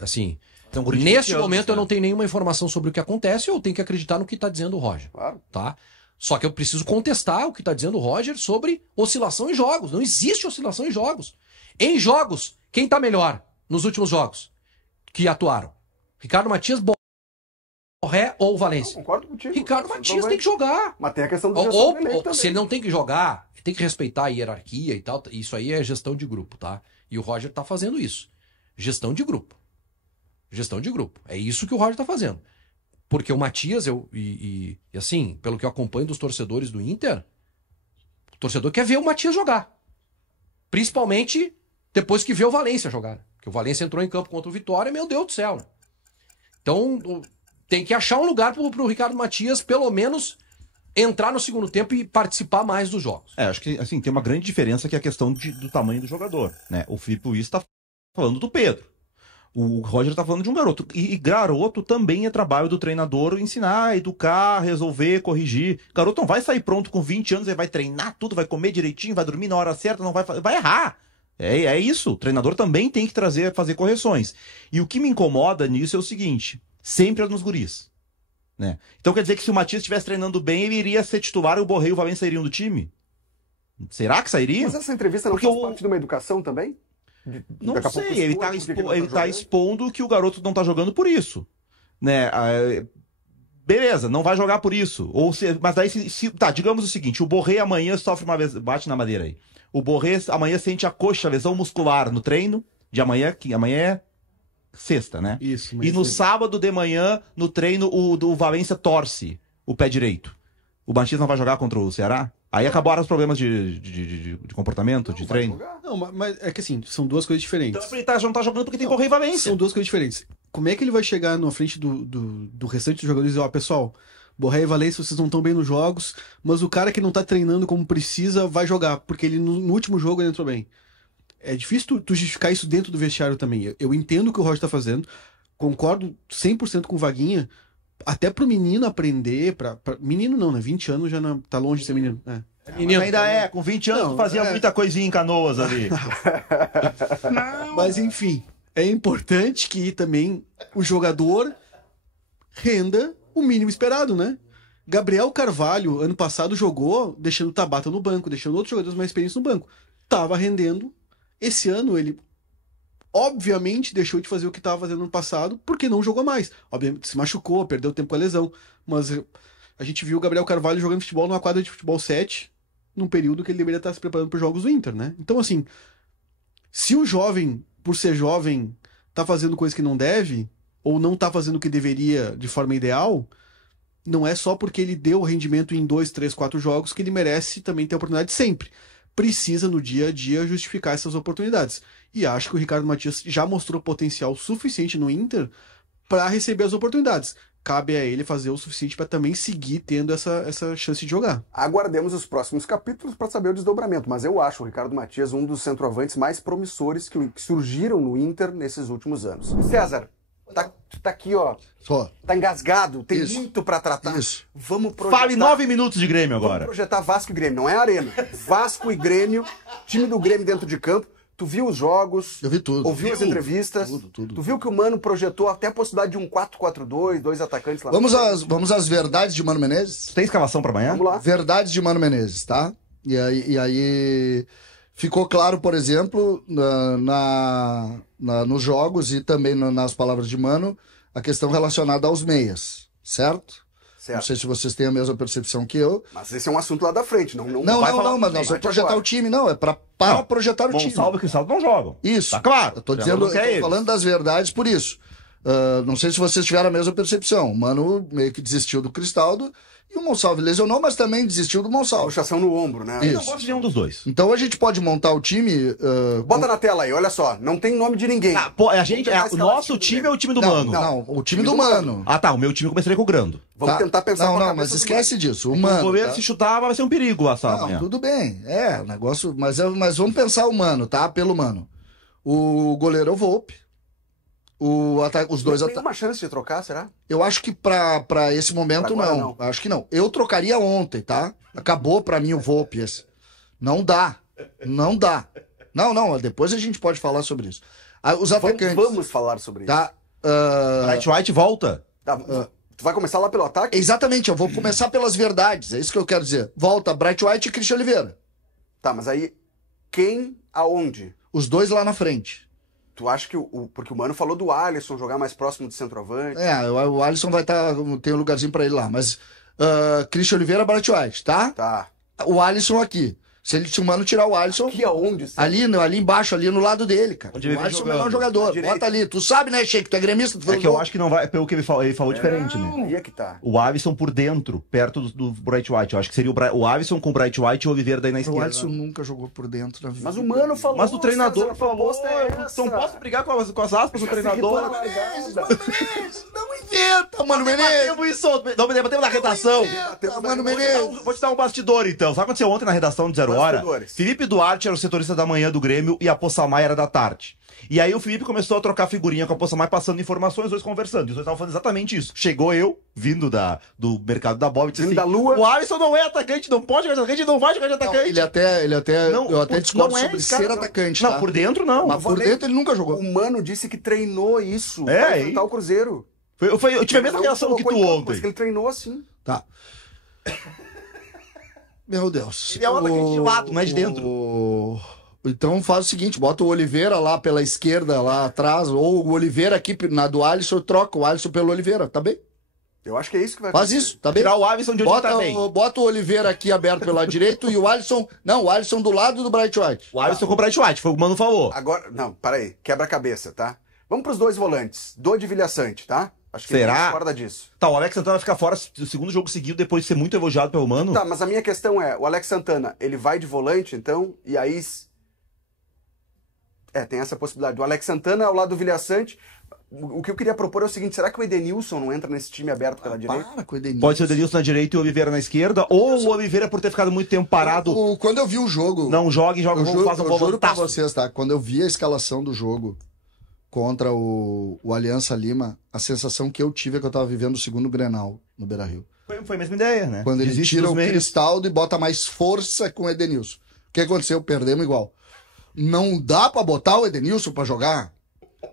assim... Então, Neste momento eu não tenho nenhuma informação sobre o que acontece, eu tenho que acreditar no que está dizendo o Roger. Claro. Tá? Só que eu preciso contestar o que está dizendo o Roger sobre oscilação em jogos. Não existe oscilação em jogos. Em jogos, quem está melhor nos últimos jogos que atuaram? Ricardo Matias, Borré ou Valência? Concordo contigo. Ricardo Matias tem que jogar. Mas tem a questão do Ou se ele não tem que jogar, tem que respeitar a hierarquia e tal. Isso aí é gestão de grupo, tá? E o Roger tá fazendo isso. Gestão de grupo. Gestão de grupo. É isso que o Roger tá fazendo. Porque o Matias, e assim, pelo que eu acompanho dos torcedores do Inter, o torcedor quer ver o Matias jogar. Principalmente depois que vê o Valência jogar. Porque o Valência entrou em campo contra o Vitória, meu Deus do céu. Né? Então, tem que achar um lugar pro Ricardo Matias, pelo menos, entrar no segundo tempo e participar mais dos jogos. Acho que assim, tem uma grande diferença que é a questão do tamanho do jogador. Né? O Filipe Luís está falando do Pedro. O Roger está falando de um garoto. E garoto também é trabalho do treinador ensinar, educar, resolver, corrigir. Garoto não vai sair pronto com 20 anos, ele vai treinar tudo, vai comer direitinho, vai dormir na hora certa, não vai errar. É isso. O treinador também tem que fazer correções. E o que me incomoda nisso é o seguinte: sempre é nos guris. Né? Então quer dizer que se o Matias estivesse treinando bem, ele iria ser titular e o Borré e o Valência sairiam do time? Será que sairia? Mas essa entrevista não faz parte de uma educação também? Não sei, ele tá expondo que o garoto não tá jogando por isso. Né? Beleza, não vai jogar por isso. Mas daí, tá, digamos o seguinte: o Borré amanhã sofre uma vez. Bate na madeira aí. O Borré amanhã sente a coxa, a lesão muscular no treino de amanhã, que amanhã é sexta, né? Isso. E no sábado de manhã, no treino, o Valência torce o pé direito. O Matias não vai jogar contra o Ceará? Aí acabaram os problemas de comportamento, de treino. Não, mas é que assim, são duas coisas diferentes. Então ele não tá jogando porque tem Borré e Valência. São duas coisas diferentes. Como é que ele vai chegar na frente do restante dos jogadores e dizer, pessoal, Borré e Valência, vocês não estão bem nos jogos, mas o cara que não tá treinando como precisa vai jogar, porque ele no último jogo ele entrou bem. É difícil tu justificar isso dentro do vestiário também. Eu entendo o que o Roger tá fazendo, concordo 100% com o Vaguinha, até pro menino aprender, menino não, né? 20 anos já não, tá longe de ser menino. Menino ainda com 20 anos fazia muita coisinha em Canoas ali. Mas enfim, é importante que também o jogador renda o mínimo esperado, né? Gabriel Carvalho, ano passado, jogou deixando o Tabata no banco, deixando outros jogadores mais experientes no banco. Tava rendendo. Esse ano ele obviamente deixou de fazer o que estava fazendo no passado, porque não jogou mais. Obviamente se machucou, perdeu tempo com a lesão. Mas a gente viu o Gabriel Carvalho jogando futebol numa quadra de futebol 7, num período que ele deveria estar se preparando para os jogos do Inter, né? Então, assim, se o jovem, por ser jovem, tá fazendo coisa que não deve, ou não tá fazendo o que deveria de forma ideal, não é só porque ele deu rendimento em 2, 3, 4 jogos que ele merece também ter oportunidade sempre. Precisa, no dia a dia, justificar essas oportunidades. E acho que o Ricardo Matias já mostrou potencial suficiente no Inter para receber as oportunidades. Cabe a ele fazer o suficiente para também seguir tendo essa chance de jogar. Aguardemos os próximos capítulos para saber o desdobramento, mas eu acho o Ricardo Matias um dos centroavantes mais promissores que surgiram no Inter nesses últimos anos. César, tá aqui, ó. Tá engasgado, tem muito para tratar. Vamos projetar. Fale 9 minutos de Grêmio agora. Vamos projetar Vasco e Grêmio, não é Arena. Vasco e Grêmio, time do Grêmio dentro de campo. Tu viu os jogos? Eu vi tudo. Ouviu as entrevistas? Tudo. Tu viu que o Mano projetou até a possibilidade de um 4-4-2, 2 atacantes lá. Vamos às verdades de Mano Menezes? Tem escalação para amanhã? Vamos lá. Verdades de Mano Menezes, tá? E aí ficou claro, por exemplo, nos jogos e também nas palavras de Mano, a questão relacionada aos meias, certo? Não sei se vocês têm a mesma percepção que eu. Mas esse é um assunto lá da frente, não mas nós vamos projetar o time, não, é para projetar o time. Gonçalves e Cristaldo não jogam. Isso. Tá claro. Eu tô dizendo, falando das verdades por isso. Não sei se vocês tiveram a mesma percepção. O Mano meio que desistiu do Cristaldo e o Gonçalves lesionou, mas também desistiu do Gonçalves. Puxação no ombro, né? Eu não gosto de nenhum dos dois. Então a gente pode montar o time... Bota na tela aí, olha só. Não tem nome de ninguém. O nosso time é o time do Mano. Não, o time do Mano. Ah, tá. O meu time eu começaria com o Grando. Vamos tentar pensar Não, mas esquece disso. O Mano. O goleiro se chutar vai ser um perigo lá, sabe? Não, tudo bem. O negócio... Mas vamos pensar o Mano, tá? Pelo Mano. O goleiro é o Volpe. Os dois Tem uma chance de trocar, será? Eu acho que pra esse momento não. Acho que não. Eu trocaria ontem, tá? Acabou pra mim o Volpe esse. Não dá. Não, depois a gente pode falar sobre isso. Os atacantes. Vamos falar sobre isso. Tá? White volta. Tu vai começar lá pelo ataque? Exatamente, eu vou começar pelas verdades, é isso que eu quero dizer. Volta, Bright White e Christian Oliveira. Tá, mas aí, quem aonde? Os dois lá na frente. Tu acha que porque o Mano falou do Alisson jogar mais próximo do centroavante? O Alisson vai estar, tem um lugarzinho pra ele lá, mas Christian Oliveira, Bright White, tá? Tá. O Alisson aqui. Se o Mano tirar o Alisson... Aqui aonde? Ali embaixo, ali no lado dele, cara. Onde o ele vem Alisson é o jogando. melhor jogador. Bota ali. Tu sabe, né, Sheik? Tu é gremista. Tu É que eu acho que não vai... Pelo que ele falou diferente, né? Aí é que tá. O Alisson por dentro, perto do Bright White. Eu acho que seria o Alisson com o Bright White e o Oliveira daí na esquerda. O Alisson nunca jogou por dentro na vida. Mas o Mano falou... Mas o treinador falou... essa. Não posso brigar com as aspas do treinador. Mano Menezes, não inventa, Mano Menezes. Não me debatemos na redação. Mano Menezes. Vou te dar um bastidor, então. Sabe o que aconteceu ontem na redação de 0 Hora? Felipe Duarte era o setorista da manhã do Grêmio e a Possamay era da tarde. E aí o Felipe começou a trocar figurinha com a Possamay, passando informações, os dois conversando. E os dois estavam falando exatamente isso. Chegou eu, vindo do mercado da Bob, e disse assim, da Lua. o Alisson não é atacante, não pode jogar de atacante, não vai jogar de atacante. Eu até discordo não é sobre esse cara, ser atacante, não, tá? por dentro não. Mas por dentro ele nunca jogou. O Mano disse que treinou isso É, pra enfrentar o Cruzeiro. Eu tive a mesma reação que tu ontem. Mas que ele treinou assim. Tá. Meu Deus. Ele é um atacante de lado, não é de dentro. Então faz o seguinte, bota o Oliveira lá pela esquerda, lá atrás, ou o Oliveira aqui na do Alisson, troca o Alisson pelo Oliveira, tá bem? Eu acho que é isso que vai Faz isso, tá bem? Tirar o Alisson de onde tá bem. Bota o Oliveira aqui aberto pelo lado direito e o Alisson... Não, o Alisson do lado do Bright White. O Alisson com o Bright White, foi o que o Mano falou. Agora, não, peraí, quebra-cabeça, tá? Vamos pros dois volantes. Do de Vilhaçante, tá? Acho que Será? ele discorda disso. Tá, o Alex Santana vai ficar fora o segundo jogo seguido depois de ser muito elogiado pelo Mano. Tá, mas a minha questão é, o Alex Santana, ele vai de volante, então, e aí... tem essa possibilidade. O Alex Santana ao lado do Vilhaçante. O que eu queria propor é o seguinte, será que o Edenilson não entra nesse time aberto pela direita? Para com o Edenilson. Pode ser o Edenilson na direita e o Oliveira na esquerda, ou o Oliveira por ter ficado muito tempo parado. Quando eu vi o jogo... Não joga e joga como faz um Eu juro pra volantaço. vocês, tá? Quando eu vi a escalação do jogo contra o Aliança Lima, a sensação que eu tive é que eu tava vivendo o segundo Grenal no Beira-Rio. Foi a mesma ideia, né? Quando ele Desiste tira dos o meios. Cristaldo e bota mais força com o Edenilson. O que aconteceu? Perdemos igual. Não dá pra botar o Edenilson pra jogar?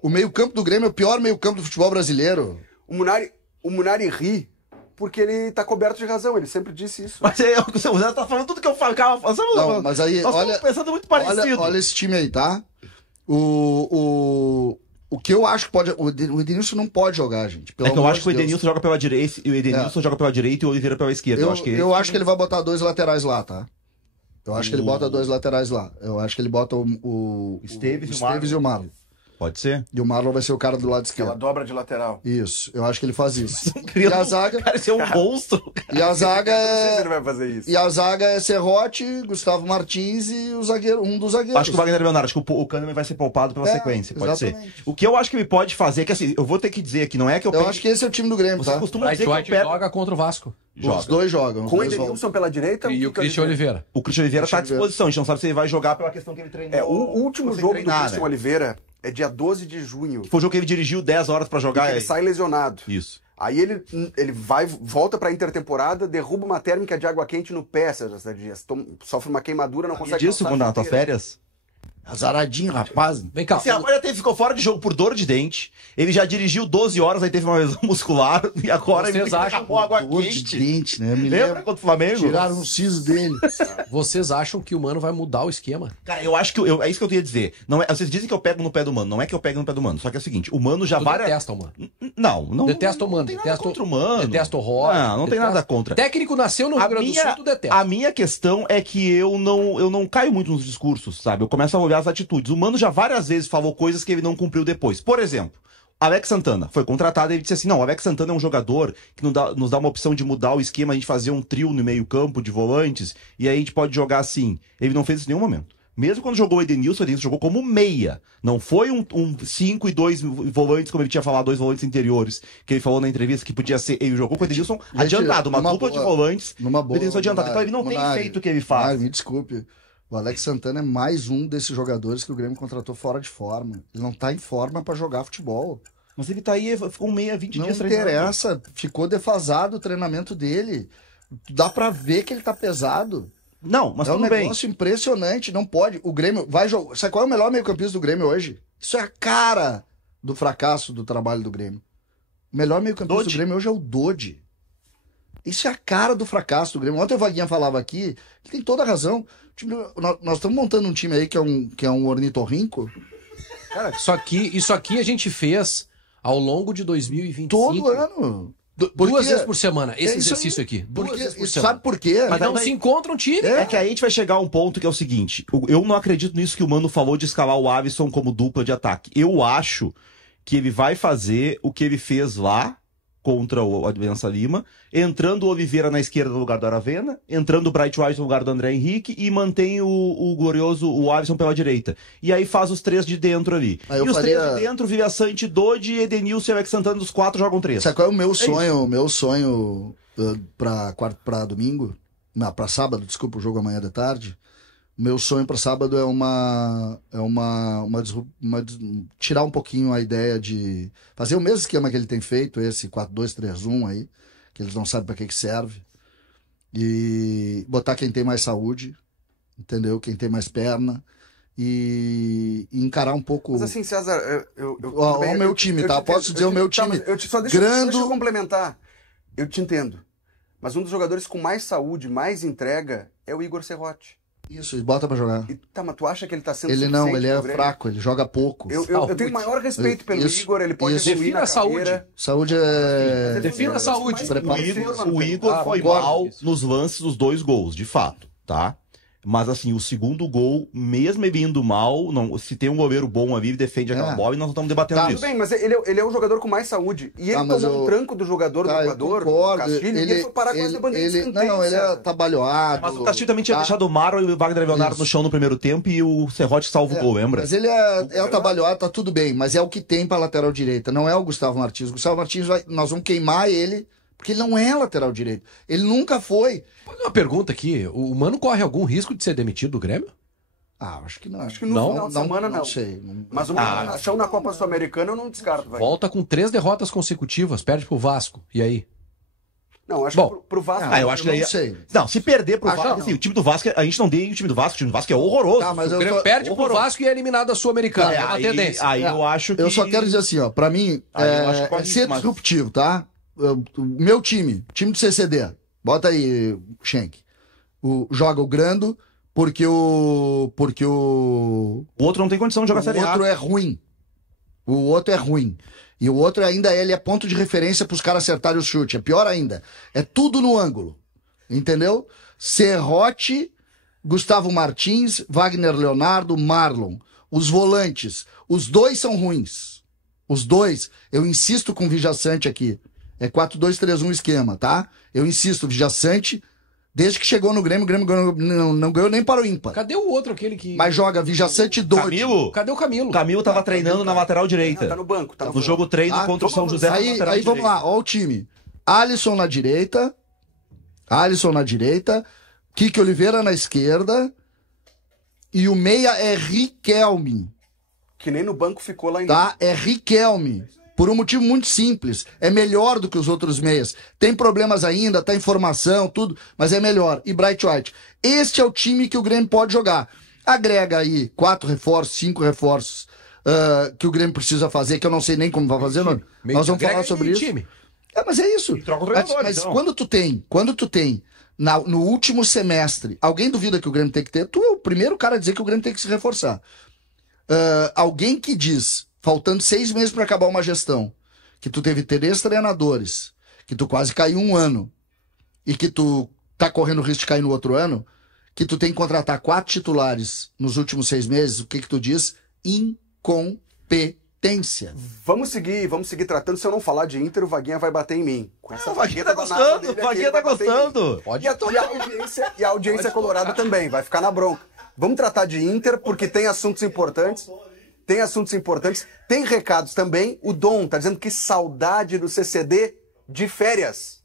O meio-campo do Grêmio é o pior meio-campo do futebol brasileiro. O Munari ri porque ele tá coberto de razão, ele sempre disse isso. Mas você tá falando tudo que eu falo. Não, mas aí, nós olha, estamos pensando muito parecido. olha esse time aí, tá? O que eu acho que pode... O Edenilson não pode jogar, gente. É que eu acho que o Edenilson joga pela direita, e o Edenilson joga pela direita e o Oliveira pela esquerda. Eu acho que ele vai botar dois laterais lá, tá? Eu acho que ele bota dois laterais lá. Eu acho que ele bota o Esteves e o Marlon. Pode ser. E o Marlon vai ser o cara do lado esquerdo. Aquela dobra de lateral. Isso, eu acho que ele faz isso. E a zaga... Cara, esse é um monstro. E a zaga Não sei se é... ele vai fazer isso. E a zaga é Serrote, Gustavo Martins e o zagueiro, um dos zagueiros. Acho que o Wagner Leonardo, acho que o Kahneman vai ser poupado pela sequência, pode exatamente. ser. O que eu acho que ele pode fazer, que assim, eu vou ter que dizer aqui, não é que eu Eu acho que esse é o time do Grêmio, Você tá? costuma Bright dizer que eu White pego... joga contra o Vasco. Os dois jogam. Com o Edenilson pela direita E o Christian Oliveira. O Christian Oliveira tá à disposição, a gente não sabe se ele vai jogar pela questão que ele treinou. O último jogo do Christian né? Oliveira é dia 12 de junho. Foi o jogo que ele dirigiu 10 horas pra jogar. Ele sai lesionado. Isso. Aí ele volta pra intertemporada, derruba uma térmica de água quente no pé, dias. Sofre uma queimadura, não consegue... disso quando nas tuas férias? Azaradinho, rapaz. Vem cá. Assim, agora ele ficou fora de jogo por dor de dente. Ele já dirigiu 12 horas, aí teve uma lesão muscular. E agora Vocês ele acham acabou água Dor de quente. dente, né? Me Lembra lembra contra o Flamengo? Tiraram um siso dele. Vocês acham que o Mano vai mudar o esquema? Cara, eu acho que é isso que eu ia dizer. Não é, vocês dizem que eu pego no pé do Mano. Não é que eu pego no pé do Mano. Só que é o seguinte, o Mano já Tu detesta o Mano. Não. Detesta o Mano. Não tem nada Detesta contra o Mano. Detesta o Roy. Não tem nada contra. Técnico nasceu no Rio Grande do Sul, tu detesta. A minha questão é que eu não caio muito nos discursos, sabe? Eu começo a olhar as atitudes. O Mano já várias vezes falou coisas que ele não cumpriu depois. Por exemplo, Alex Santana foi contratado e ele disse assim, não, o Alex Santana é um jogador que nos dá uma opção de mudar o esquema, a gente fazer um trio no meio campo de volantes, e aí a gente pode jogar assim. Ele não fez isso em nenhum momento. Mesmo quando jogou o Edenilson jogou como meia. Não foi um 5 e 2 volantes, como ele tinha falado, 2 volantes interiores, que ele falou na entrevista que podia ser. Ele jogou com o Edenilson adiantado, uma dupla de volantes. Numa boa. O Edenilson adiantado. Então ele não tem feito o que ele faz. Me desculpe. O Alex Santana é mais um desses jogadores que o Grêmio contratou fora de forma. Ele não tá em forma pra jogar futebol. Mas ele tá aí, ficou um meia, 20 Não dias treinando. interessa, ficou defasado o treinamento dele. Dá pra ver que ele tá pesado. Não, mas é um tudo bem. negócio impressionante, não pode. O Grêmio vai jogar. Sabe qual é o melhor meio-campista do Grêmio hoje? Isso é a cara do fracasso do trabalho do Grêmio. O melhor meio-campista do Grêmio hoje é o Dodi. Isso é a cara do fracasso do Grêmio. Ontem o Vaguinha falava aqui, que tem toda a razão. Nós estamos montando um time aí que é um ornitorrinco. Cara, isso aqui a gente fez ao longo de 2025. Todo ano. Duas vezes por semana, esse exercício aqui. Duas vezes por semana. Sabe por quê? Mas não se encontra um time. É que aí a gente vai chegar a um ponto que é o seguinte. Eu não acredito nisso que o Mano falou de escalar o Avison como dupla de ataque. Eu acho que ele vai fazer o que ele fez lá contra o Aliança Lima, entrando o Oliveira na esquerda no lugar do Aravena, entrando o Bright White no lugar do André Henrique e mantém o glorioso, o Avison pela direita. E aí faz os 3 de dentro ali. E os 3 de dentro, Viva Sante, Dodi, Edenilson e Alex Santana, dos 4 jogam 3. Sabe qual é o meu sonho? O meu sonho pra domingo? Não, pra sábado, desculpa, o jogo amanhã da tarde. O meu sonho pra sábado é tirar um pouquinho a ideia de fazer o mesmo esquema que ele tem feito, esse 4-2-3-1 aí, que eles não sabem pra que serve. E botar quem tem mais saúde, entendeu? Quem tem mais perna. E encarar um pouco... Mas assim, César, o meu time, tá? Posso dizer o meu time. Deixa eu complementar. Eu te entendo. Mas um dos jogadores com mais saúde, mais entrega, é o Igor Serrote. Isso, e bota pra jogar. Tá, mas tu acha que ele tá sendo Ele não, ele é fraco, ele joga pouco. Eu tenho maior respeito pelo Igor, ele pode evoluir na carreira. Saúde é... Defina a saúde. O Igor foi mal nos lances dos 2 gols, de fato, tá? Mas assim, o segundo gol, mesmo ele indo mal, se tem um goleiro bom ali, ele defende aquela bola e nós não estamos debatendo isso. Tudo bem, mas ele é um jogador com mais saúde. E ele tomou um tranco do jogador do Equador, o Castilho, e ele foi parar com essa bandeira de escanteio. Não, ele é trabalhado. Mas o Castilho também tinha deixado o Maro e o Wagner Leonardo no chão no primeiro tempo e o Serrote salva o gol, lembra? Mas ele é o trabalhado, tá tudo bem, mas é o que tem pra lateral direita, não é o Gustavo Martins. O Gustavo Martins, nós vamos queimar ele, porque ele não é lateral direito. Ele nunca foi. Pode dar uma pergunta aqui. O Mano corre algum risco de ser demitido do Grêmio? Acho que não. Acho que no final de semana não. Não sei. Mas uma ação na Copa Sul-Americana eu não descarto. Volta com 3 derrotas consecutivas, perde pro Vasco. E aí? Não, acho que pro Vasco... eu acho que aí... Não sei. Não, se perder pro Vasco... Assim, o time do Vasco, a gente não deu o time do Vasco é horroroso. Tá, mas o Grêmio perde pro Vasco e é eliminado da Sul-Americana. É uma tendência. Aí eu acho que... Eu só quero dizer assim, ó, pra mim, é ser disruptivo, tá? Meu time do CCD, bota aí, Schenck, joga o Grando porque o outro não tem condição de jogar Série A. O outro é ruim. O outro é ruim. E o outro ainda ele é ponto de referência pros caras acertarem o chute. É pior ainda. É tudo no ângulo. Entendeu? Serrote, Gustavo Martins, Wagner Leonardo, Marlon. Os volantes. Os 2 são ruins. Os 2. Eu insisto com o Vijaçante aqui. É 4-2-3-1 esquema, tá? Eu insisto, Vijaçante, desde que chegou no Grêmio, o Grêmio não ganhou nem para o ímpar. Cadê o outro, aquele que... Mas joga Vijaçante e Dodi. Camilo? Cadê o Camilo? O Camilo tava treinando na lateral direita. Tá no banco. Tá no jogo treino contra o São José. Aí vamos lá, ó o time. Alisson na direita, Kike Oliveira na esquerda e o meia é Riquelme. Que nem no banco ficou lá ainda. Tá? É Riquelme. Por um motivo muito simples. É melhor do que os outros meias. Tem problemas ainda, tá em formação, tudo, mas é melhor. E Bright White. Este é o time que o Grêmio pode jogar. Agrega aí 4 reforços, 5 reforços que o Grêmio precisa fazer, que eu não sei nem como vai fazer. Nós vamos falar sobre isso. Time. Mas é isso. Mas então. quando tu tem no último semestre, alguém duvida que o Grêmio tem que ter? Tu é o primeiro cara a dizer que o Grêmio tem que se reforçar. Alguém que diz, faltando 6 meses para acabar uma gestão, que tu teve 3 treinadores, que tu quase caiu um ano, e que tu tá correndo o risco de cair no outro ano, que tu tem que contratar 4 titulares nos últimos 6 meses, o que tu diz? Incompetência. Vamos seguir tratando. Se eu não falar de Inter, o Vaguinha vai bater em mim. Com essa o Vaguinha tá gostando, o Vaguinha tá gostando. E a audiência colorada também, vai ficar na bronca. Vamos tratar de Inter, porque tem assuntos importantes. Tem recados também. O Dom tá dizendo que saudade do CCD de férias.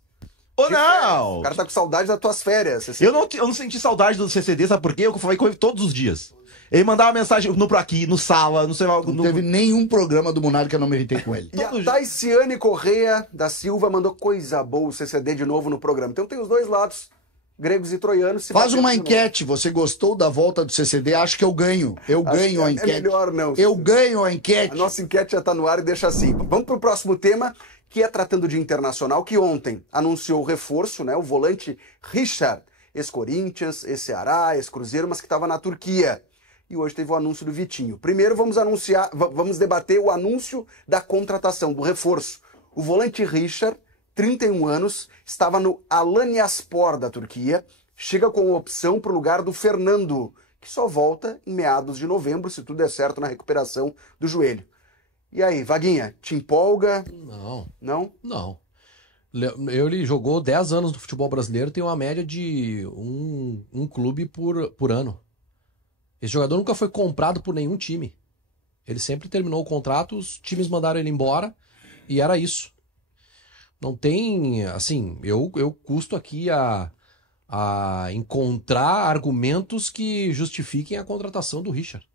Não! O cara tá com saudade das tuas férias. CCD. Eu não senti saudade do CCD, sabe por quê? Eu falei com ele todos os dias. Ele mandava mensagem no Pro Aqui, no Sala, não sei lá. Não teve nenhum programa do Monarca que eu não me irritei com ele. E a Taiciane Correia da Silva mandou coisa boa o CCD de novo no programa. Então tem os dois lados, gregos e troianos. Faz uma enquete. Você gostou da volta do CCD? Acho que eu ganho. Eu ganho a enquete. É melhor não. Eu ganho a enquete. A nossa enquete já tá no ar e deixa assim. Vamos pro próximo tema, que é tratando de Internacional, que ontem anunciou o reforço, né? O volante Richard, ex-Corinthians, ex-Ceará, ex-Cruzeiro, mas que estava na Turquia. E hoje teve o anúncio do Vitinho. Primeiro vamos debater o anúncio da contratação, do reforço. O volante Richard, 31 anos, estava no Alanyaspor da Turquia, chega com opção para o lugar do Fernando, que só volta em meados de novembro, se tudo der certo na recuperação do joelho. E aí, Vaguinha, te empolga? Não. Não? Não. Ele jogou 10 anos no futebol brasileiro, tem uma média de um clube por ano. Esse jogador nunca foi comprado por nenhum time. Ele sempre terminou o contrato, os times mandaram ele embora e era isso. Não tem, assim, eu custo aqui a encontrar argumentos que justifiquem a contratação do Richard.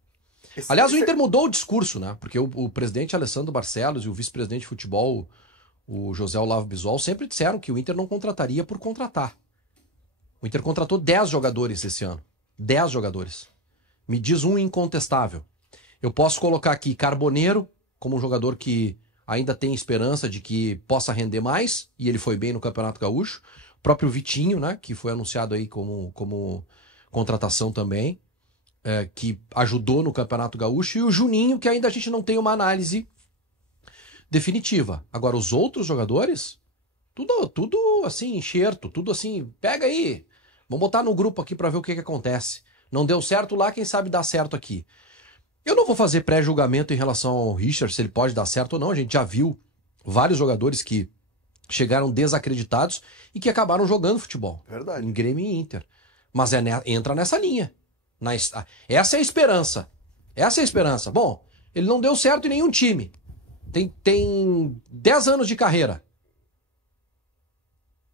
Aliás, o Inter mudou o discurso, né? Porque o presidente Alessandro Barcelos e o vice-presidente de futebol, o José Olavo Bisol, sempre disseram que o Inter não contrataria por contratar. O Inter contratou 10 jogadores esse ano. 10 jogadores. Me diz um incontestável. Eu posso colocar aqui Carboneiro como um jogador que ainda tem esperança de que possa render mais, e ele foi bem no Campeonato Gaúcho. O próprio Vitinho, né, que foi anunciado aí como contratação também, que ajudou no Campeonato Gaúcho, e o Juninho, que ainda a gente não tem uma análise definitiva. Agora, os outros jogadores, tudo assim, enxerto, tudo assim, pega aí, vamos botar no grupo aqui para ver o que acontece. Não deu certo lá, quem sabe dá certo aqui. Eu não vou fazer pré-julgamento em relação ao Richard, se ele pode dar certo ou não. A gente já viu vários jogadores que chegaram desacreditados e que acabaram jogando futebol. Verdade. Em Grêmio e Inter. Mas entra nessa linha. Essa é a esperança. Essa é a esperança. Bom, ele não deu certo em nenhum time. Tem 10 anos de carreira.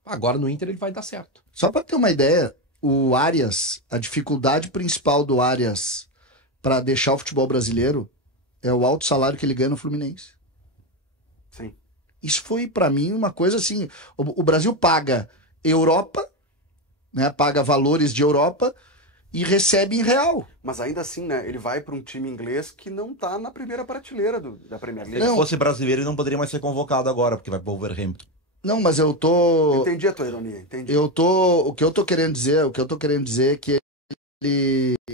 Agora no Inter ele vai dar certo. Só para ter uma ideia, o Arias, a dificuldade principal do Arias para deixar o futebol brasileiro é o alto salário que ele ganha no Fluminense. Sim. Isso foi para mim uma coisa assim, o Brasil paga Europa, né, paga valores de Europa e recebe em real. Mas ainda assim, né, ele vai para um time inglês que não tá na primeira prateleira da Premier League. Se ele fosse brasileiro, ele não poderia mais ser convocado agora, porque vai pro Wolverhampton. Não, mas eu tô... Entendi a tua ironia, entendi. O que eu tô querendo dizer é que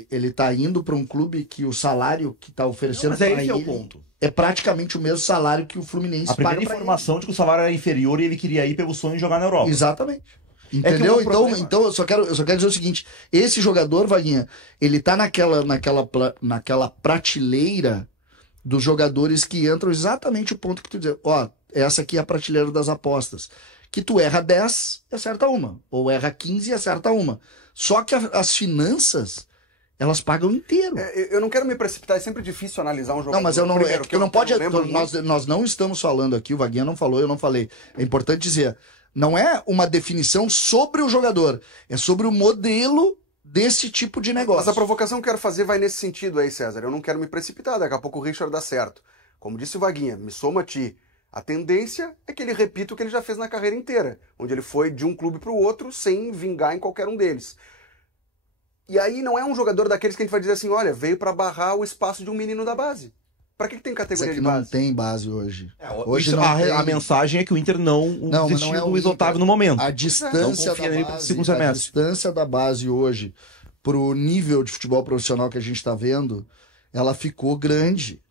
ele tá indo para um clube que o salário que tá oferecendo para ele é o ponto. É praticamente o mesmo salário que o Fluminense paga. A primeira informação de que o salário era inferior e ele queria ir pelo sonho de jogar na Europa. Exatamente. Entendeu? Então eu só quero dizer o seguinte, esse jogador, Vaguinha, ele tá naquela prateleira dos jogadores que entram exatamente o ponto que tu diz, ó, essa aqui é a prateleira das apostas, que tu erra 10 e acerta uma, ou erra 15 e acerta uma. Só que as finanças, elas pagam inteiro. Eu não quero me precipitar, é sempre difícil analisar um jogador. Não, mas eu não, primeiro, tu não pode, nós não estamos falando aqui, o Vaguinha não falou, eu não falei. É importante dizer, não é uma definição sobre o jogador, é sobre o modelo desse tipo de negócio. Mas a provocação que eu quero fazer vai nesse sentido aí, César. Eu não quero me precipitar, daqui a pouco o Richard dá certo. Como disse o Vaguinha, me soma a ti. A tendência é que ele repita o que ele já fez na carreira inteira, onde ele foi de um clube para o outro sem vingar em qualquer um deles. E aí não é um jogador daqueles que a gente vai dizer assim, olha, veio para barrar o espaço de um menino da base. Para que tem categoria de base? Não tem base hoje. Hoje isso, a mensagem é que o Inter não desistiu do Luiz Otávio no momento. A distância da base hoje pro nível de futebol profissional que a gente está vendo, ela ficou grande.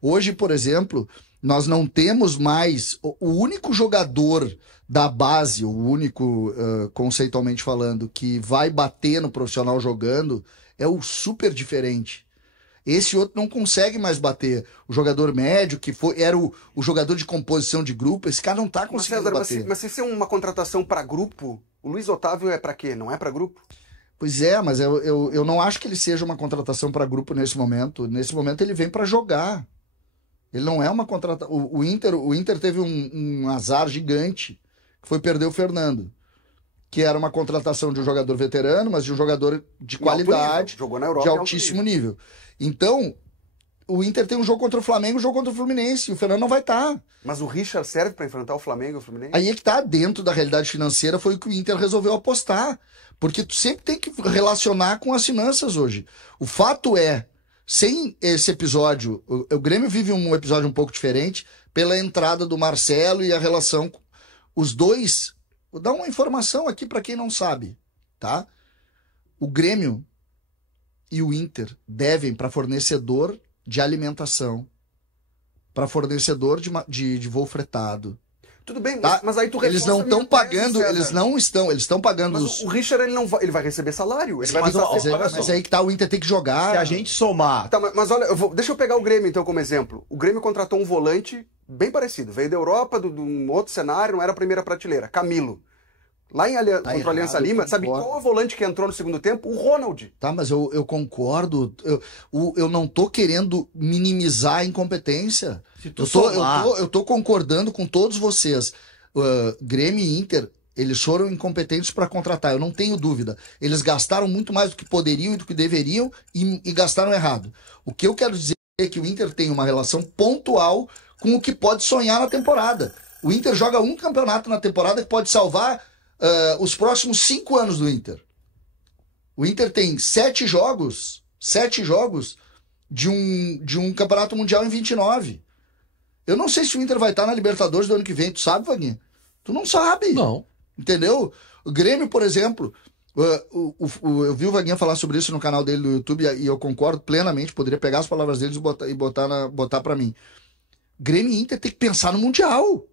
Hoje, por exemplo, nós não temos mais... O único jogador da base, o único, conceitualmente falando, que vai bater no profissional jogando, é o super diferente. Esse outro não consegue mais bater. O jogador médio, que era o jogador de composição de grupo, esse cara não tá conseguindo bater. Mas se isso é uma contratação para grupo, o Luiz Otávio é para quê? Não é para grupo? Pois é, mas eu não acho que ele seja uma contratação para grupo nesse momento. Nesse momento ele vem para jogar. Ele não é uma contratação. O Inter teve um azar gigante, que foi perder o Fernando, que era uma contratação de um jogador veterano, mas de um jogador de qualidade, jogou na Europa, de altíssimo nível. Então, o Inter tem um jogo contra o Flamengo e um jogo contra o Fluminense, e o Fernando não vai estar. Mas o Richard serve para enfrentar o Flamengo e o Fluminense? Aí é que tá, dentro da realidade financeira, foi o que o Inter resolveu apostar. Porque tu sempre tem que relacionar com as finanças hoje. O fato é, Sem esse episódio, o Grêmio vive um episódio um pouco diferente pela entrada do Marcelo e a relação. Os dois. Vou dar uma informação aqui para quem não sabe, tá? O Grêmio e o Inter devem para fornecedor de alimentação, para fornecedor de voo fretado. Tudo bem, tá? mas aí tu eles não estão pagando, eles estão pagando mas o Richard ele vai receber salário, ele vai mas aí que tá, o Inter tem que jogar. Se a gente somar. Tá, mas olha, deixa eu pegar o Grêmio então como exemplo. O Grêmio contratou um volante bem parecido, veio da Europa, de um outro cenário, não era a primeira prateleira, Camilo. Lá contra o Aliança Lima, sabe qual é o volante que entrou no segundo tempo? O Ronald. Tá, mas eu concordo. Eu não tô querendo minimizar a incompetência. Eu tô concordando com todos vocês. Grêmio e Inter, eles foram incompetentes para contratar, eu não tenho dúvida. Eles gastaram muito mais do que poderiam e do que deveriam e gastaram errado. O que eu quero dizer é que o Inter tem uma relação pontual com o que pode sonhar na temporada. O Inter joga um campeonato na temporada que pode salvar os próximos 5 anos do Inter. O Inter tem 7 jogos de um campeonato mundial em 29. Eu não sei se o Inter vai estar na Libertadores do ano que vem. Tu sabe, Vaguinha? Tu não sabe. Não. Entendeu? O Grêmio, por exemplo, eu vi o Vaguinha falar sobre isso no canal dele do YouTube e eu concordo plenamente. Poderia pegar as palavras deles e botar para mim. Grêmio e Inter tem que pensar no Mundial.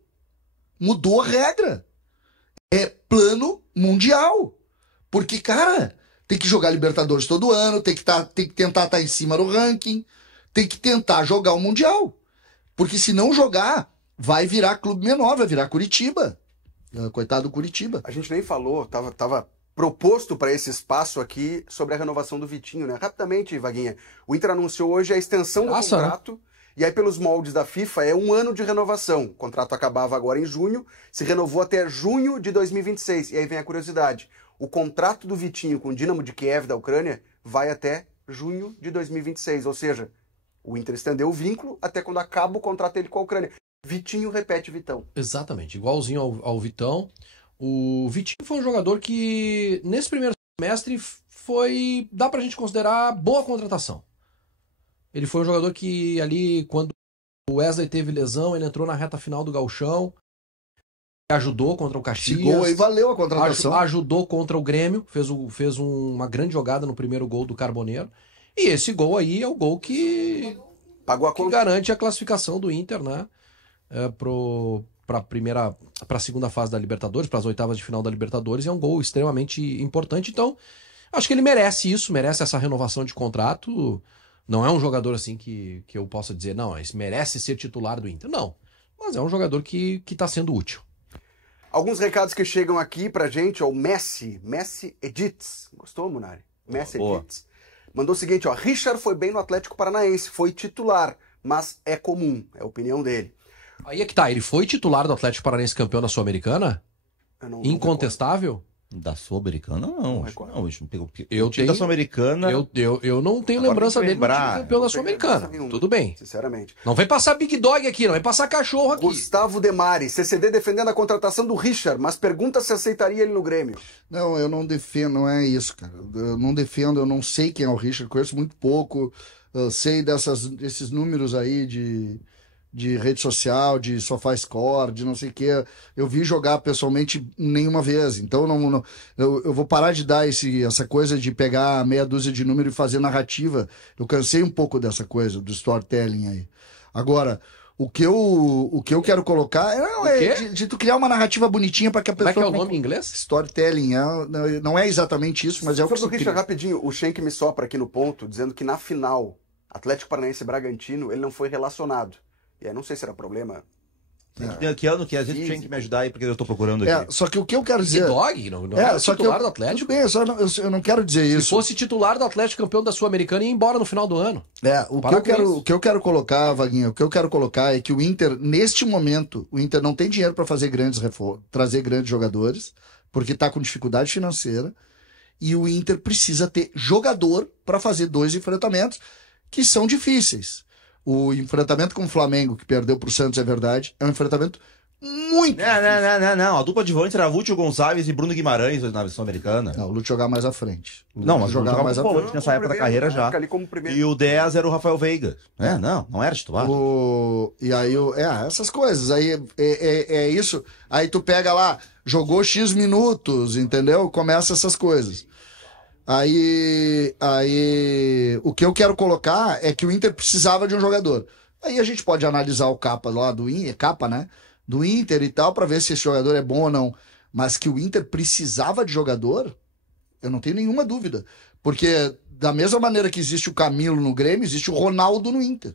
Mudou a regra. É plano mundial. Porque, cara, tem que jogar Libertadores todo ano, tem que tentar estar em cima do ranking, tem que tentar jogar o Mundial. Porque se não jogar, vai virar clube menor, vai virar Curitiba. Coitado do Curitiba. A gente nem falou, tava proposto para esse espaço aqui sobre a renovação do Vitinho, né? Rapidamente, Vaguinha. O Inter anunciou hoje a extensão do contrato. E aí, pelos moldes da FIFA, é 1 ano de renovação. O contrato acabava agora em junho, se renovou até junho de 2026. E aí vem a curiosidade. O contrato do Vitinho com o Dinamo de Kiev da Ucrânia vai até junho de 2026. Ou seja, o Inter estendeu o vínculo até quando acaba o contrato dele com a Ucrânia. Vitinho repete Vitão. Exatamente, igualzinho ao Vitão. O Vitinho foi um jogador que, nesse primeiro semestre, dá pra gente considerar boa contratação. Ele foi um jogador que ali, quando o Wesley teve lesão, ele entrou na reta final do Gauchão, ajudou contra o Caxias. Esse gol aí valeu a contratação. Ajudou contra o Grêmio, fez uma grande jogada no primeiro gol do Carboneiro. E esse gol aí é o gol que pagou que garante a classificação do Inter, né? Para a segunda fase da Libertadores, para as oitavas de final da Libertadores. É um gol extremamente importante. Então, acho que ele merece isso, merece essa renovação de contrato. Não é um jogador assim que eu possa dizer, não, esse merece ser titular do Inter. Não, mas é um jogador que está sendo útil. Alguns recados que chegam aqui pra gente, ó, o Messi Edits. Gostou, Munari? Messi Edits. Mandou o seguinte, ó, Richard foi bem no Atlético Paranaense, foi titular, mas é comum, é a opinião dele. Aí é que tá, ele foi titular do Atlético Paranaense campeão da Sul-Americana? Incontestável? Da Sul-Americana, não. Eu tenho da Sul-Americana. Eu não tenho lembrança dele do time campeão da Sul-Americana. Tudo bem. Sinceramente. Não vai passar Big Dog aqui, não vai passar cachorro aqui. Gustavo Demari, CCD defendendo a contratação do Richard, mas pergunta se aceitaria ele no Grêmio. Não, eu não defendo, não é isso, cara. Eu não defendo, eu não sei quem é o Richard, conheço muito pouco. Eu sei desses números aí de rede social, de SofaScore, de não sei o que. Eu vi jogar pessoalmente nenhuma vez. Então eu vou parar de dar essa coisa de pegar meia dúzia de número e fazer narrativa. Eu cansei um pouco dessa coisa, do storytelling aí. Agora, o que eu quero colocar é de tu criar uma narrativa bonitinha para que a pessoa... Como é que é o nome em inglês? Storytelling. Não é exatamente isso, mas é o que se cria. Rapidinho, o Schenck me sopra aqui no ponto, dizendo que na final, Atlético Paranaense e Bragantino, ele não foi relacionado. E aí não sei se era problema. Que ano que a gente tinha que me ajudar aí, porque eu tô procurando aqui. Só que o que eu quero dizer... Dog, não é titular do Atlético? Tudo bem, eu não quero dizer isso. Se fosse titular do Atlético campeão da Sul-Americana, ia embora no final do ano. O que eu quero colocar, Vaguinha, é que o Inter, neste momento, o Inter não tem dinheiro para fazer grandes reforços, trazer grandes jogadores, porque tá com dificuldade financeira, e o Inter precisa ter jogador para fazer 2 enfrentamentos que são difíceis. O enfrentamento com o Flamengo, que perdeu para o Santos, é verdade, é um enfrentamento Muito Não. A dupla de volantes era Lúcio Gonçalves e Bruno Guimarães na versão americana. Não, o Lúcio jogava mais à frente. Não, mas jogava mais à frente nessa época da carreira já. Ali como primeiro. E o 10 era o Rafael Veiga. Não era titular. E aí, essas coisas. Aí é isso. Aí tu pega lá, jogou X minutos, entendeu? Começa essas coisas. Aí o que eu quero colocar é que o Inter precisava de um jogador. Aí a gente pode analisar o capa lá do Inter, né? Do Inter e tal, pra ver se esse jogador é bom ou não. Mas que o Inter precisava de jogador, eu não tenho nenhuma dúvida. Porque da mesma maneira que existe o Camilo no Grêmio, existe o Ronaldo no Inter.